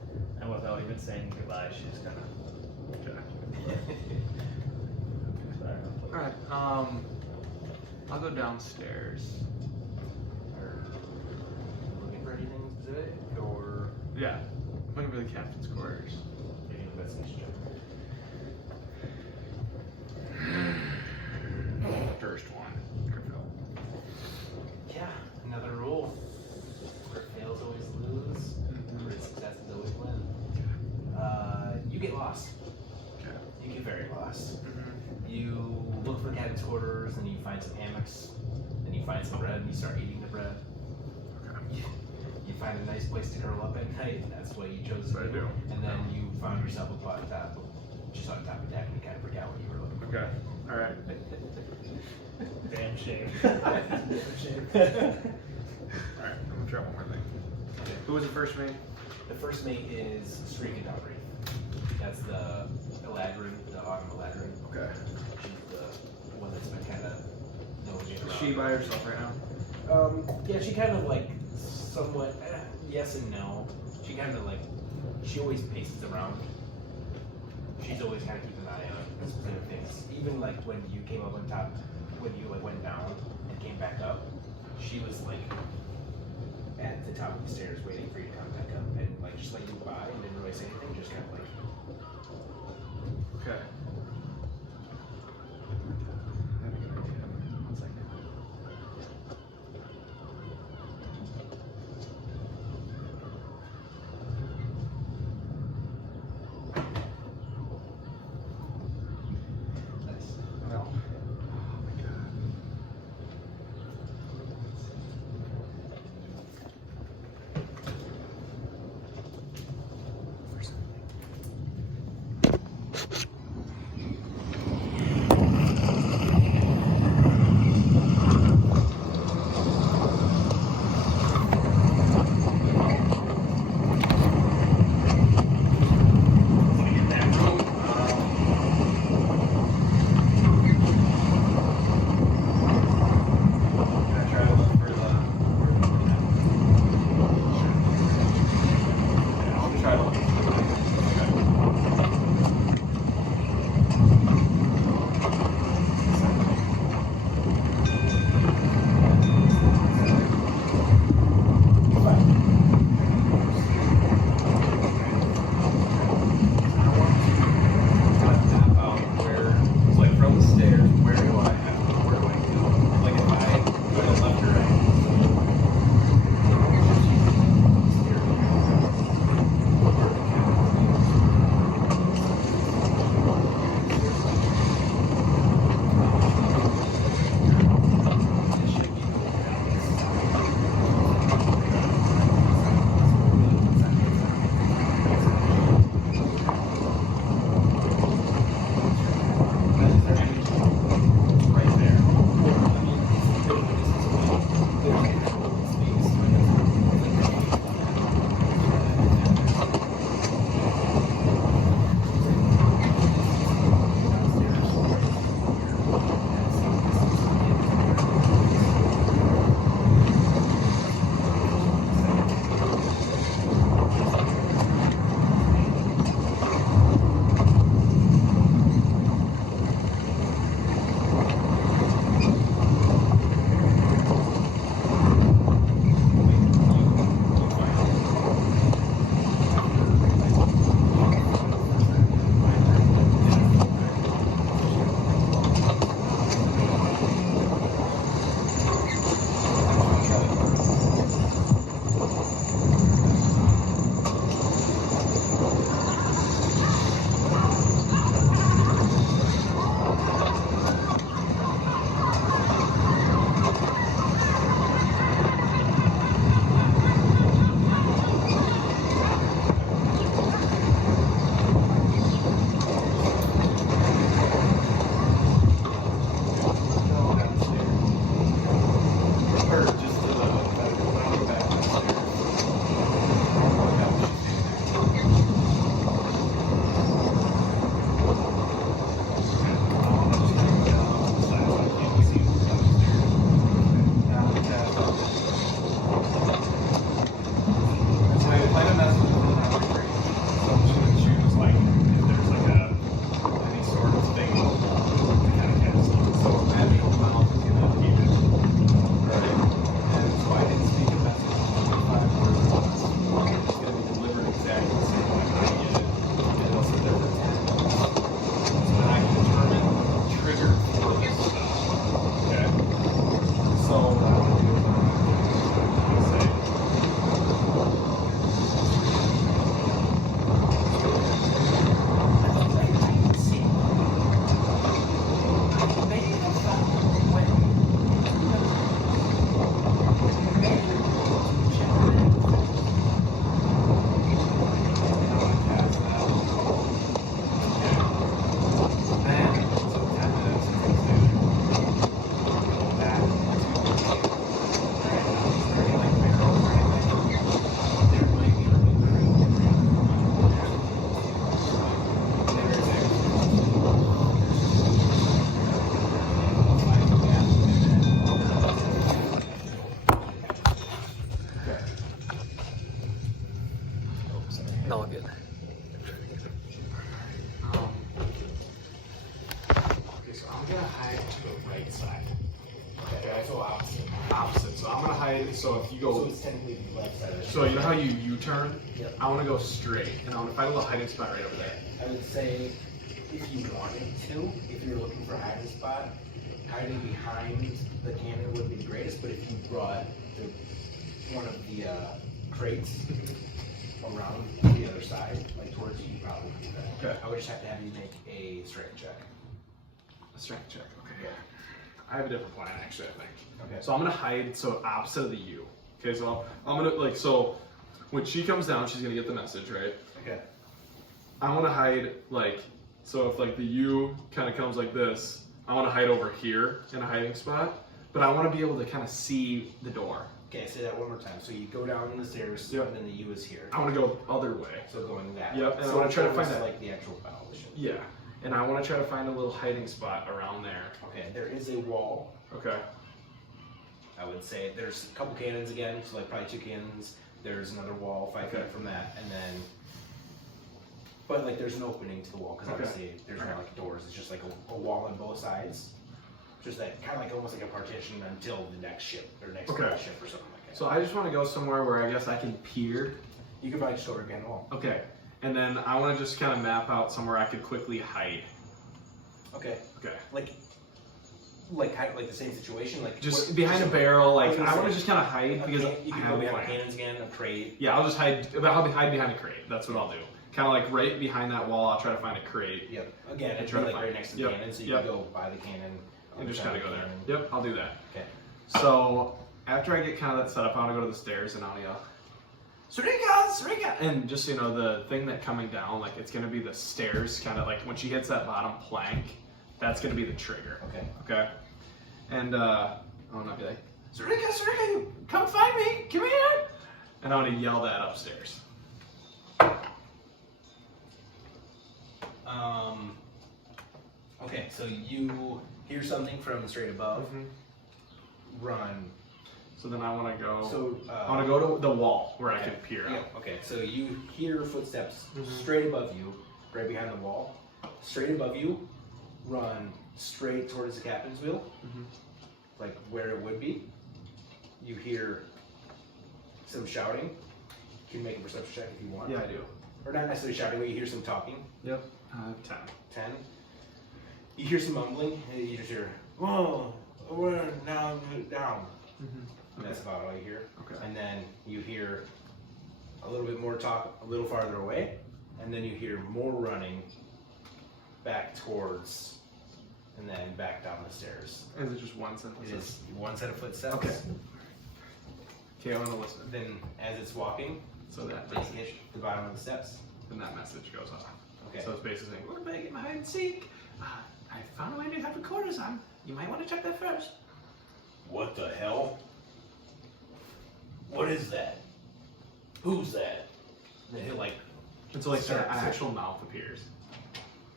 And without even saying goodbye, she just kind of. Alright, I'll go downstairs. Looking for anything specific, or Yeah, I'm looking for the captain's quarters. maybe an investigation check? First one. Griffel. Yeah, another rule. Where fails always lose, where successes always win. You get lost. Okay. You get very lost. You look for the captain's quarters, and you find some hammocks, and you find some bread, and you start eating the bread. You find a nice place to curl up at night, and that's what you chose to I do. And then you found yourself just on top of the deck, and you kind of forgot what you were looking for. Okay. Alright. Damn shame. Alright, I'm gonna try one more thing. Who was the first mate? The first mate is Shrikadabri. That's the Eladrin, the Autumn Eladrin. Okay. She's the one that's been kind of nosing Is around. she by herself right now? Yeah, she kind of like somewhat, yes and no. She kind of like, she always paces around. She's always kind of keeping an eye on specific things. Even like when you came up on top, when you like went down and came back up, she was like at the top of the stairs waiting for you to come back up and like just let you by and didn't really say anything, just kind of like. Okay. I have a good idea. 1 second. Nice. Well. Oh my god. gonna hide to the right side. Okay, so opposite. Opposite. So I'm gonna hide. So if you So go, it's technically the left side. so you know how you U-turn? Yep. I want to go straight, and I want to find a little hiding spot right over there. I would say if you wanted to, if you're looking for a hiding spot, hiding behind the cannon would be the greatest, but if you brought one of the crates around the other side, like towards you, you probably would do that. Okay. I would just have to have you make a strength check. A strength check. Okay. Yeah. I have a different plan actually. I think. Okay. So I'm gonna hide so opposite of the U. Okay. So I'm gonna like so when she comes down, she's gonna get the message, right? Okay. I want to hide like so if like the U kind of comes like this, I want to hide over here in a hiding spot, but I want to be able to kind of see the door. Okay, say that one more time. So you go down the stairs, Yep. and then the U is here. I want to go other way. So going that. Yep, and I so wanna try to towards, find that- like the actual battle mission. Yeah, and I want to try to find a little hiding spot around there. Okay, there is a wall. Okay. I would say there's a couple cannons again, so like probably 2 cannons. There's another wall 5 feet Okay. from that, and then, but like there's an opening to the wall because Okay. obviously there's not like doors. It's just like a wall on both sides. Just that kind of like almost like a partition until the next ship or next Okay. ship or something like that. So I just want to go somewhere where I guess I can peer. You could probably just go right behind the wall. Okay. And then I want to just kind of map out somewhere I could quickly hide. Okay, Okay. like the same situation, like Just what- behind a just- barrel, I like was gonna I want say, to just kind of hide a because can- you I can have go a behind plan. cannons again, a crate. Yeah, I'll just hide. I'll hide behind a crate. That's what I'll do. Kind of like right behind that wall. I'll try to find a crate Yep. Again, And it'd try be to like find right it. next to the Yep. cannon, so you Yep. can go by the cannon. and just kind of go there. cannon. Yep, I'll do that. Okay. So after I get kind of that set up, I want to go to the stairs and I'll yell, "Sarika, Sarika!" And just so you know, the thing that coming down, like it's gonna be the stairs, kind of like when she hits that bottom plank, that's gonna be the trigger. Okay. Okay. And I want to be like, Sarika, Sarika, come find me. Come here. and I want to yell that upstairs. Okay, so you hear something from straight above. Run. So then I want to go. So I want to go to the wall where I okay. can peer Yeah. out. Okay, so you hear footsteps Mhm. straight above you, right behind the wall. Straight above you, run straight towards the captain's wheel, Mhm. like where it would be. You hear some shouting. You can make a perception check if you want. Yeah, I do. Or not necessarily shouting, but you hear some talking. Yep. 10. 10. You hear some mumbling, and you just hear, "Oh, we're now down." And that's about all you hear. Okay. And then you hear a little bit more talk a little farther away, and then you hear more running back towards, and then back down the stairs. Is it just one sentence? It is one set of footsteps. Okay. Okay, I want to listen. Then as it's walking, So that they message, hit the bottom of the steps. then that message goes off. Okay. So it's basically saying, We're making hide and seek. I found a way to have recorders on. You might want to check that first. What the hell? What is that? Who's that? And then he'll like and so like Start- an actual mouth appears.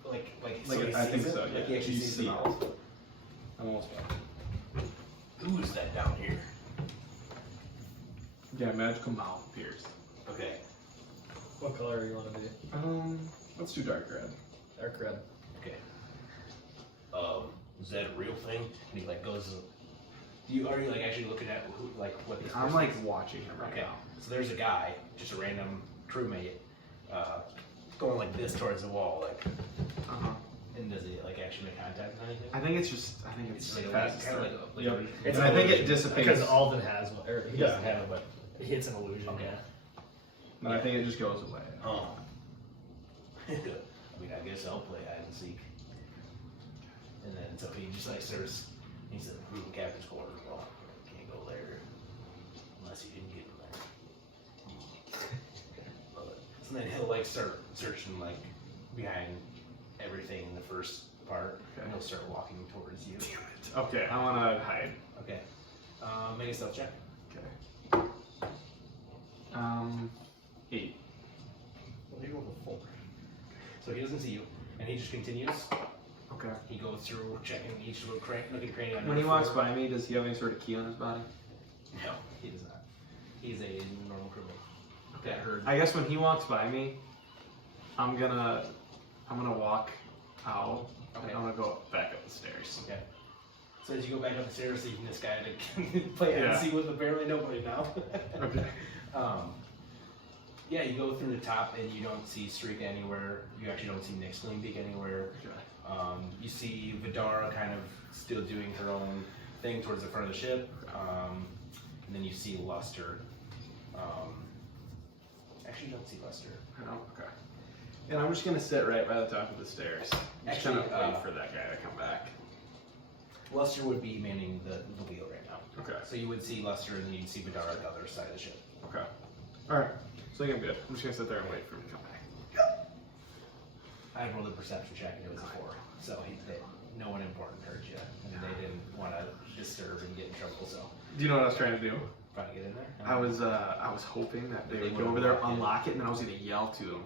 like Like he I think sees it? so. Like Yeah. he actually You sees see the it. mouth. I'm almost back. Who is that down here? Yeah, magical mouth appears. Okay. What color you want to be? Let's do dark red. Dark red. Okay. Is that a real thing? And he like goes. Are you like actually looking at who like what this? I'm person like is? watching him right Okay. now. So there's a guy, just a random crewmate, going like this towards the wall, like. Uh-huh. And does he like actually make contact with anything? I think it's It's like fast. kind of like a. Yep. It's And I an think it illusion, dissipates. because Alden has one, or he doesn't Yeah. have it, but it's an illusion. Okay. Yeah. And I think it just goes away. Oh. I mean, I guess I'll play hide and seek. And then so he just like starts. He said, "Room captain's quarters. Well, can't go there unless you didn't get in there." So then he'll like start searching like behind everything in the first part, Okay. and he'll start walking towards you. Okay, I want to hide. Okay. Make a stealth check. Okay. 8. Well, you rolled a 4. So he doesn't see you, and he just continues. Okay. He goes through checking each little looking cranny on When he number walks 4. by me, does he have any sort of key on his body? No, he does not. He's a normal criminal. That heard. I guess when he walks by me, I'm gonna walk out. Okay. And I'm gonna go back up the the stairs. Okay. So as you go back up the stairs, leaving this guy to play hide and seek with apparently nobody now. Okay. Yeah, you go through the top and you don't see Streak anywhere. You actually don't see Nick Slingbeak anywhere. Okay. You see Vidara kind of still doing her own thing towards the front of the ship. And then you see Luster. Actually, you don't see Luster. Oh, okay. And I'm just gonna sit right by the top of the stairs. Just kind of wait for that guy to come back. Luster would be manning the wheel right now. Okay. So you would see Luster and then you'd see Vidara on the other side of the ship. Okay. Alright. So I think I'm good. I'm just gonna sit there and wait for him to come back. I rolled a perception check and it was a 4. So no one important heard you. And they didn't want to disturb and get in trouble, so. Do you know what I was trying to do? Probably get in there. I was hoping that they would go over there, unlock it, and then I was gonna yell to them.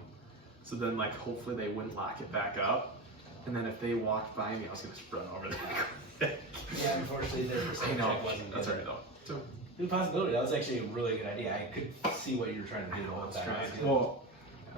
So then, like, hopefully they wouldn't lock it back up. And then if they walked by me, I was gonna sprint over there. Yeah, unfortunately their perception check wasn't That's good. alright though. So, Good possibility. That was actually a really good idea. I could see what you were trying to do the whole time. well,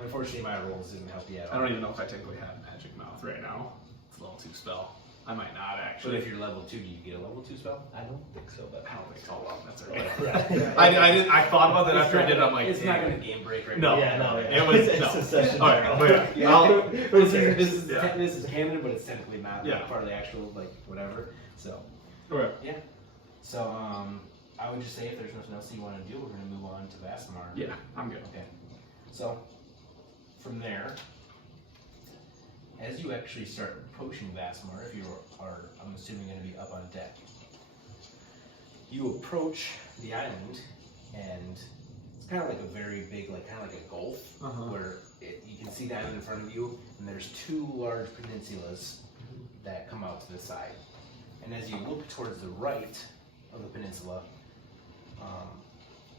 Unfortunately, my rolls didn't help you at I all. don't even know if I technically have Magic Mouth right now. It's a level 2 spell. I might not But actually. if you're level 2, do you get a level 2 spell? I don't think so, but I don't think so. Oh, well, that's alright. Right. I thought about that after I did it. I'm like, it's not damn. going to game break right No. now. Yeah, no, It was it's no. a session. Alright, but Yeah. I'll- this is Yeah. this is canon, but it's technically not Yeah. part of the actual like whatever. So Alright. yeah. So I would just say if there's nothing else you want to do, we're going to move on to Vastamar. Yeah, I'm good. Okay. So from there, as you actually start approaching Vastamar, if you are, I'm assuming, going to be up on deck, you approach the island, and it's kind of like a very big, like kind of like a gulf, where you can see the island in front of you, and there's 2 large peninsulas that come out to the side. And as you look towards the right of the peninsula,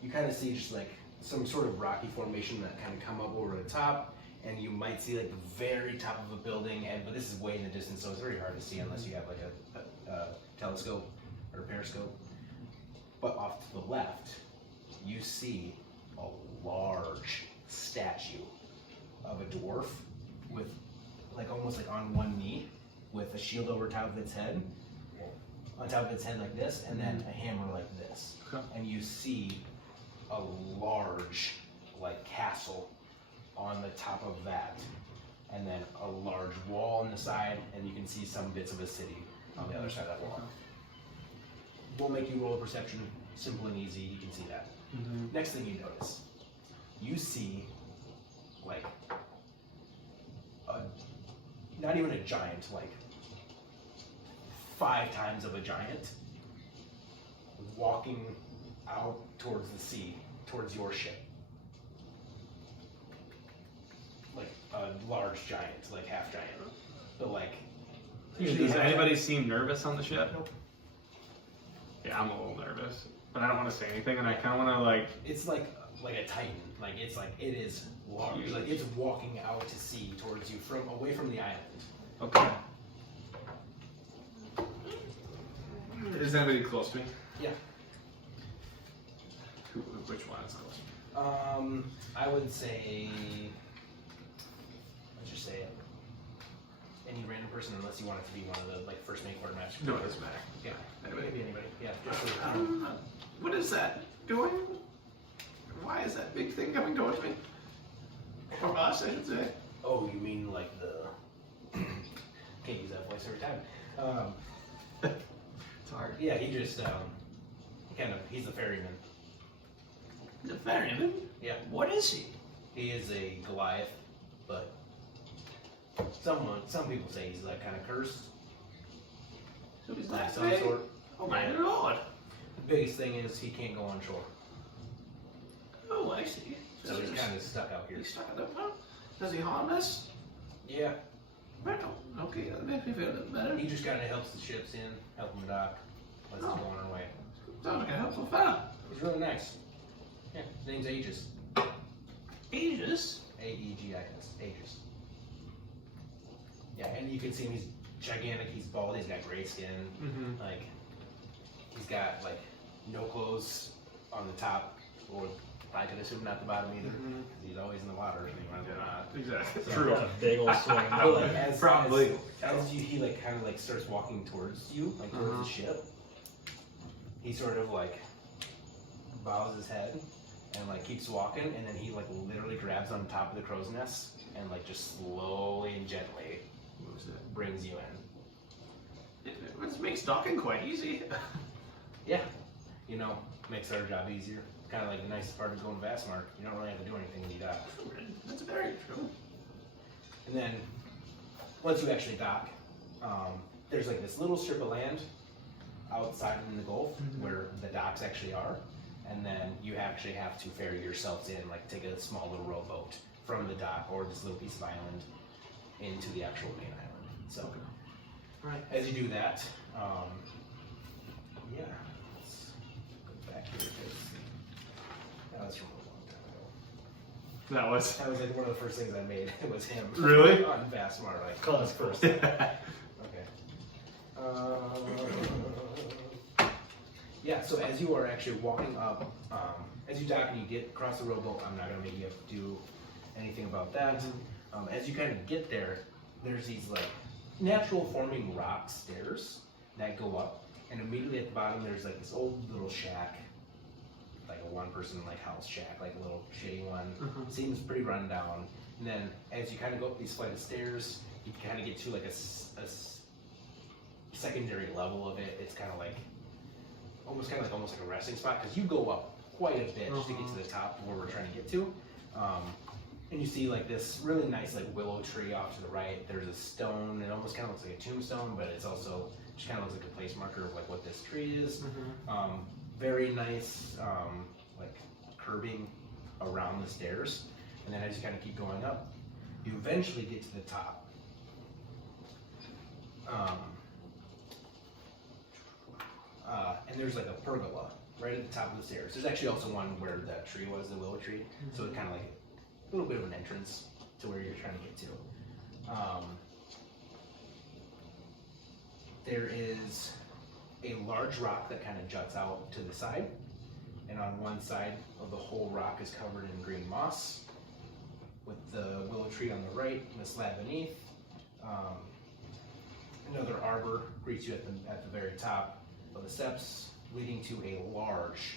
you kind of see just like some sort of rocky formation that kind of come up over the top, and you might see like the very top of a building, but this is way in the distance, so it's very hard to see unless you have like a telescope or a periscope. But off to the left, you see a large statue of a dwarf with like almost like on one knee with a shield over top of its head, on top of its head like this, and then a hammer like this. Okay. And you see a large like castle on the top of that, and then a large wall on the side, and you can see some bits of a city on the other side of that wall. We'll make you roll a perception, simple and easy, you can see that. Next thing you notice, you see like not even a giant, like 5 times of a giant walking out towards the sea, towards your ship. Like a large giant, like half giant. But like, Does anybody seem nervous on the ship? Nope. Yeah, I'm a little nervous, but I don't want to say anything, and I kind of want to like. It's like a titan. Like it is large. Like it's walking out to sea towards you from away from the island. Okay. Is anybody close to me? Yeah. Which one is close to me? I would say, let's just say any random person, unless you want it to be one of the like first main quartermasters. No, it doesn't matter. Yeah. Anybody? Maybe anybody. Yeah. What is that doing? Why is that big thing coming towards me? Or us, I should say. Oh, you mean like the? Can't use that voice every time. it's hard. Yeah, he just he's the ferryman. The ferryman? Yeah. What is he? He is a Goliath, but some people say he's like kind of cursed. So he's Of that some big? sort. Oh my lord. The biggest thing is he can't go on shore, Oh, I see. so he's kind of stuck out here. He's stuck at the front. Does he harm us? Yeah, Well, okay, that makes me feel a little better. he just kind of helps the ships in, help them dock, lets them go on our way. Sounds like a helpful fella. He's really nice. Yeah, his name's Aegis. Aegis? A-E-G-I-S. Aegis. Yeah, and you can see him, he's gigantic, he's bald, he's got gray skin, like, he's got, like, no clothes on the top, or I could assume not the bottom either, because he's always in the water. So you want to not. Exactly. So True. Got a big old swing. But, like, Probably. as he like kind of like starts walking towards you, like towards the ship, he sort of like bows his head and like keeps walking, and then he like literally grabs on top of the crow's nest and like just slowly and gently Moves it. brings you in. It makes docking quite easy. Yeah, you know, makes our job easier. Kind of like the nicest part of going to Vastmark. You don't really have to do anything when you dock. That's very true. And then once you actually dock, there's like this little strip of land outside in the Gulf where the docks actually are. And then you actually have to ferry yourselves in, like take a small little rowboat from the dock or this little piece of island into the actual main island. So, as you do that, yeah, let's go back here because that was from a long time ago. That was. That was like one of the first things I made. It was him. Really? On Vastmar, like Class first. first. Okay. Yeah, so as you are actually walking up, as you dock and you get across the rowboat, I'm not going to make you have to do anything about that. As you kind of get there, there's these like natural forming rock stairs that go up, and immediately at the bottom there's like this old little shack, like a one-person like house shack, like a little shitty one. Seems pretty run down. And then as you kind of go up these flight of stairs, you kind of get to like a secondary level of it. It's kind of like almost like a resting spot, because you go up quite a bit just to get to the top where we're trying to get to. And you see like this really nice like willow tree off to the right. There's a stone. It almost kind of looks like a tombstone, but it's also just kind of looks like a place marker of like what this tree is. Very nice like curbing around the stairs. And then as you kind of keep going up, you eventually get to the top. And there's like a pergola right at the top of the stairs. There's actually also one where that tree was, the willow tree. So it's kind of like a little bit of an entrance to where you're trying to get to. There is a large rock that kind of juts out to the side. And on one side of the whole rock is covered in green moss, with the willow tree on the right and the slab beneath. Another arbor greets you at the very top of the steps, leading to a large,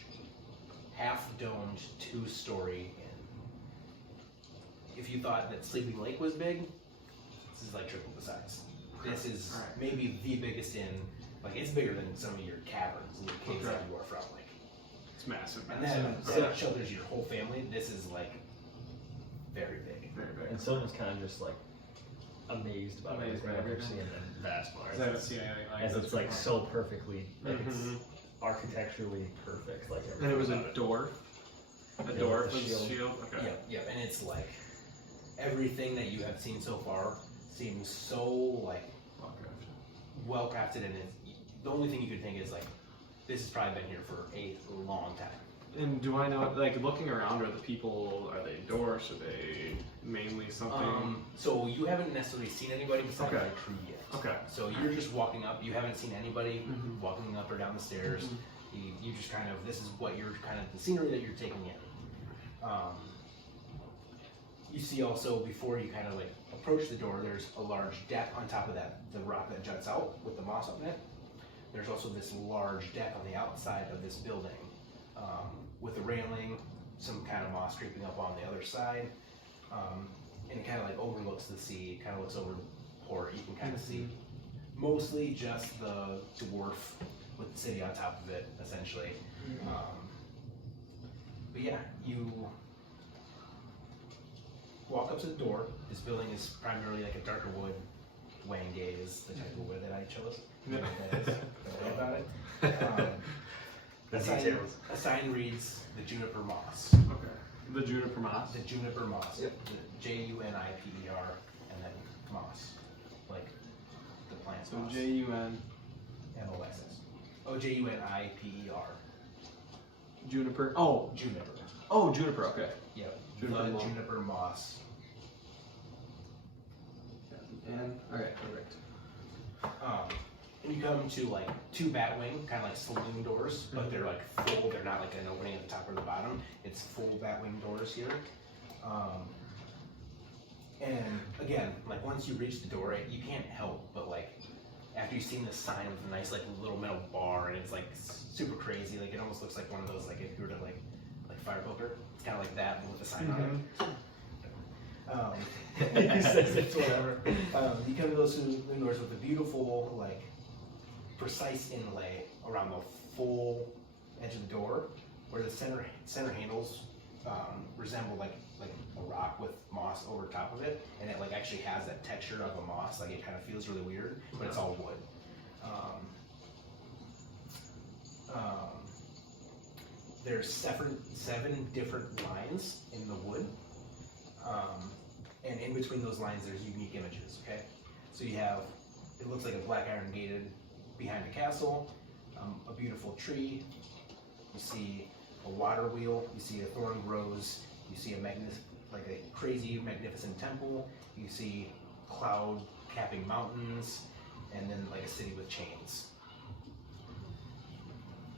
half-domed, two-story inn. If you thought that Sleeping Lake was big, this is like triple the size. This is maybe the biggest inn. Like, it's bigger than some of your caverns and your caves that you are from. Like, It's massive. and then that shelters your whole family. This is like very big. Very big. And Sylvin's kind of just like amazed about Amazed everything by I've ever everything. seen in Vastmar. I haven't seen anything like As this it's like before. so perfectly, like it's architecturally perfect. Like And it was a everything about door. A Yeah, door with for the the shield. shield. Okay. Yeah, and it's like everything that you have seen so far seems so like well crafted, and it's, the only thing you could think is like this has probably been here for a long time. And do I know, like, looking around, are the people, are they dwarfs? Are they mainly something? So you haven't necessarily seen anybody besides Okay. the tree yet. Okay. So you're just walking up. You haven't seen anybody walking up or down the stairs. You just kind of, this is what you're kind of the scenery that you're taking in. You see also before you kind of like approach the door, there's a large deck on top of that, the rock that juts out with the moss on it. There's also this large deck on the outside of this building with a railing, some kind of moss creeping up on the other side, and it kind of like overlooks the sea. It kind of looks over the port. You can kind of see mostly just the dwarf with the city on top of it, essentially. But yeah, you walk up to the door. This building is primarily like a darker wood. Wangate is the type of wood that I chose. You know what that is. Don't worry about it. A sign reads the juniper moss. Okay. The juniper moss? The juniper moss. Yep. The Juniper, and then moss. Like the plant's So moss. J-U-N. M-O-S-S. Oh, Juniper. Juniper. Oh. Juniper. Oh, juniper, okay. Yep. Juniper The moss. juniper moss. And, alright, perfect. And you come to like two batwing, kind of like saloon doors, but they're like full. They're not like an opening at the top or the bottom. It's full batwing doors here. And again, like once you reach the door, you can't help but like after you've seen the sign with a nice like little metal bar and it's like super crazy, like it almost looks like one of those like if you were to like fire poker, it's kind of like that but with a sign on it. It's whatever. You come to those saloon doors with a beautiful like precise inlay around the full edge of the door, where the center handles resemble like a rock with moss over top of it, and it like actually has that texture of a moss. Like it kind of feels really weird, but it's all wood. There's seven different lines in the wood, and in between those lines there's unique images. Okay, so you have, it looks like a black iron gated behind a castle, a beautiful tree. You see a water wheel. You see a thorn rose. You see a crazy magnificent temple. You see cloud capping mountains, and then like a city with chains.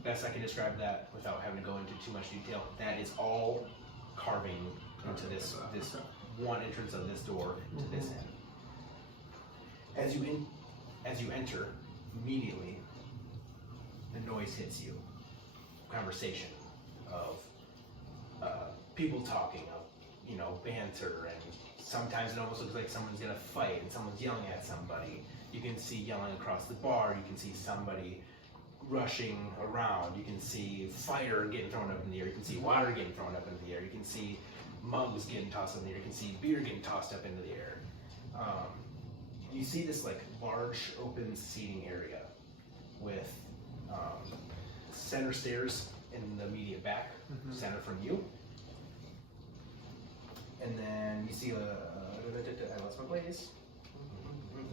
Best I can describe that without having to go into too much detail. That is all carving into this one entrance of this door to this end. As you enter, immediately the noise hits you. Conversation of people talking, of banter, and sometimes it almost looks like someone's gonna fight and someone's yelling at somebody. You can see yelling across the bar. You can see somebody rushing around. You can see fire getting thrown up in the air. You can see water getting thrown up into the air. You can see mugs getting tossed up in the air. You can see beer getting tossed up into the air. You see this like large open seating area with center stairs in the immediate back, center from you. And then you see I lost my place.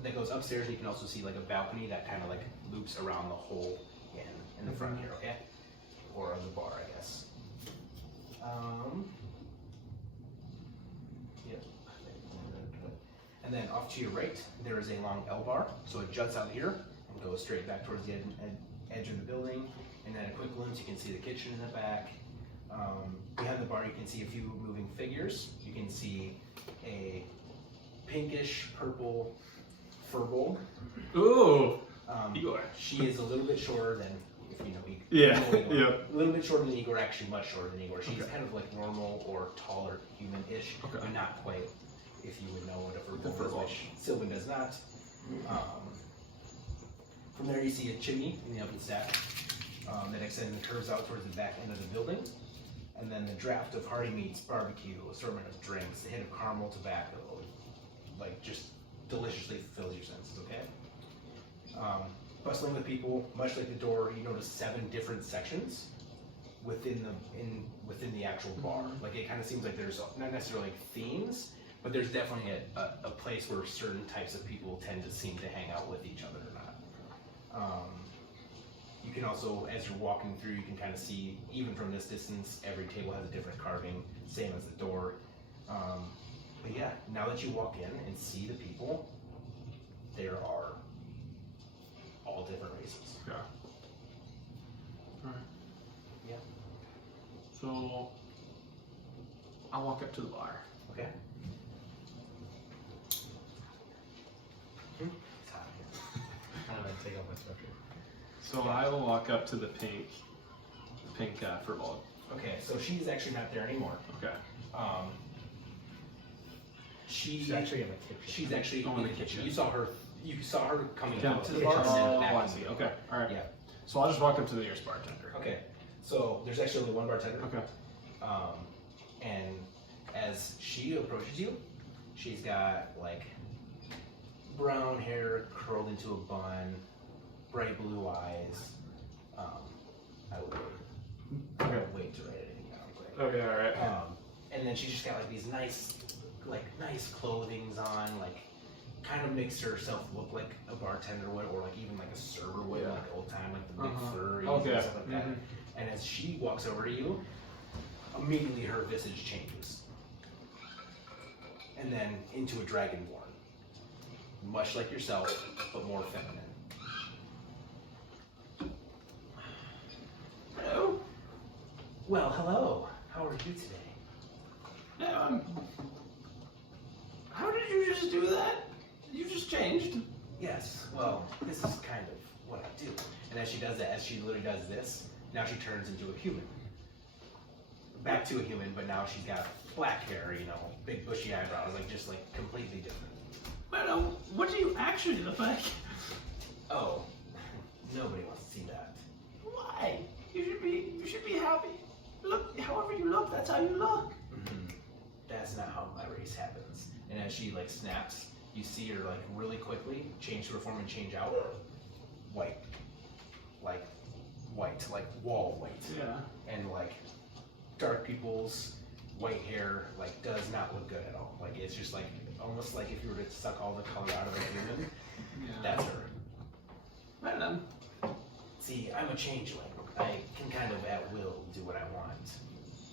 That goes upstairs, and you can also see like a balcony that kind of like loops around the whole in the front here, okay? Or on the bar, I guess. Yep. And then off to your right, there is a long L bar, so it juts out here and goes straight back towards the edge of the building. And then a quick glimpse, you can see the kitchen in the back. Behind the bar, you can see a few moving figures. You can see a pinkish purple furbolg. Ooh, Igor. She is a little bit shorter than, if you know Igor. Yeah, yeah. A little bit shorter than Igor, actually much shorter than Igor. She's kind of like normal or taller human-ish, but not quite, if you would know what a furbolg is, which Sylvin does not. From there, you see a chimney in the oven stack that extends and curves out towards the back end of the building. And then the draft of hearty meats, barbecue, assortment of drinks, a hint of caramel, tobacco, like just deliciously fills your senses, okay? Bustling with people, much like the door, you notice 7 different sections within the actual bar. Like it kind of seems like there's not necessarily like themes, but there's definitely a place where certain types of people tend to seem to hang out with each other or not. You can also, as you're walking through, you can kind of see, even from this distance, every table has a different carving, same as the door. But yeah, now that you walk in and see the people, there are all different races. Yeah. Alright. Yeah. So, I'll walk up to the bar. Okay. I'm gonna take off my sweatshirt. So I will walk up to the pink furbolg. Okay, so she's actually not there anymore. Okay. She's actually in the kitchen. She's actually Oh, in the kitchen. You saw her coming Yeah, out to the oh, bar. and then back I into see. the Okay. bar. All right. Yeah. So I'll just walk up to the nearest bartender. Okay. So there's actually only one bartender. Okay. And as she approaches you, she's got like brown hair curled into a bun, bright blue eyes. I would wait to write anything down quick. Okay. All right. And then she's just got like these nice clothings on, like kind of makes herself look like a bartender would, or like even like a server would, like old time, like the big furries and stuff like that. And as she walks over to you, immediately her visage changes, and then into a dragonborn, much like yourself, but more feminine. Well, hello. How are you today? How did you just do that? You just changed. Yes. Well, this is kind of what I do. And as she does that, as she literally does this, now she turns into a human. Back to a human, but now she's got black hair, you know, big bushy eyebrows, like just like completely different. Well, what do you actually look like? Oh, nobody wants to see that. Why? You should be happy. Look, however you look, that's how you look. That's not how my race happens. And as she like snaps, you see her like really quickly change to her form and change out. White. Like wall white. Yeah. And like dark people's white hair like does not look good at all. Like it's just like almost like if you were to suck all the color out of a human, that's her. Right then. See, I'm a changeling. I can kind of at will do what I want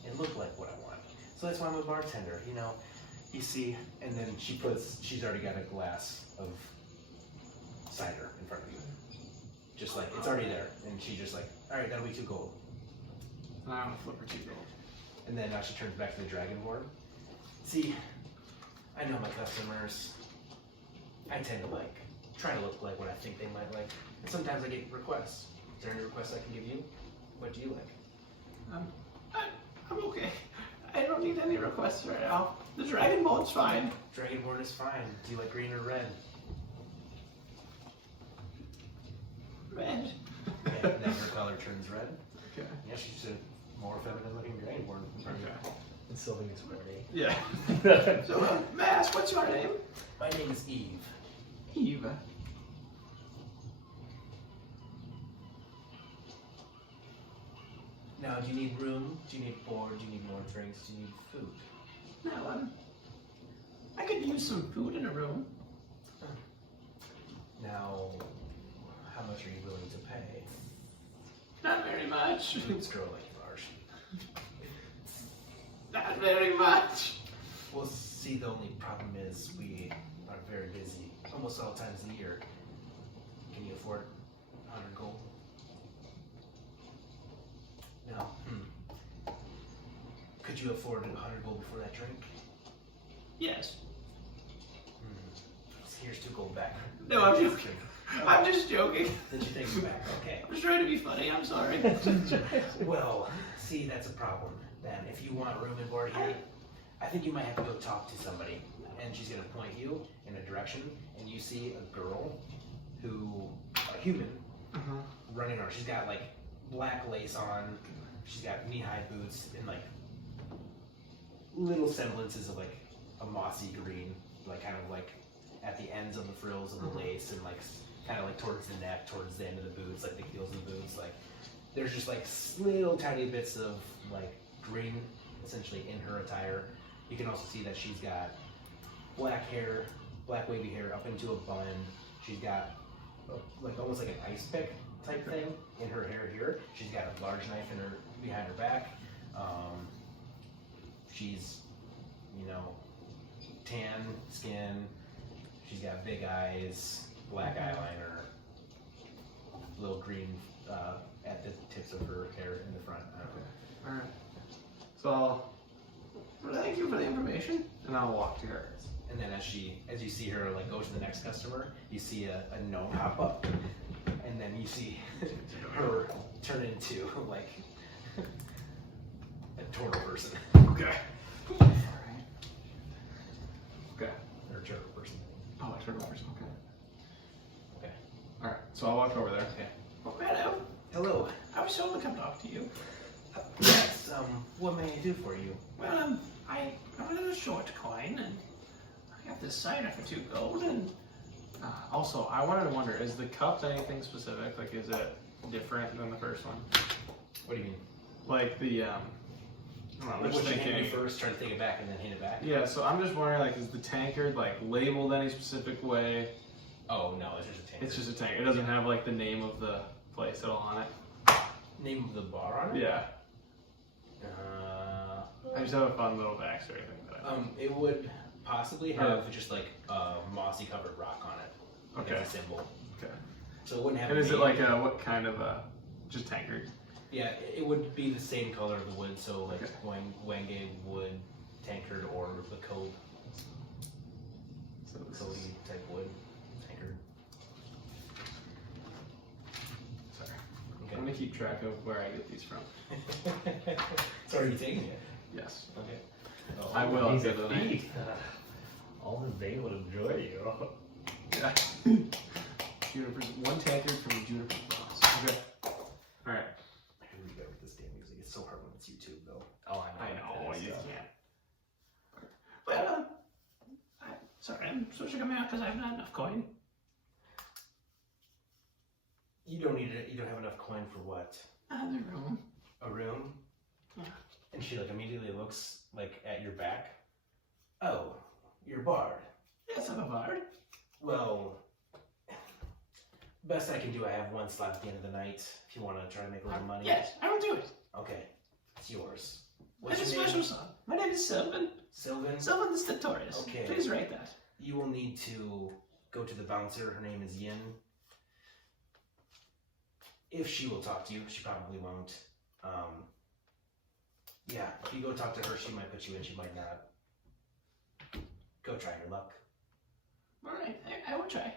and look like what I want. So that's why I'm a bartender, you know. You see, and then she's already got a glass of cider in front of you. Just like, it's already there. And she's just like, all right, that'll be 2 gold. And I want to flip her 2 gold. And then now she turns back to the dragonborn. See, I know my customers. I tend to like, try to look like what I think they might like. And sometimes I get requests. Is there any requests I can give you? What do you like? I'm okay. I don't need any requests right now. The dragonborn's fine. Dragonborn is fine. Do you like green or red? Red. Yeah, and then her color turns red. Okay. Yeah, she's a more feminine looking dragonborn. Okay. And Sylvin gets horny. Yeah. So, may I ask, what's your name? My name is Eve. Eve. Now, do you need room? Do you need board? Do you need more drinks? Do you need food? No, I could use some food in a room. Now, how much are you willing to pay? Not very much. Food's girl like ours. Not very much. Well, see, the only problem is we are very busy, almost all times of the year. Can you afford 100 gold? No. Could you afford 100 gold before that drink? Yes. Here's 2 gold back. No, I'm joking. I'm just joking. Then she takes it back. Okay. I'm just trying to be funny. I'm sorry. Well, see, that's a problem. Then, if you want room and board here, I think you might have to go talk to somebody. And she's going to point you in a direction, and you see a girl a human, running around. She's got like black lace on. She's got knee-high boots and like little semblances of like a mossy green, like kind of like at the ends of the frills of the lace and like kind of like towards the neck, towards the end of the boots, like the heels of the boots. Like there's just like little tiny bits of like green essentially in her attire. You can also see that she's got black hair, black wavy hair up into a bun. She's got like almost like an ice pick type thing in her hair here. She's got a large knife behind her back. She's, you know, tan skin. She's got big eyes, black eyeliner, little green at the tips of her hair in the front. All right. So Thank you for the information. and I'll walk to her. And then as you see her like go to the next customer, you see a gnome hop up, and then you see her turn into like a turtle person. Okay. Okay. Or a turtle person. Oh, I turned over. Okay. Okay. All right. So I'll walk over there. Okay. Oh, hello. Hello. I was told to come talk to you. Yes. What may I do for you? Well, I wanted a short coin, and I got this cider for 2 gold, and Also, I wanted to wonder: is the cup anything specific? Like, is it different than the first one? What do you mean? Like the I don't know, I'm Like just what you hand me thinking. first, try to take it back, and then hand it back? Yeah, so I'm just wondering, like, is the tankard like labeled any specific way? Oh no, it's just a tankard. It's just a tankard. It doesn't have like the name of the place at all on it. Name of the bar on it? Yeah. I just have a fun little backstory thing that I It would possibly have just like a mossy covered rock on it. Like Okay. as a symbol. Okay. So it wouldn't have And a is it name. like what kind of just tankard? Yeah, it would be the same color of the wood, so like Okay. Wenge wood, tankard, or the code, So this Cody is, type wood, tankard. sorry. I'm Okay. gonna keep track of where I get these from. So are you taking it? Yes. Okay. I will. He's at a the end of the night. thief. All his day would enjoy you. Yeah. Juniper's one tankard from Juniper's boss. Okay. All right. I can read over this damn music. It's so hard when it's YouTube, though. Oh, I know. It is, You yeah. can't. Well, sorry, I'm supposed to come out because I have not enough coin. You don't need it. You don't have enough coin for what? The room. A room? Yeah. And she like immediately looks like at your back. Oh, you're Bard. Yes, I'm a bard. Well, best I can do. I have one slot at the end of the night. If you want to try to make a little money. Yes, I will do it. Okay, it's yours. What's What's a your special name? song? My name is Sylvin. Sylvin. Sylvin the Stentorious. Okay. Please write that. You will need to go to the bouncer. Her name is Yin. If she will talk to you, she probably won't. Yeah, if you go talk to her, she might put you in, she might not. Go try your luck. All right, I will try.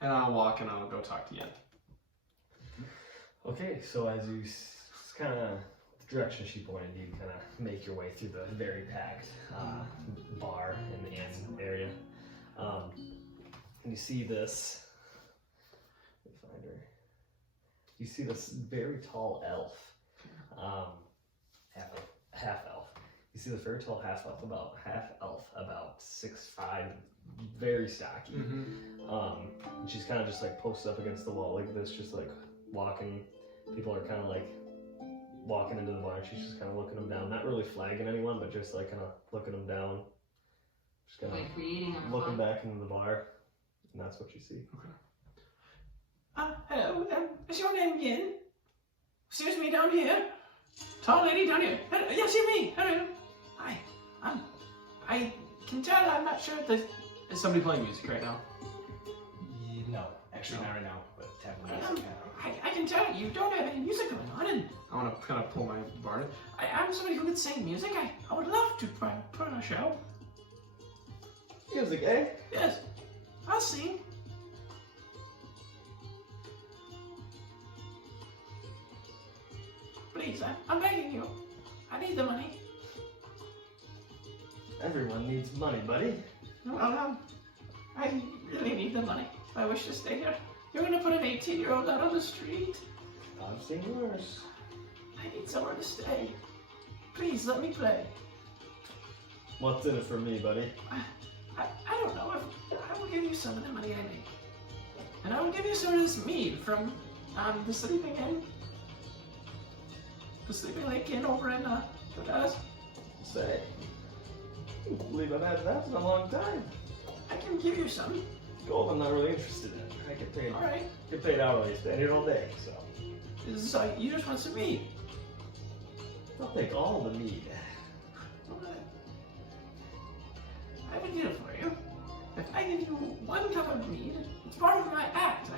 And I'll walk and I'll go talk to Yen. Okay, so as you kind of, the direction she pointed, you kind of make your way through the very packed bar in the inn area. And you see this, let me find her. You see this very tall elf, half elf. You see this very tall half elf, about 6'5", very stocky. And she's kind of just like posted up against the wall like this, just like walking. People are kind of like walking into the bar, and she's just kind of looking them down, not really flagging anyone, but just like kind of looking them down, just kind of Like creating a looking fun- back into the bar, and that's what you see. Hello, is your name Yin? Excuse me, down here. Tall lady down here. Hello, yes, you me. Hello. Hi. I can tell I'm not sure that. Is somebody playing music right now? No, actually not right now, but tap music. I can tell you don't have any music going on, and I want to kind of pull my bard. I'm somebody who can sing music. I would love to put on a show. Music, eh? Yes, I'll sing. Please, I'm begging you. I need the money. Everyone needs money, buddy. Well, I really need the money. I wish to stay here. You're gonna put an 18-year-old out on the street. I've seen worse. I need somewhere to stay. Please, let me play. What's in it for me, buddy? I don't know. I will give you some of the money I make. And I will give you some of this mead from the Sleeping Inn. The Sleeping Lake Inn over in Dallas. Say, I can't believe I've had that in a long time. I can give you some. Gold I'm not really interested in. I Alright. get paid hourly, spend it all day, so. So you just want some mead. I'll take all the mead. Alright. I have a deal for you. If I give you 1 cup of mead, it's part of my act.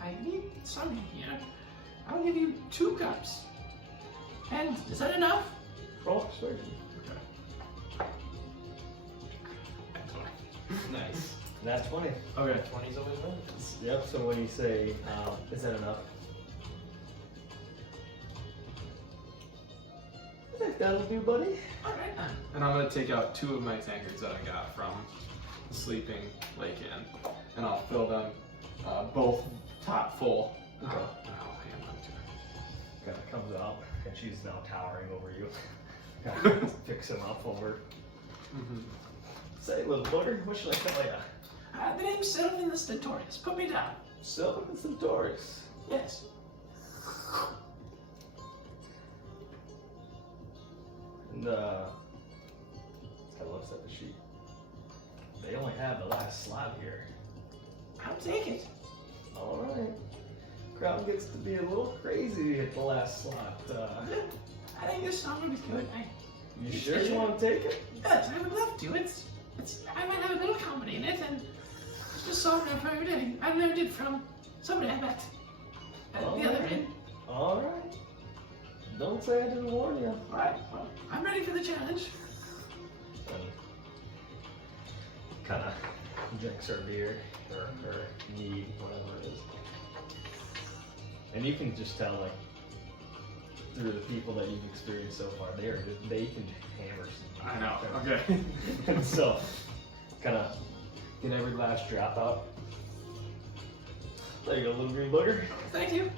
I need some in here. I'll give you 2 cups. And is that enough? Roll persuasion. Nice. That's 20. Okay. 20's always wins. Yep, so when you say, is that enough? I think that'll do, buddy. Alright. And I'm gonna take out 2 of my tankards that I got from the Sleeping Lake Inn, and I'll fill them both top full. Okay. And I'll hand them to her. Kind of comes out, and she's now towering over you. Kind of picks him up over. Say, little booger, what should I tell ya? The name's Sylvin the Stentorious. Put me down. Sylvin the Stentorious. Yes. And, kind of looks at the sheet. They only have the last slot here. I'll take it. Alright. Crowd gets to be a little crazy at the last slot. I think this song would be good. You sure you want to take it? Yes, I would love to. I might have a little comedy in it, and it's just a song I've heard and I learned it from somebody I met at the other end. Alright. Don't say I didn't warn you. Alright, well, I'm ready for the challenge. Kind of drinks her beer or her mead, whatever it is. And you can just tell, like, through the people that you've experienced so far, they can hammer some. I know. Okay. And so, kind of get every last drop out. There you go, little green booger. Thank you.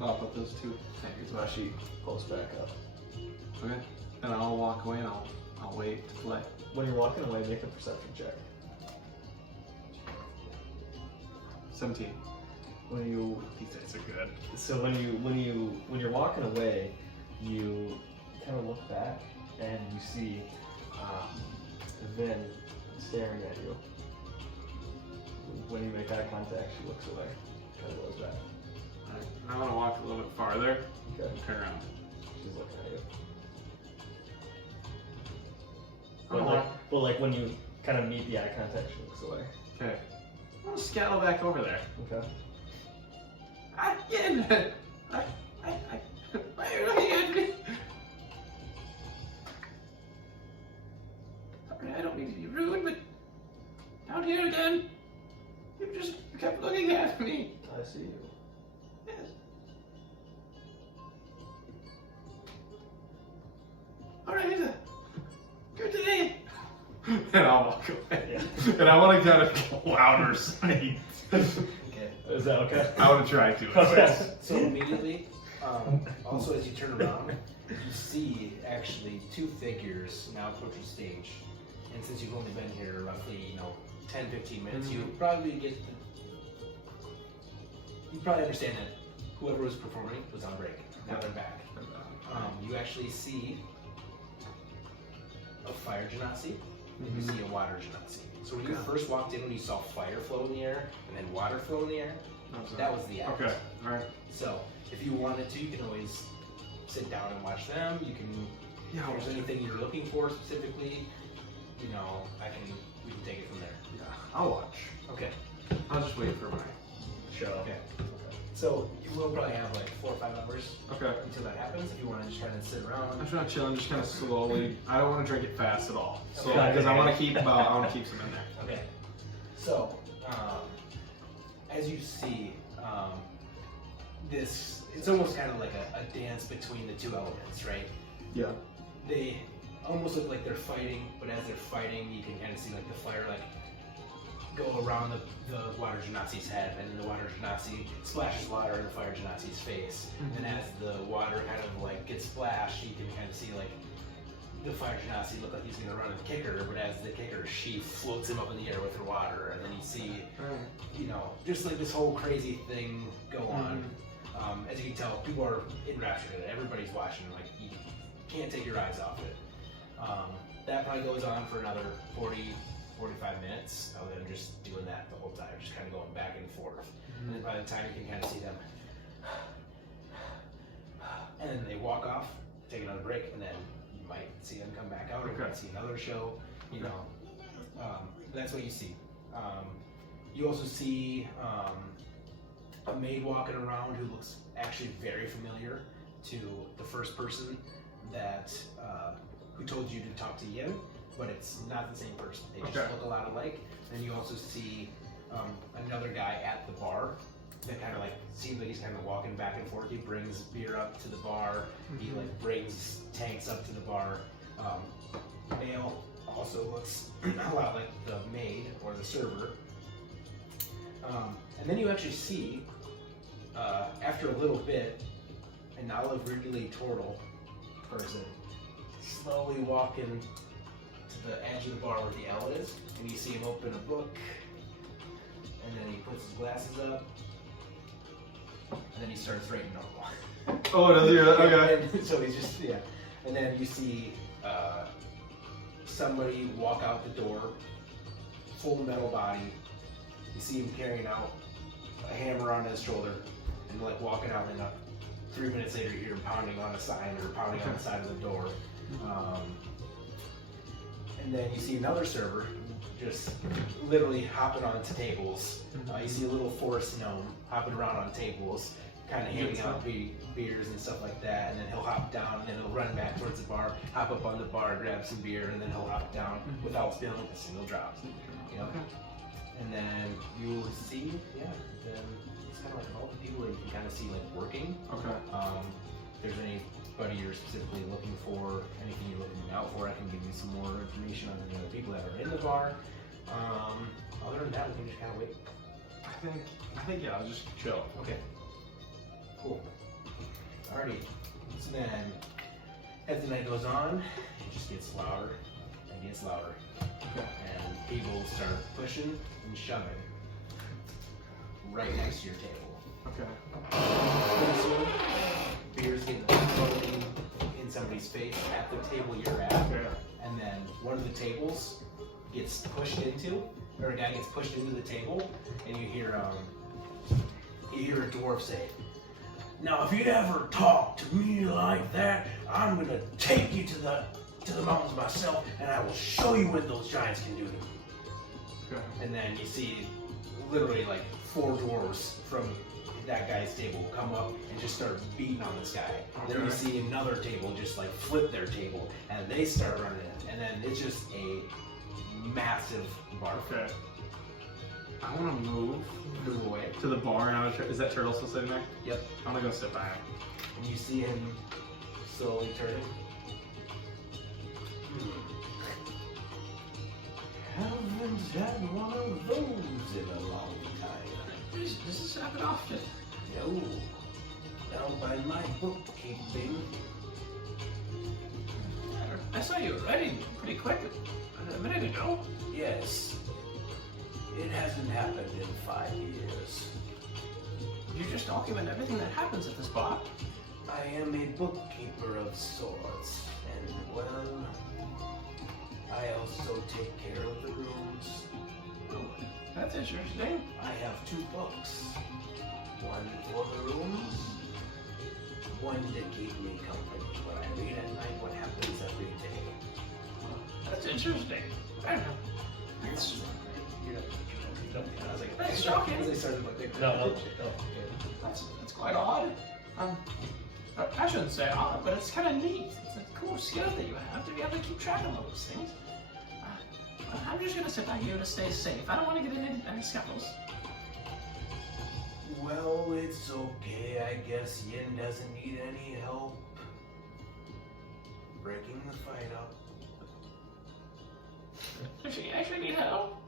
I'll put those two So now she pulls back up. Okay. And I'll walk away and I'll wait to play. When you're walking away, make a perception check. 17. When you These dice are good. So when you're walking away, you kind of look back and you see Vin staring at you. When you make eye contact, she looks away, kind of goes back. Alright. I want to walk a little bit farther. Okay, And turn around. she's looking at you. I'm But gonna like when you kind of meet the eye contact, she looks away. Okay. I'm gonna scuttle back over there. Okay. Again! Why are you looking at me? Sorry, I don't mean to be rude, but down here again, you just kept looking at me. I see you. Yes. Alright, good day. And I'll walk away. Yeah. And I want to kind of go out or sight. Okay. Is that okay? I want to try to. Okay. So immediately, also as you turn around, you see actually two figures now approach the stage. And since you've only been here roughly, 10, 15 minutes, you probably you probably understand that whoever was performing was on break. Now they're back. You actually see a fire genasi, and you see a water genasi. So when you first walked in, when you saw fire flow in the air and then water flow in the air, that was the act. Okay. Alright. So if you wanted to, you can always sit down and watch them. You can, Yeah, if there's anything you're looking for specifically, we can take it from there. Yeah. I'll watch. Okay. I'll just wait for my Show. Okay. So you will probably have like 4 or 5 hours Okay. until that happens. If you want to just kind of sit around. I'm trying to chill and just kind of slowly. I don't want to drink it fast at all. So Okay. because I want to keep some in there. Okay. So, as you see, it's almost kind of like a dance between the two elements, right? Yeah. They almost look like they're fighting, but as they're fighting, you can kind of see like the fire go around the water genasi's head, and then the water genasi splashes water in the fire genasi's face. And as the water kind of gets splashed, you can kind of see the fire genasi look like he's gonna run and kick her, but as the kicker, she floats him up in the air with her water, and then you see, just like this whole crazy thing go on. As you can tell, people are enraptured in it. Everybody's watching, you can't take your eyes off it. That probably goes on for another 40-45 minutes of them just doing that the whole time, just kind of going back and forth. And then by the time you can kind of see them, and then they walk off, take another break, and then you might see them come back out, or you might see another show, that's what you see. You also see a maid walking around who looks actually very familiar to the first person that who told you to talk to Yin, but it's not the same person. They just look a lot alike. And you also see another guy at the bar that kind of seems like he's kind of walking back and forth. He brings beer up to the bar. He brings tanks up to the bar. Male also looks a lot like the maid or the server. And then you actually see, after a little bit, an olive ridley turtle person slowly walking to the edge of the bar where the L is, and you see him open a book, and then he puts his glasses up, and then he starts writing normal. Oh, does he? Okay. And so he's just, and then you see somebody walk out the door, full metal body. You see him carrying out a hammer on his shoulder and walking out, and 3 minutes later you hear him pounding on a sign or pounding on the side of the door. And then you see another server just literally hopping onto tables. You see a little forest gnome hopping around on tables, kind of handing out beers and stuff like that, and then he'll hop down, and then he'll run back towards the bar, hop up on the bar, grab some beer, and then he'll hop down without spilling a single drop. You know? And then you will see, then it's kind of like all the people that you can kind of see like working. Okay. If there's anybody you're specifically looking for, anything you're looking out for, I can give you some more information on the other people that are in the bar. Other than that, we can just kind of wait. I think yeah, I'll just chill. Okay. Cool. Alrighty. So then, as the night goes on, it just gets louder and gets louder. Okay. And people start pushing and shoving right next to your table. Okay. Pretty soon, beers get floating in somebody's face at the table you're at. Okay. And then one of the tables gets pushed into, or a guy gets pushed into the table, and you hear a dwarf say, "Now, if you'd ever talk to me like that, I'm gonna take you to the mountains myself, and I will show you what those giants can do." Okay. And then you see literally like 4 dwarves from that guy's table come up and just start beating on this guy. Then you Okay. see another table just like flip their table, and they start running it, and then it's just a massive bar. Okay. I want to move Move away. to the bar, and is that turtle still sitting there? Yep. I'm gonna go sit by him. And you see him slowly turning. Haven't had one of those in a long time. Does this happen often? No. Down by my bookkeeping. I saw you writing pretty quick a minute ago. Yes. It hasn't happened in 5 years. You just document everything that happens at this bar. I am a bookkeeper of sorts, and well, I also take care of the rooms. Oh, that's interesting. I have 2 books. One for the rooms, one to keep me company when I read at night what happens every day. That's interesting. I don't know. That's I was like, That's shocking. As I started looking. No. That's quite odd. I shouldn't say odd, but it's kind of neat. It's a cool skill that you have to be able to keep track of all those things. I'm just gonna sit back here to stay safe. I don't want to get into any scuffles. Well, it's okay. I guess Yin doesn't need any help breaking the fight up. Does she actually need help?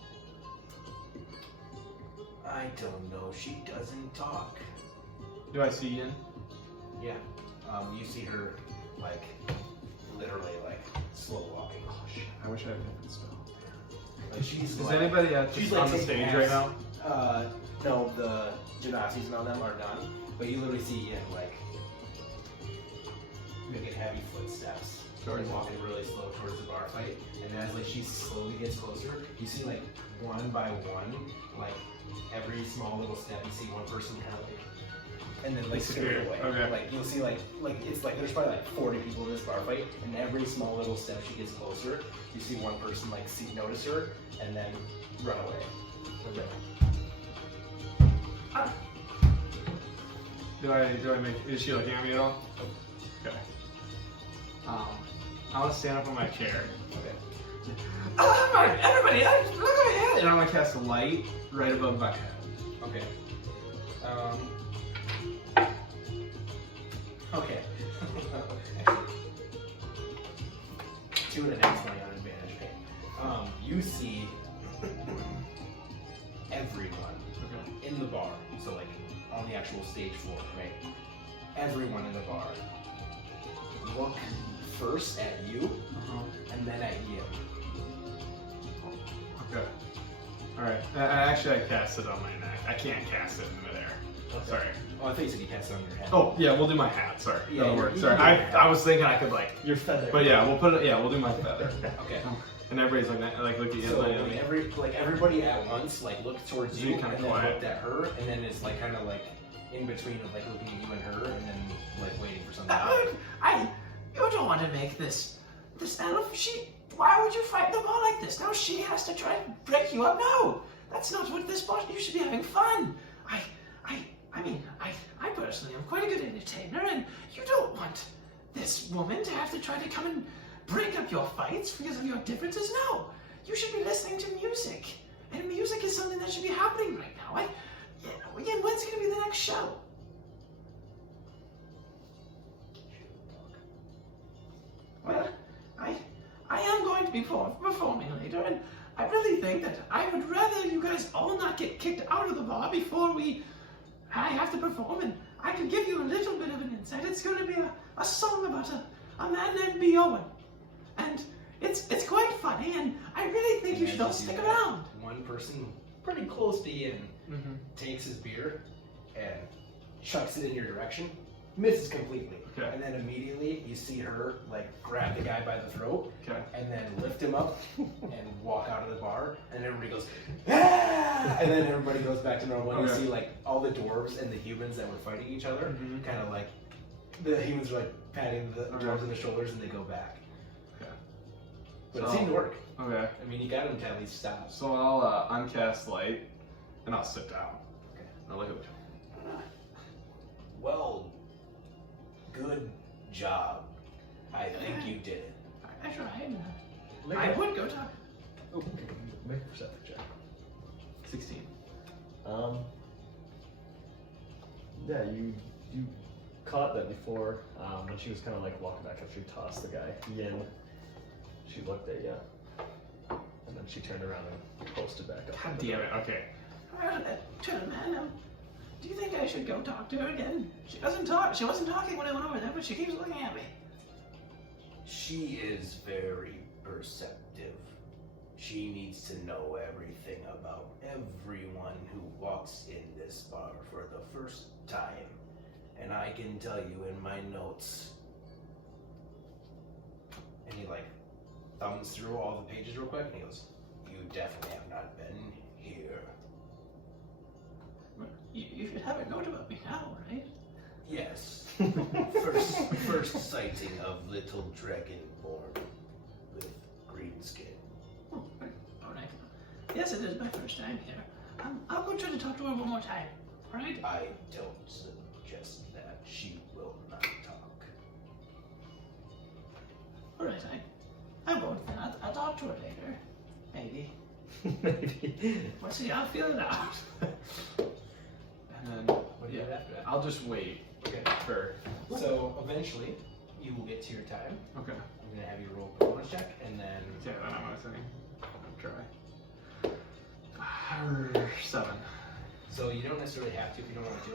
I don't know. She doesn't talk. Do I see Yin? Yeah. You see her, like, literally, like, slow walking. Oh shit! I wish I had a different spell. Like, she's Is like, anybody she's on like the taking stage right halves. now? No, the Genazis and all them are done. But you literally see Yin, like, making heavy footsteps. Starting walking really slow towards the bar fight. And as, like, she slowly gets closer, you see, like, one by one, like, every small little step, you see one person kind of, like, and then, like, scurry away. Okay. Like, you'll see, like, it's like, there's probably, like, 40 people in this bar fight, and every small little step she gets closer, you see one person, like, notice her, and then run away. Okay. Do I make? Is she looking at me at all? Okay. I want to stand up on my chair. Okay. Oh, everybody, look ahead! And I want to cast a light right above my head. Okay. Okay. 2 and a half money on advantage. Okay. You see everyone Okay. in the bar, so like on the actual stage floor, right? Everyone in the bar look first at you and then at you. Okay. All right. Actually, I cast it on my neck. I can't cast it in midair. Okay. Sorry. Oh, I thought you said you cast it on your head. Oh yeah, we'll do my hat. Sorry. Yeah, That'll work. you Sorry. can do your hat. I was thinking I could like. Your feather. But yeah, we'll put it. Yeah, we'll do my feather. Okay. And everybody's like looking at So me. everybody at once like looked towards So you you kinda and then quiet. looked at her and then it's like kind of like in between of like looking at you and her and then like waiting for something. You don't want to make this elf. Why would you fight the ball like this? Now she has to try and break you up. No, that's not what this ball. You should be having fun. I mean, I personally am quite a good entertainer, and you don't want this woman to have to try to come and break up your fights because of your differences. No, you should be listening to music, and music is something that should be happening right now. Again, when's going to be the next show? Well, I am going to be performing later, and I really think that I would rather you guys all not get kicked out of the bar before I have to perform, and I can give you a little bit of an insight. It's going to be a song about a man named B. Owen, and it's quite funny, and I really think you should all stick around. One person pretty close to Ian takes his beer and chucks it in your direction, misses completely. Okay. And then immediately you see her like grab the guy by the throat and then lift him up and walk out of the bar, and everybody goes, ah! And then everybody goes back to normal, and you see like all the dwarves and the humans that were fighting each other, kind of like the humans are like patting the dwarves on the shoulders, and they go back. Okay. But it seemed to work. Okay. I mean, you got him to at least stop. So I'll uncast light, and I'll sit down. Okay. I'll look at you. Well, good job. I think you did it. I tried. I would go talk. Oh, okay. Make a perception check. 16. Yeah, you caught that before when she was kind of like walking back after you tossed the guy in. She looked at you, and then she turned around and posted back up. God damn it. Okay. Well, man, do you think I should go talk to her again? She doesn't talk. She wasn't talking when I went over there, but she keeps looking at me. She is very perceptive. She needs to know everything about everyone who walks in this bar for the first time. And I can tell you in my notes. And he like thumbs through all the pages real quick, and he goes, "You definitely have not been here." You should have a note about me now, right? Yes. First sighting of little dragonborn with green skin. Oh, all right. Yes, it is my first time here. I'll go try to talk to her one more time. All right? I don't suggest that. She will not talk. All right, I won't then. I'll talk to her later. Maybe. Maybe. We'll see. I'll feel it out. And then What do you have after that? I'll just wait. Okay. For. So eventually, you will get to your time. Okay. I'm gonna have you roll a performance check, and then Yeah, I don't know what I'm saying. I'll try. 7. so you don't necessarily have to if you don't want to.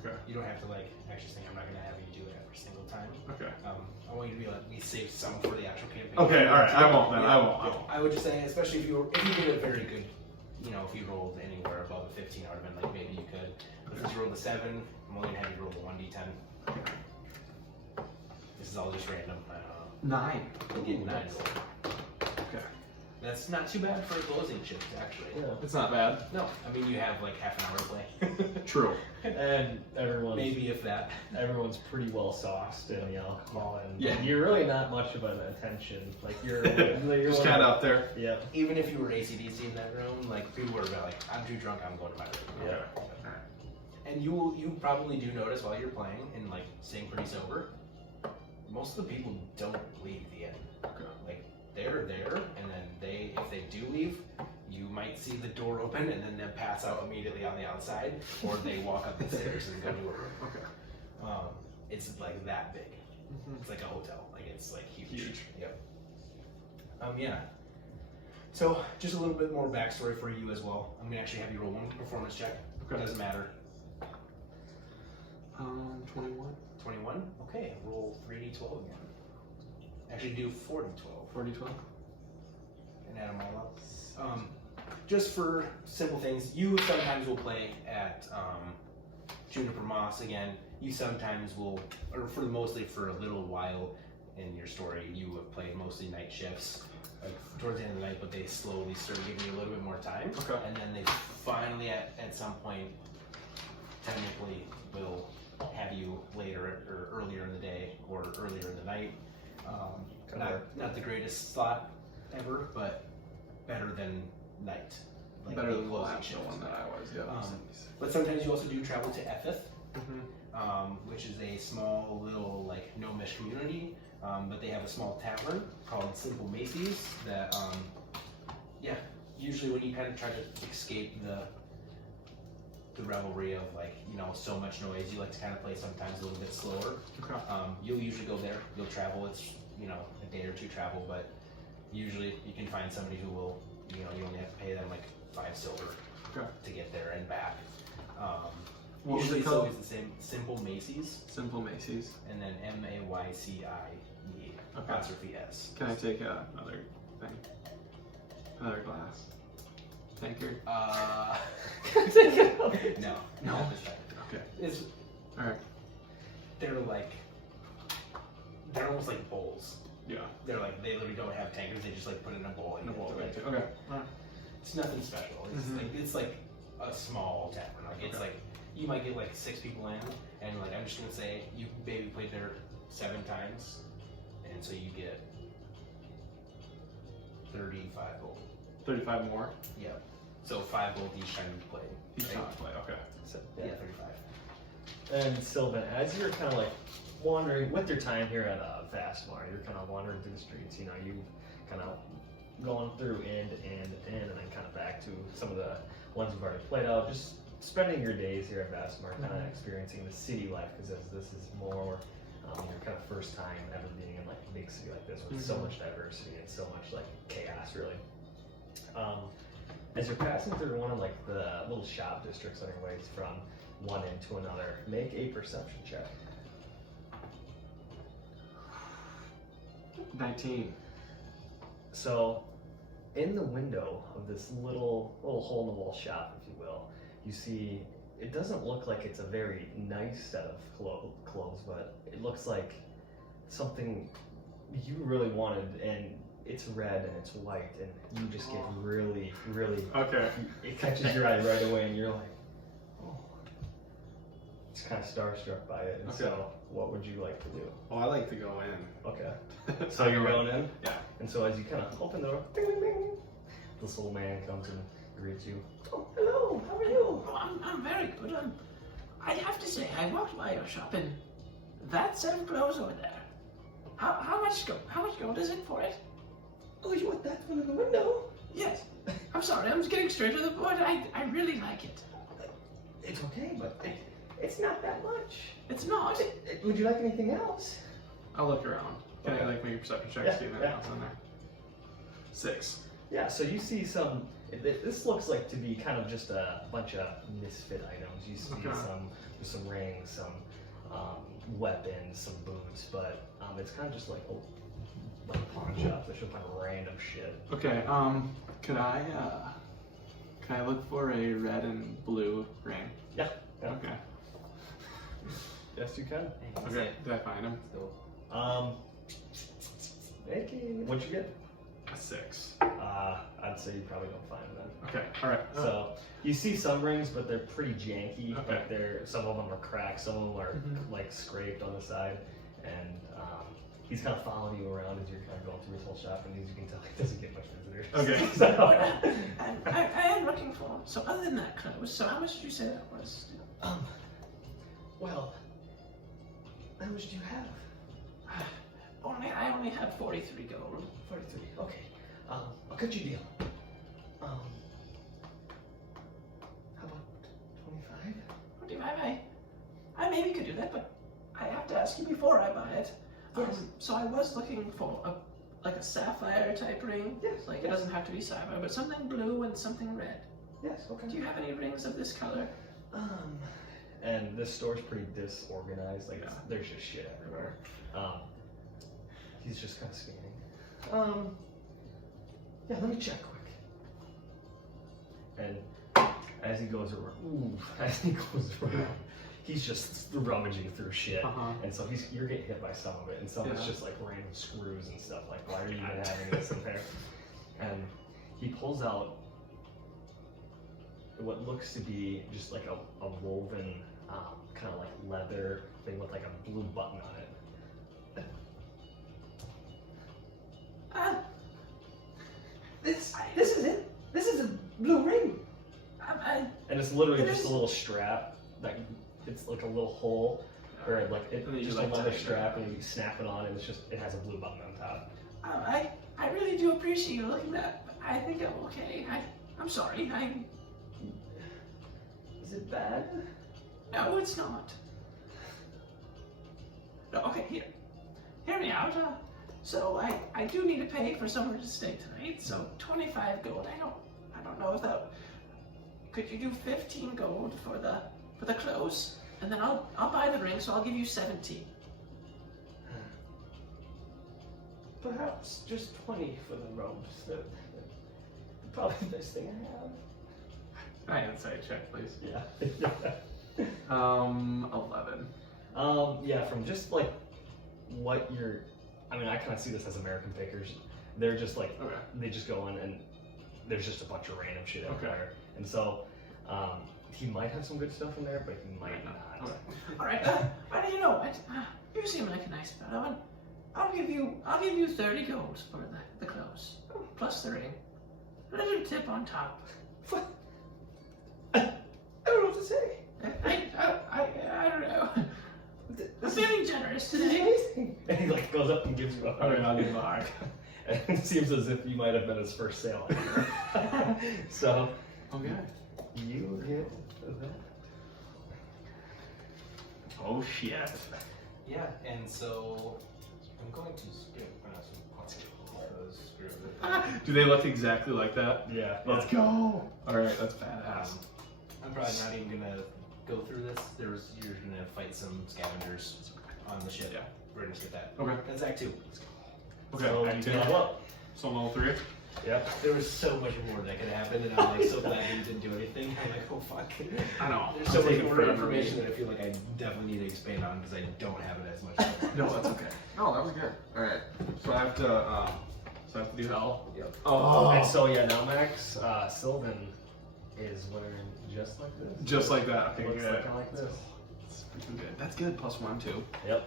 Okay. You don't have to like actually think I'm not gonna have you do it every single time. Okay. I want you to be like, we save some for the actual campaign. Okay, alright, I won't then. I won't. I would just say, especially if you did a very good, you know, if you rolled anywhere above a 15, I would have been like, maybe you could. But since you rolled a 7, I'm only gonna have you roll the 1d10. This is all just random. 9. You get 9. Okay. That's not too bad for a closing shift, actually. Yeah. It's not bad. No, I mean you have like half an hour to play. True. And Maybe if that. everyone's pretty well sauced in the alcohol, and Yeah. you're really not much of an attention. Like you're Just kind of up there. Yeah. Even if you were ACDC in that room, like people were like, I'm too drunk, I'm going to my room. Yeah. And you probably do notice while you're playing and like staying pretty sober, most of the people don't leave the inn. Okay. Like they're there, and then if they do leave, you might see the door open and then them pass out immediately on the outside, or they walk up the stairs and go to a room. Okay. It's like that big. It's like a hotel. Like it's like huge. Huge. Yep. Yeah. So just a little bit more backstory for you as well. I'm gonna actually have you roll one performance check. Okay. Doesn't matter. 21. 21. Okay. Roll 3d12 again. Actually, do 4d12 40, 12. and add them all up. Just for simple things, you sometimes will play at Juniper Moss again. You sometimes will, or mostly for a little while in your story, you have played mostly night shifts, like towards the end of the night, but they slowly start giving you a little bit more time. Okay. And then they finally, at some point, technically will have you later or earlier in the day or earlier in the night. Not the greatest slot ever, but better than night. like Better than the closing last shifts. one that I was. Yeah. But sometimes you also do travel to Epith, Mhm. which is a small little like gnomish community. But they have a small tavern called Simple Macy's that, yeah, usually when you kind of try to escape the revelry of like, you know, so much noise, you like to kind of play sometimes a little bit slower. Okay. You'll usually go there, you'll travel, it's, you know, a day or two travel, but usually you can find somebody who will, you know, you only have to pay them like 5 silver Okay. to get there and back. What was Usually it it's called? always the same, Simple Macy's, Simple Macy's. and then Maycie, Okay. apostrophe S. Can I take another thing? Another glass. Tankard. No, No. not this time. Okay. It's, All right. they're almost like bowls. Yeah. They're like, they literally don't have tankers, they just like put it in a bowl. And In a you have bowl. to, like, Okay. All right. It's nothing special. It's like a small tavern. Like it's Okay. like you might get like 6 people in, and like I'm just gonna say you maybe played there 7 times, and so you get 35 gold. 35 more. Yeah. So 5 gold each time you play. Each right? time I play. Okay. So, Yeah, yeah. 35. And Sylvan, as you're kind of like wandering with your time here at Fastmar, you're kind of wandering through the streets. You know, you've kind of gone through end, and then kind of back to some of the ones you've already played out. Just spending your days here at Fastmar, kind of experiencing the city life, because this is more your kind of first time ever being in like a big city like this with so much diversity and so much like chaos, really. As you're passing through one of like the little shop districts on your way from one end to another, make a perception check. 19. So, in the window of this little hole in the wall shop, if you will, you see it doesn't look like it's a very nice set of clothes, but it looks like something you really wanted, and it's red and it's white, and you just get really, really. Okay. It catches your eye right away, and you're like, oh. It's kind of starstruck by it. And Okay. so, what would you like to do? Well, I like to go in. Okay. So you're going in? Yeah. And so as you kind of open the door, ding, ding, ding, this little man comes and greets you. Oh, hello, how are you? Oh, I'm very good. I have to say, I walked by your shop and that set of clothes over there. How much gold is it for it? Oh, you want that one in the window? Yes. I'm sorry, I'm just getting straight to the point. I really like it. It's okay, but it's not that much. It's not. Would you like anything else? I'll look around. Can Okay. I like make a perception check Yeah, to see if anything else in there? 6. Yeah, so you see some, this looks like to be kind of just a bunch of misfit items. You see Okay. some rings, some weapons, some boots, but it's kind of just like pawn shops that show kind of random shit. Okay. Can I look for a red and blue ring? Yeah. Yeah. Okay. Yes, you can. Okay. Did I find him? What'd you get? A 6. I'd say you probably don't find them. Okay. All right. So you see some rings, but they're pretty janky. Okay. Like some of them are cracked, some of them are like scraped on the side, and he's kind of following you around as you're kind of going through his whole shop, and as you can tell, he doesn't get much visitors. Okay. So, I am looking for. So other than that clothes, so how much did you say that was? Well, how much do you have? I only have 43 gold. 43. Okay. I'll cut you a deal. How about 25? 45. I maybe could do that, but I have to ask you before I buy it. Yes. So I was looking for a sapphire type ring. Yes, Like yes. it doesn't have to be sapphire, but something blue and something red. Yes, okay. Do you have any rings of this color? and this store's pretty disorganized. Like Yeah. there's just shit everywhere. He's just kind of scanning. Yeah, let me check quick. And as he goes around, he's just rummaging through shit. And so you're getting hit by some of it, and some of it's Yeah. just like random screws and stuff. Like, why are you even having this in there? And he pulls out what looks to be just like a woven, kind of like leather thing with like a blue button on it. This is it. This is a blue blue ring. And it's literally just a little strap that it's like a little hole, or like it's And then you just like a leather tie it strap, and you snap it on, and it has a blue button on top. I really do appreciate you looking at that. But I think I'm okay. I'm sorry. Is it bad? No, it's not. No, okay, here. Hear me out. So I do need to pay for somewhere to stay tonight. So 25 gold. I don't know if that. Could you do 15 gold for the clothes, and then I'll buy the ring. So I'll give you 17. Perhaps just 20 for the robes. They're probably the best thing I have. I insight check, please. Yeah. 11. Yeah, from just like what you're, I mean, I kind of see this as American Pickers. They're just like, Okay. they just go in and there's just a bunch of random shit Okay. everywhere. And so, he might have some good stuff in there, but he might not. Okay. All right. You know what? You seem like a nice fellow, and I'll give you 30 gold for the clothes plus the ring. A little tip on top. I don't know what to say. I don't know. I'm This feeling generous is today. amazing. And he like goes up and gives you a hug. Okay, I'll give him a hug. And it seems as if you might have been his first sale ever. So, Okay. you get that. Oh shit. Yeah, and so I'm going to skip some points because screw it. Do they look exactly like that? Yeah. Let's go. Alright, that's badass. I'm probably not even gonna go through this. You're gonna fight some scavengers on the ship. Yeah. We're gonna skip that. Okay. That's Act 2. Okay. So Act you two. can level up. So I'm level 3? Yep. There was so much more that could have happened, and I'm like so glad we didn't do anything. I'm like, oh fuck. I know. There's I'm so much taking more forever. information that I feel like I definitely need to expand on because I don't have it as much. No, that's okay. No, that was good. Alright. So I have to do hell. Yep. Oh. And so yeah, now Max, Sylvan is wearing just like this. Just like that. Okay, Looks good. like, like this. That's freaking good. That's good. +1 too. Yep.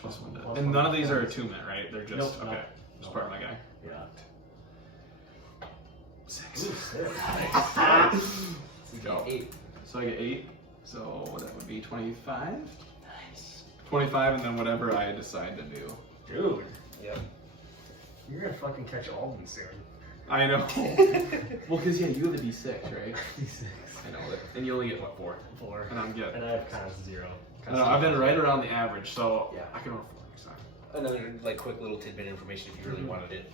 Plus one. Plus And one. none of these are attunement, right? They're just Nope, okay. nope. Just part of my guy. Yeah. 6. Ooh, sick. So you Go. get 8. So I get 8. So that would be 25. Nice. 25, and then whatever I decide to do. Dude, Yep. you're gonna fucking catch all of them soon. I know. Well, because yeah, you have a D6, right? D6. I know that. And you only get what, 4? 4. And I'm good. And I have kind of 0. I know, I've been right around the average, so Yeah. I can roll 4 next time. Another like quick little tidbit information if you really wanted it.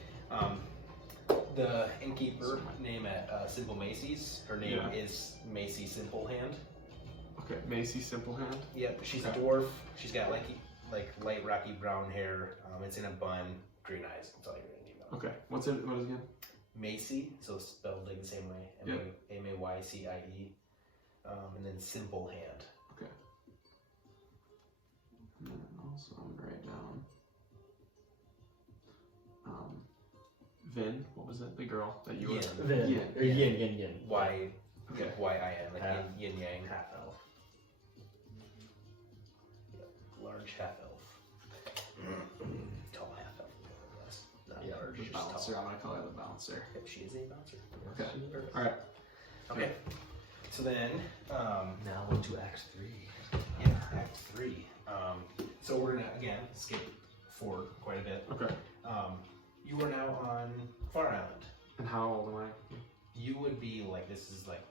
The innkeeper name at Simple Macy's, her name Yeah. is Macy Simplehand. Okay, Macy Simple Hand. Yep, she's Okay. a dwarf. She's got like light rocky brown hair. It's in a bun, green eyes. That's all you're gonna need. Okay, what is it again? Macy, so spelled like the same way. Yep. Maycie. And then Simple Hand. Okay. And then also I'm gonna write down Vin, what was it? The girl that you were Yin. Then, Yin. or yin. Y. Okay. Y-I-N, like Half. yin yang. Half elf. Large half elf. Tall half elf. Yes. Not Yeah, large, The just bouncer, tall. I'm gonna call her the bouncer. Yep, she is a bouncer. Okay. Perfect. Alright. Okay. So then, Now on to Act 3. yeah, Act 3. So we're gonna again skip forward quite a bit. Okay. You are now on Far Island. And how old am I? You would be like this is like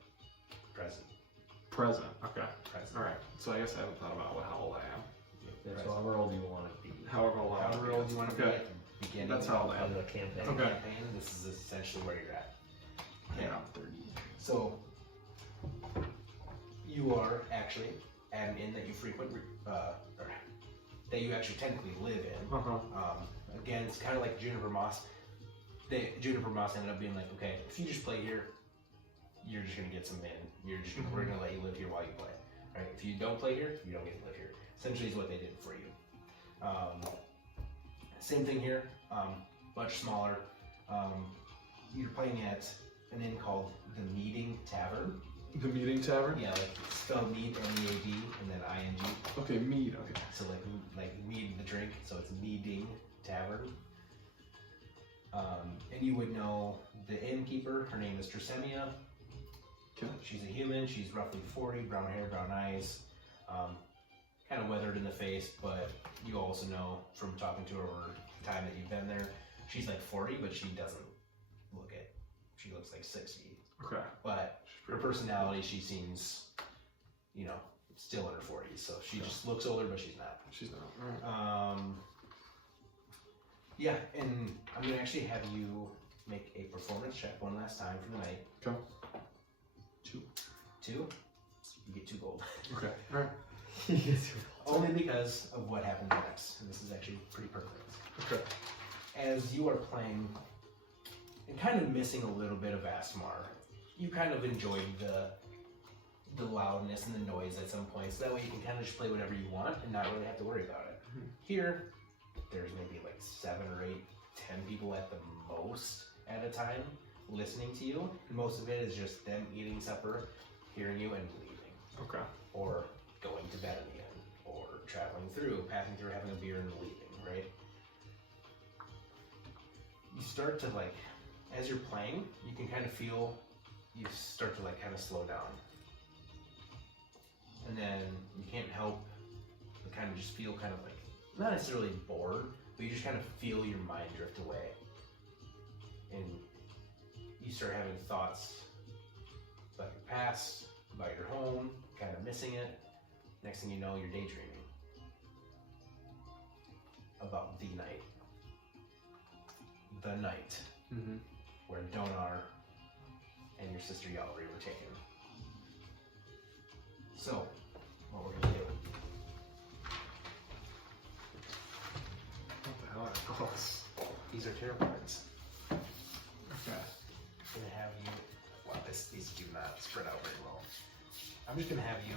present. Present. Okay. Present. Alright. So I guess I haven't thought about how old I am. Yeah, so however old you want to be. However old I am. However old you want to be Okay. at the beginning That's how old I Of am. the campaign. of the Okay. campaign, this is essentially where you're at. Yeah, I'm 30. So you are actually at an inn that you frequent, or that you actually technically live in. Uh-huh. Again, it's kind of like Juniper Moss. Juniper Moss ended up being like, okay, if you just play here, you're just gonna get some in. You're just we're gonna let you live here while you play. Right? If you don't play here, you don't get to live here. Essentially, is what they did for you. Same thing here, much smaller. You're playing at an inn called the Meeting Tavern. The Meeting Tavern? Yeah, like spelled mead, M-E-A-D, and then I-N-G. Okay, mead. Okay. So like mead the drink, so it's Meeting Tavern. And you would know the innkeeper. Her name is Trisemia. Okay. She's a human. She's roughly 40, brown hair, brown eyes, kind of weathered in the face, but you also know from talking to her over the time that you've been there, she's like 40, but she doesn't look it. She looks like 60. Okay. But her personality, she seems, still in her 40s. So she just looks older, but she's not. She's not. All right. Yeah, and I'm gonna actually have you make a performance check one last time for the night. Okay. 2. You get 2 gold. Okay. All right. Only because of what happens next. And this is actually pretty perfect. Okay. As you are playing and kind of missing a little bit of Asmar, you kind of enjoyed the loudness and the noise at some points. That way you can kind of just play whatever you want and not really have to worry about it. Here, there's maybe like 7 or 8, 10 people at the most at a time listening to you. And most of it is just them eating supper, hearing you, and leaving. Okay. Or going to bed in the end. Or traveling through, passing through, having a beer, and leaving, right? You start to as you're playing, you can kind of feel, you start to kind of slow down. And then you can't help but kind of just feel kind of not necessarily bored, but you just kind of feel your mind drift away. And you start having thoughts about your past, about your home, kind of missing it. Next thing you know, you're daydreaming about the night. The night where Donar and your sister Yalri were taken. So, what we're gonna do? What the hell are those? These are tarot cards. Okay. I'm gonna have you. Wow, these do not spread out very well. I'm just gonna have you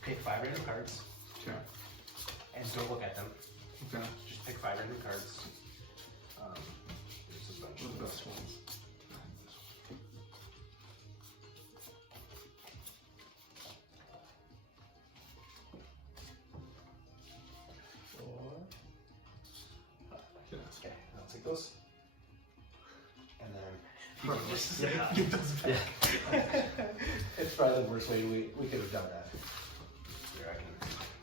pick 5 random cards Okay. and don't look at them. Okay. Just pick 5 random cards. There's a bunch What are of the those. best ones? Yes. Okay, I'll take those. And then if you can just Yeah. get those back. It's probably the worst way we could have done that. Here,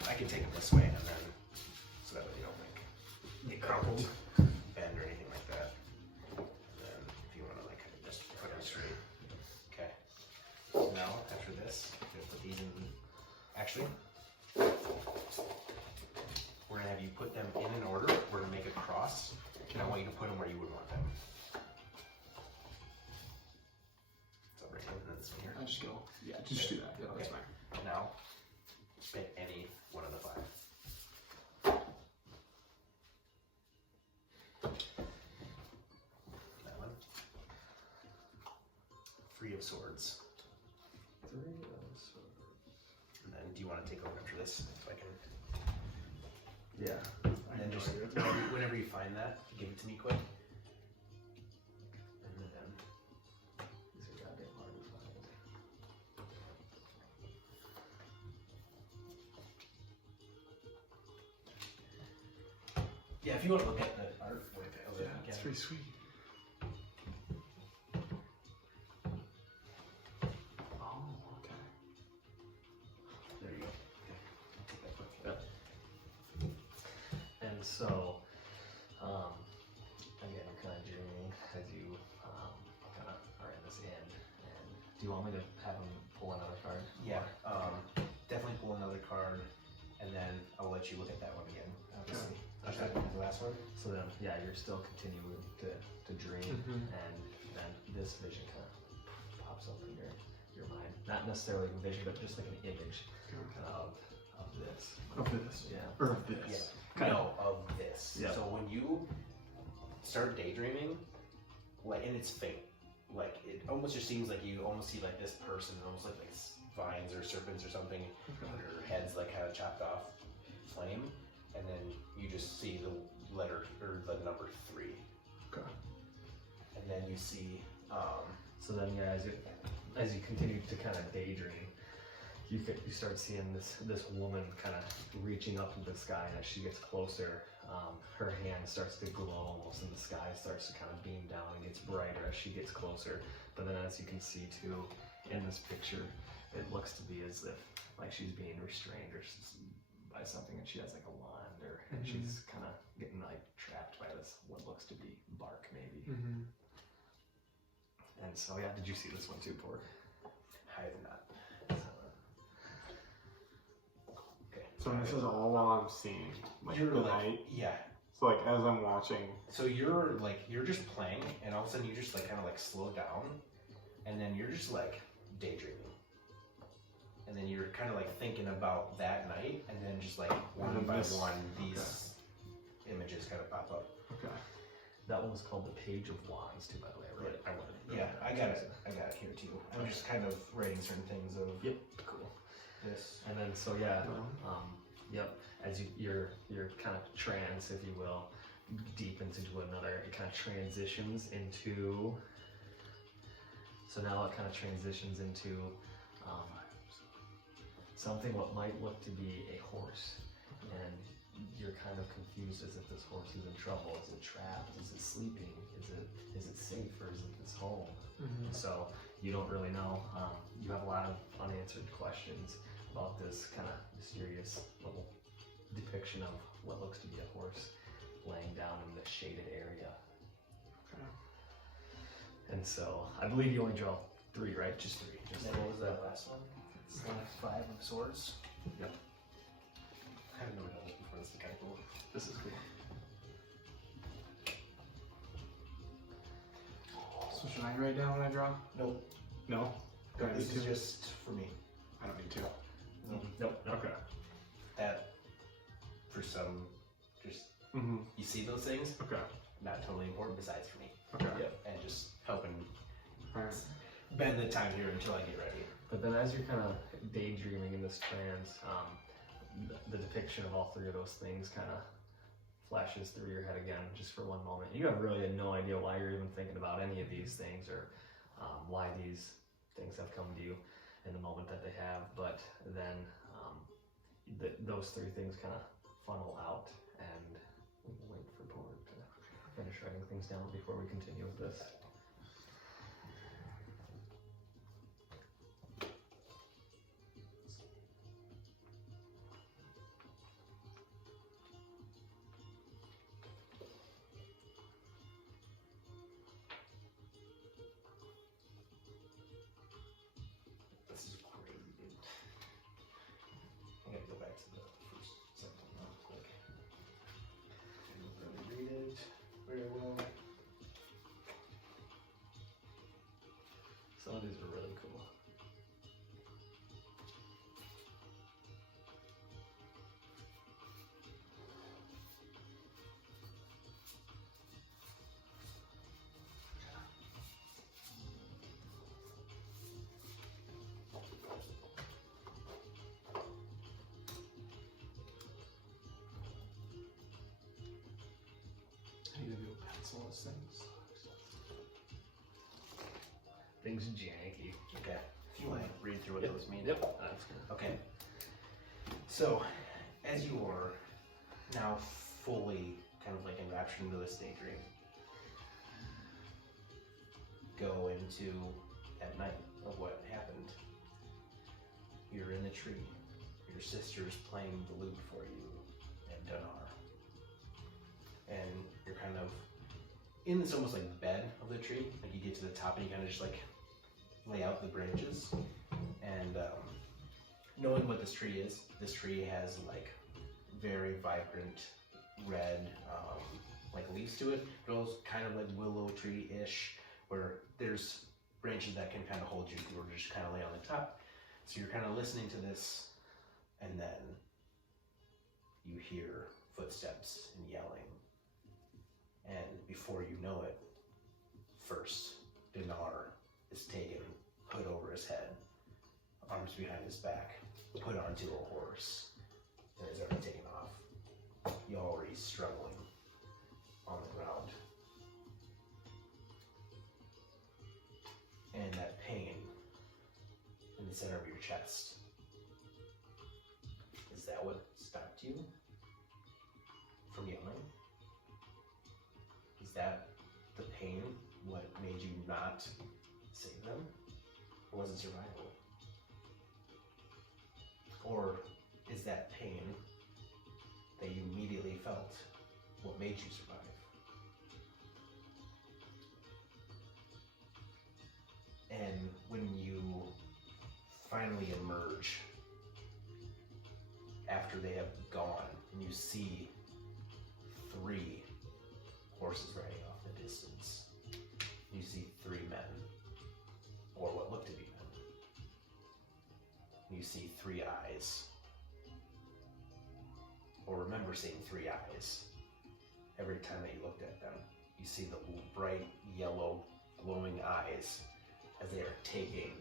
I can take them this way and then so that way you don't get crumpled, bend or anything like that. And then if you want to just put them straight. Okay. So now after this, I'm gonna put these in. Actually, we're gonna have you put them in an order. We're gonna make a cross, and I want you to put them where you would want them. So right here, and then this one here. I just go. Yeah, just do that. Yeah, that's Okay. fine. Now, pick any one of the 5. That one. 3 of Swords. 3 of Swords. And then, do you want to take over after this? If I can. Yeah. And then just whenever you find that, give it to me quick. And then. These are goddamn hard to find. Yeah, if you want to look at the artwork of it, Yeah, you it's can. pretty sweet. Oh, okay. There you go. Okay. Take that quick. And so, again, I'm kind of dreaming as you kind of are in this inn. And do you want me to have him pull another card? Yeah, definitely pull another card, and then I'll let you look at that one again, obviously. Just Okay. that one as the last one. So then, yeah, you're still continuing to dream, and then this vision kind of pops up in your mind. Not necessarily a vision, but just like an image kind of this. Of this. Yeah. Or of this. Yeah. No, of this. Yeah. So when you start daydreaming, and it's faint, it almost just seems like you almost see this person, almost like vines or serpents or something, their heads kind of chopped off, flame, and then you just see the letter or the number 3. Okay. And then you see, So then, yeah, as you continue to kind of daydream, you start seeing this woman kind of reach reaching up into the sky, and as she gets closer, her hand starts to glow almost, and the sky starts to kind of beam down and gets brighter as she gets closer. But then, as you can see too, in this picture, it looks to be as if like she's being restrained or by something, and she has like a wand, or and she's kind of getting like trapped by this what looks to be bark maybe. And so yeah, did you see this one too, Pork? I have not. Okay. So this is all while I'm seeing, like You're the like, night. yeah. So like as I'm watching. So you're just playing, and all of a sudden you just like kind of like slow down, and then you're just like daydreaming, and then you're kind of like thinking about that night, and then just like one by one these images kind of pop up. Okay. That one was called the Page of Wands too, by the way. Right? I wanted. Yeah, I got it here too. I'm just kind of writing certain things of Yep. Cool. this. And then so yeah, yep. As you're kind of trance, if you will, deepens into another. It kind of transitions into. So now it kind of transitions into something what might look to be a horse, and you're kind of confused as if this horse is in trouble. Is it trapped? Is it sleeping? Is it safe, or is it this home? So you don't really know. You have a lot of unanswered questions about this kind of mysterious little depiction of what looks to be a horse laying down in this shaded area. Okay. And so I believe you only draw 3, right? Just 3. And then what was that last one? It's the 5 of swords. Yep. I haven't done this before. This is kind of cool. This is cool. So should I write down what I draw? Nope. No. Do I need This is to? just for me. I don't need to. Nope. Okay. That for some, just you see those things, Okay. not totally important besides for me. Okay. Yep. And just helping Alright. bend the time here until I get ready. But then as you're kind of daydreaming in this trance, the depiction of all 3 of those things kind of flashes through your head again just for one moment. You have really no idea why you're even thinking about any of these things, or why these things have come to you in the moment that they have. But then those 3 things kind of funnel out, and we can wait for Porg to finish writing things down before we continue with this. This is crazy, dude. I gotta go back to the first sentence real quick. Didn't really read it very well. Some of these are really cool. I need to do a pencil as things. Things janky. Okay. If you want to read through what those mean. Yep, that's good. Okay. So, as you are now fully kind of like enraptured into this daydream, go into at night of what happened. You're in the tree. Your sister's playing the lute for you and Donar. And you're kind of in this almost like bed of the tree. Like you get to the top and you kind of just like lay out the branches. And knowing what this tree is, this tree has like very vibrant red like leaves to it. It goes kind of like willow tree-ish, where there's branches that can kind of hold you or just kind of lay on the top. So you're kind of listening to this, and then you hear footsteps and yelling. And before you know it, first, Dinar is taken, hood over his head, arms behind his back, put onto a horse, and is already taken off. You're already struggling on the ground. And that pain in the center of your chest, is that what stopped you? not save them? Or was it survival? Or is that pain that you immediately felt what made you survive? And when you finally emerge after they have gone, and you see 3 horses riding off in the distance, you see 3 men, or what look to be men. You see 3 eyes, or remember seeing 3 eyes every time that you looked at them. You see the bright yellow glowing eyes as they are taking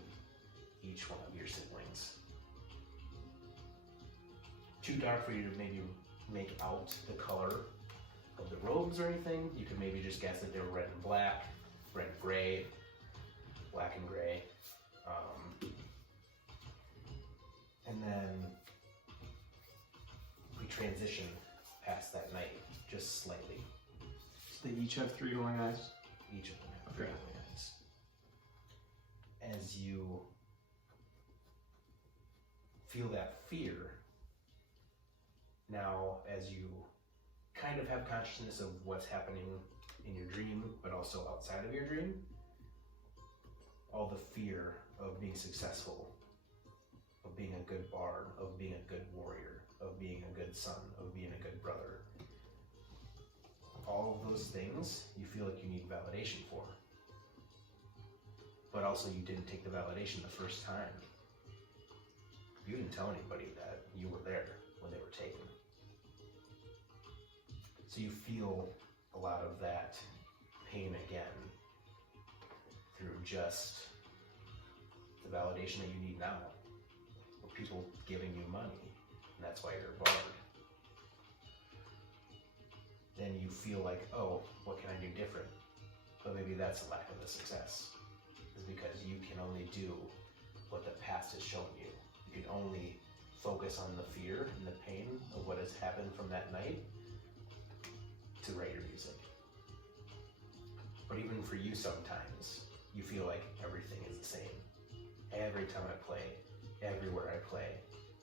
each one of your siblings. Too dark for you to maybe make out the color of the robes or anything. You could maybe just guess that they were red and black, red and gray, black and gray. And then we transition past that night just slightly. They each have 3 glowing eyes. Each of them have 3 Okay. glowing eyes. As you feel that fear, now as you kind of have consciousness of what's happening in your dream, but also outside of your dream, all the fear of being successful, of being a good bard, of being a good warrior, of being a good son, of being a good brother, all of those things you feel like you need validation for. But also you didn't take the validation the first time. You didn't tell anybody that you were there when they were taken. So you feel a lot of that pain again through just the validation that you need now. Or people giving you money, and that's why you're a bard. Then you feel like, oh, what can I do different? But maybe that's a lack of the success. Is because you can only do what the past has shown you. You can only focus on the fear and the pain of what has happened from that night to write your music. But even for you sometimes, you feel like everything is the same. Every time I play, everywhere I play,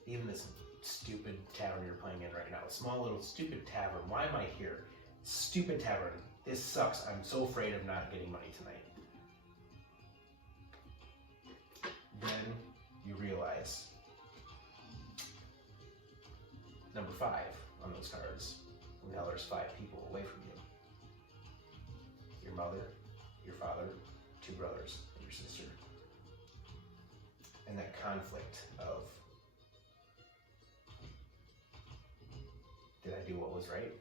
even this stupid tavern you're playing in right now, a small little stupid tavern, why am I here? Stupid tavern, this sucks, I'm so afraid of not getting money tonight. Then you realize, number 5 on those cards, now there's 5 people away from you. Your mother, your father, 2 brothers, and your sister. And that conflict of, did I do what was right?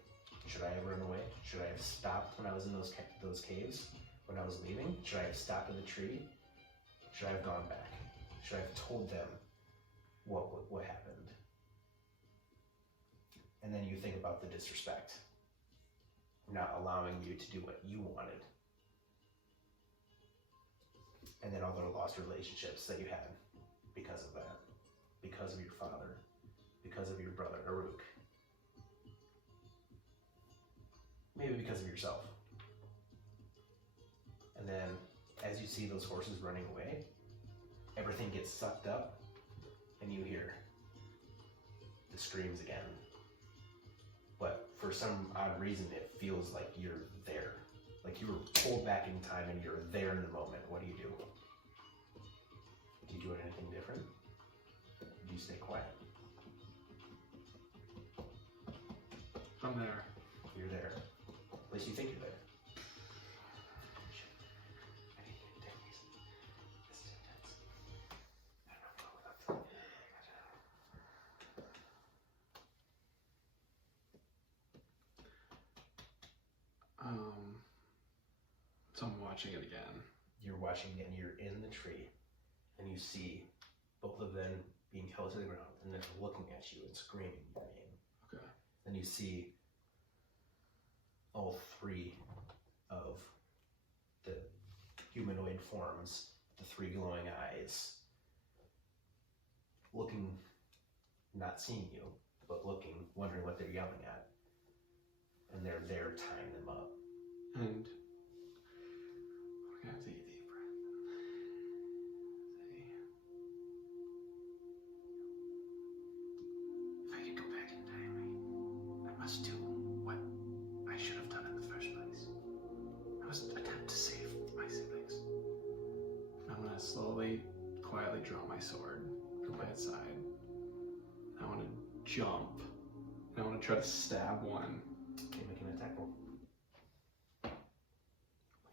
Should I have run away? Should I have stopped when I was in those caves? When I was leaving? Should I have stopped in the tree? Should I have gone back? Should I have told them what happened? And then you think about the disrespect, not allowing you to do what you wanted. And then all the lost relationships that you had because of that, because of your father, because of your brother, Aruk. Maybe because of yourself. And then as you see those horses running away, everything gets sucked up and you hear the screams again. But for some odd reason, it feels like you're there. Like you were pulled back in time and you're there in the moment. What do you do? Do you do anything different? Do you stay quiet? I'm there. You're there. At least you think you're there. So I'm watching it again. You're watching and you're in the tree and you see both of them being held to the ground and then looking at you and screaming your name. Okay. Then you see all 3 of the humanoid forms, the 3 glowing eyes, looking, not seeing you, but looking, wondering what they're yelling at. And they're there tying them up. And we're gonna have to eat must do what I should have done in the first place. I must attempt to save my siblings. I'm gonna slowly, quietly draw my sword from my side. I want to jump. And I want to try to stab one. Okay, make an attack roll.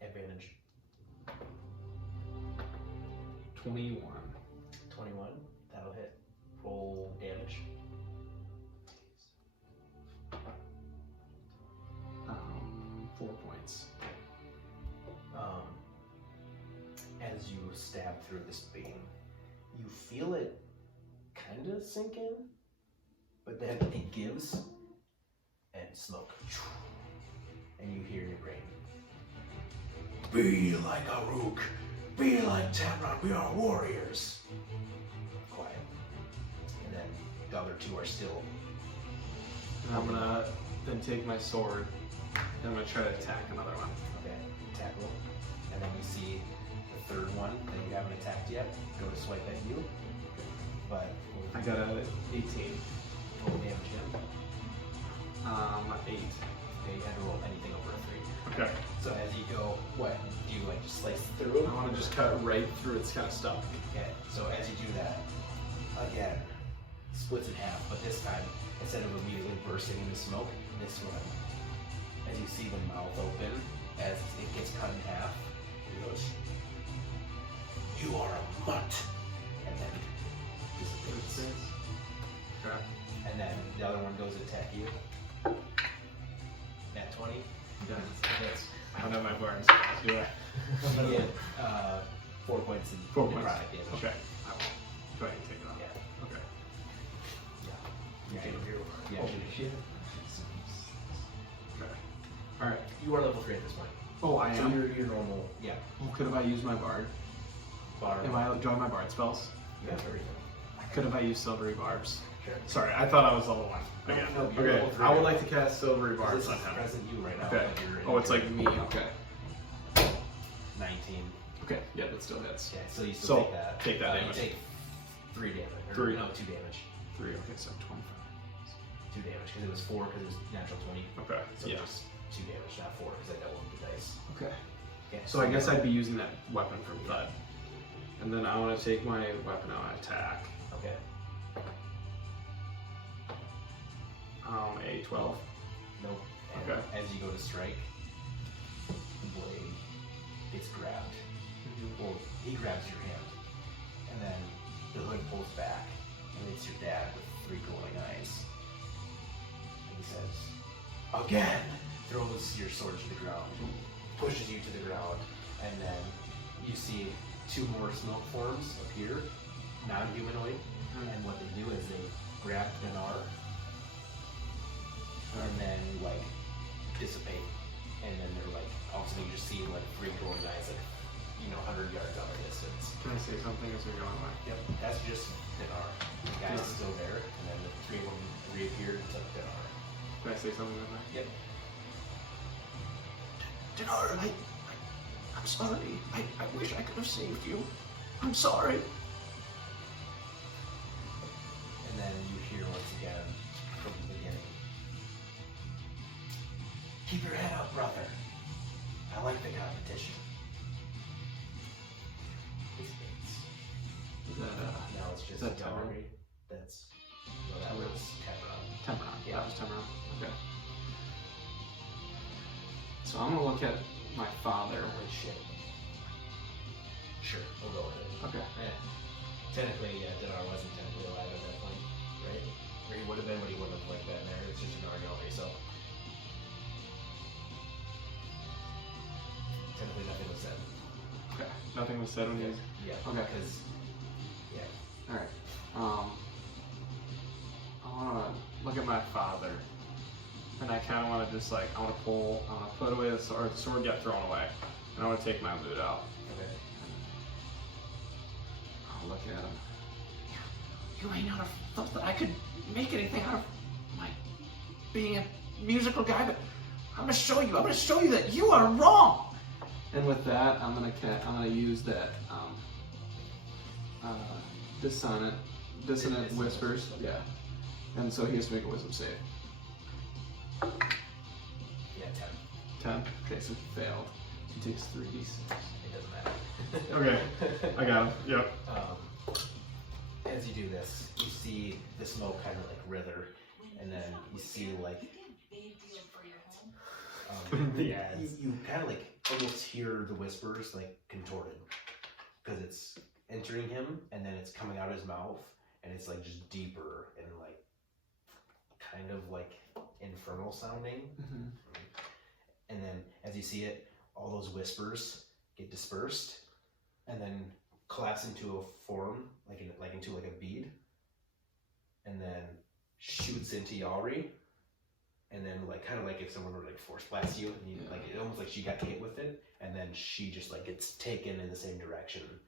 Advantage. 21. 21. That'll hit. Roll damage. 4 points. As you stab through this beam, you feel it kind of sink in, but then it gives and smoke. And you hear your brain. Be like Aruk. Be like Tamron. We are warriors. Quiet. And then the other two are still. And I'm gonna then take my sword and I'm gonna try to attack another one. Okay, attack roll. And then you see the third one that you haven't attacked yet go to swipe at you. But I got a 18. roll damage him. 8. Okay, you had to roll anything over a 3. Okay. So as you go, what? Do you like just slice through? I want to just cut right through its kind of stomach. Okay, so as you do that, again, splits in half, but this time, instead of immediately bursting into smoke, this one, as you see the mouth open, as it gets cut in half, it goes, "You are a mutt," and then disappears. Okay. And then the other one goes to attack you. Nat 20. Done. Hits. I don't have my barns. Do I? You get 4 points in 4 points. necrotic damage. Okay. I will. Go ahead and take it off. Yeah. Okay. Yeah. Yeah. Okay. Alright. You are level 3 at this point. Oh, I So am? you're normal. Yeah. Well, could have I used my bard? Bar. Do I have my bard spells? You have everything. Could have I used silvery barbs? Sure. Sorry, I thought I was level 1. No, Again. no, you're Okay. level 3. I would like to cast silvery This barbs is on him. present you right now. Okay. Like you're in Oh, it's your- like me. Okay. 19. Okay. Yeah, that still hits. Okay, so you still So, take that. take that You damage. take 3 damage. Or, 3. No, 2 damage. 3. Okay, so 25. 2 damage because it was 4 because it was natural 20. Okay. So Yeah. just 2 damage, not 4 because I doubled the dice. Okay. Okay. So I guess I'd be using that weapon from Thud. And then I want to take my weapon out and attack. Okay. A 12. Nope. And Okay. as you go to strike, the blade gets grabbed. Well, he grabs your hand, and then the hood pulls back, and it's your dad with 3 glowing eyes. And he says, "Again!" Throws your sword to the ground, pushes you to the ground, and then you see 2 more smoke forms appear, non-humanoid, and what they do is they grab Dinar, and then like dissipate, and then they're like, all of a sudden you just see like 3 glowing eyes, like 100 yards out of distance. Can I say something as we're going by? Yep, that's just Dinar. The guy's still there, and then the 3 of them reappeared and took Dinar. Can I say something with that? Yep. Dinar, I'm sorry. I wish I could have saved you. I'm sorry. And then you hear once again from the beginning, "Keep your head up, brother. I like the competition." Is that Now it's just Is that Tamron? gallery. That's no, that was Tamron. Temperon? Yeah. That was Temperon. Okay. So I'm gonna look at my father. Holy shit. Sure, we'll go with it. Okay. Yeah. Technically, Dinar wasn't technically alive at that point, right? Or he would have been, but he wouldn't have like been there. It's just Dinar gallery, so technically nothing was said. Okay. Nothing was said when you. Yeah. Okay. Because All right. I wanna look at my father, and I kind of want to just like I want to put away the sword. The sword got thrown away, and I want to take my loot out. okay. I'll look at him. You may not have thought that I could make anything out of my being a musical guy, but I'm gonna show you. I'm gonna show you that you are wrong. And with that, I'm gonna use that dissonant whispers. Yeah. And so he has to make a wisdom save. Yeah, 10. 10. Okay, so he failed. He takes 3d6. It doesn't matter. Okay, I got him. Yep. As you do this, you see the smoke kind of like wither, and then you see like you kind of like almost hear the whispers like contorted because it's entering him and then it's coming out of his mouth and it's like just deeper and like kind of like infernal sounding. Mm-hmm. And then as you see it, all those whispers get dispersed and then collapse into a form into a bead, and then shoots into Yalri, and then like kind of like if someone were like force blast you, and you like it almost like she got hit with it, and then she just like gets taken in the same direction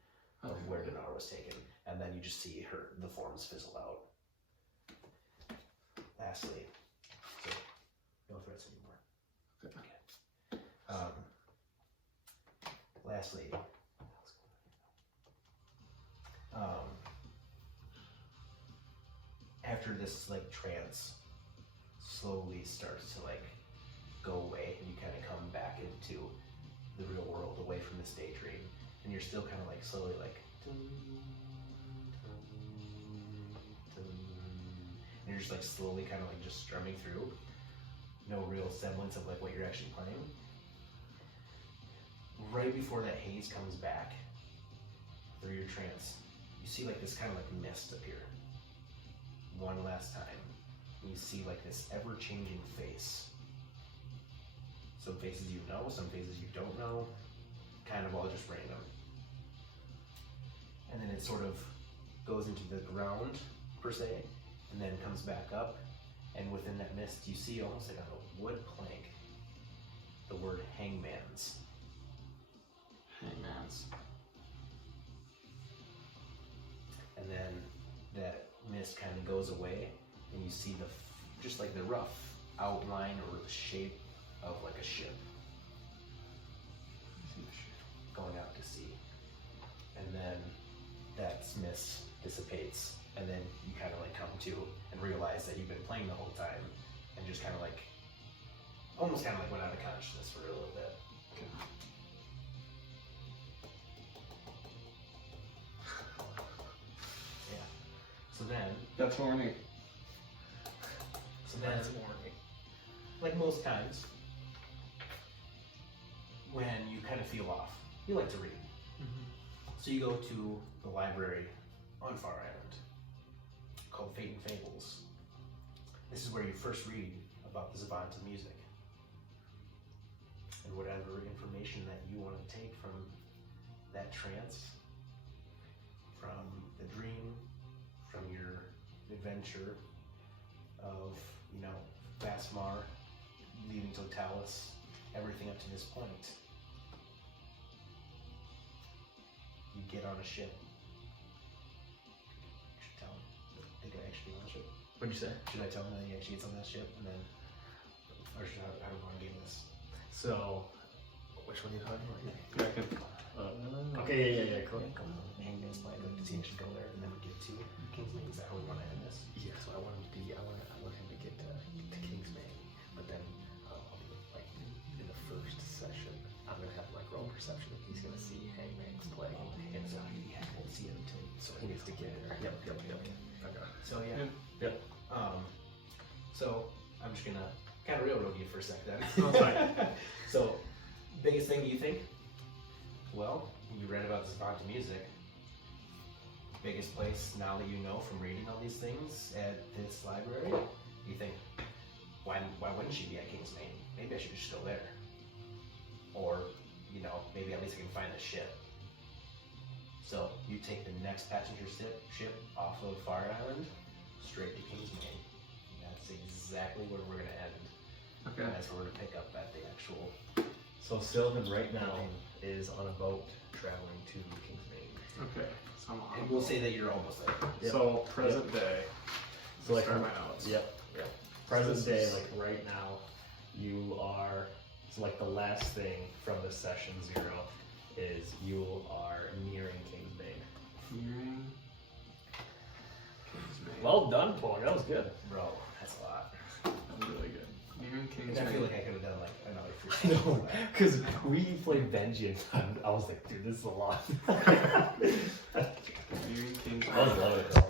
of where Dinar was taken, and then you just see the forms fizzle out. Lastly, so no threats anymore. Okay. Lastly, after this like trance slowly starts to like go away and you kind of come back into the real world away from this daydream, and you're still kind of like slowly like and you're just like slowly kind of like just strumming through, no real semblance of like what you're actually playing. Right before that haze comes back through your trance, you see like this kind of like mist appear one last time. You see like this ever-changing face. Some faces you know, some faces you don't know, kind of all just random. And then it sort of goes into the ground, per se, and then comes back up, and within that mist you see almost like on a wood plank the word hangman's. Hangman's. And then that mist kind of goes away, and you see just like the rough outline or the shape of like a ship going out to sea. And then that mist dissipates, and then you kind of like come to and realize that you've been playing the whole time, and just kind of like almost kind of like went out of consciousness for a little bit. Okay. Yeah. So then, That's horny. that's warning. Like most times, when you kind of feel off, you like to read. So you go to the library on Far Island called Fate and Fables. This is where you first read about the Sylvin of music and whatever information that you want to take from that trance, from the dream, from your adventure of, Vasmar, leaving Totalis, everything up to this point. You get on a ship. You should tell him. They could actually get on a ship. What'd you say? Should I tell him that he actually gets on that ship, and then, or should I do I want to game this? So, which one are you talking about? Yeah, I can. Okay, yeah, cool. Hangman's Land, like, does he actually go there and then we get to Kingsman? Is that how we want to end this? Yeah, so I want him to get to Kingsman, but then I'll be like in the first session, I'm gonna have like roll perception that he's gonna see Hangman's play, and so he won't see it until he needs to get there. Yep. Okay. So yeah. Yep. So I'm just gonna kind of railroad you for a sec then. Oh, fine. So, biggest thing you think? Well, you read about the Sylvin music. Biggest place now that you know from reading all these things at this library. You think, why wouldn't she be at Kingsman? Maybe I should just go there. Or, maybe at least I can find the ship. So you take the next passenger ship off of Far Island, straight to Kingsman. That's exactly where we're gonna end. Okay. And that's where we're gonna pick up at the actual. So Sylvin right now is on a boat traveling to Kingsman. Okay. So I'm on. And we'll say that you're almost there. Yep. So present day. So like Start my notes. Yep. Present day, like right now, you are. So like the last thing from the session 0 is you are nearing Kingsman. Nearing Kingsman. Well done, Paul. That was good. Bro, that's a lot. That was really good. You're in King's And I feel Range. like I could have done like another 3 No, because we played Vengeance. I was like, dude, this is a lot. You're in King's I was loving it.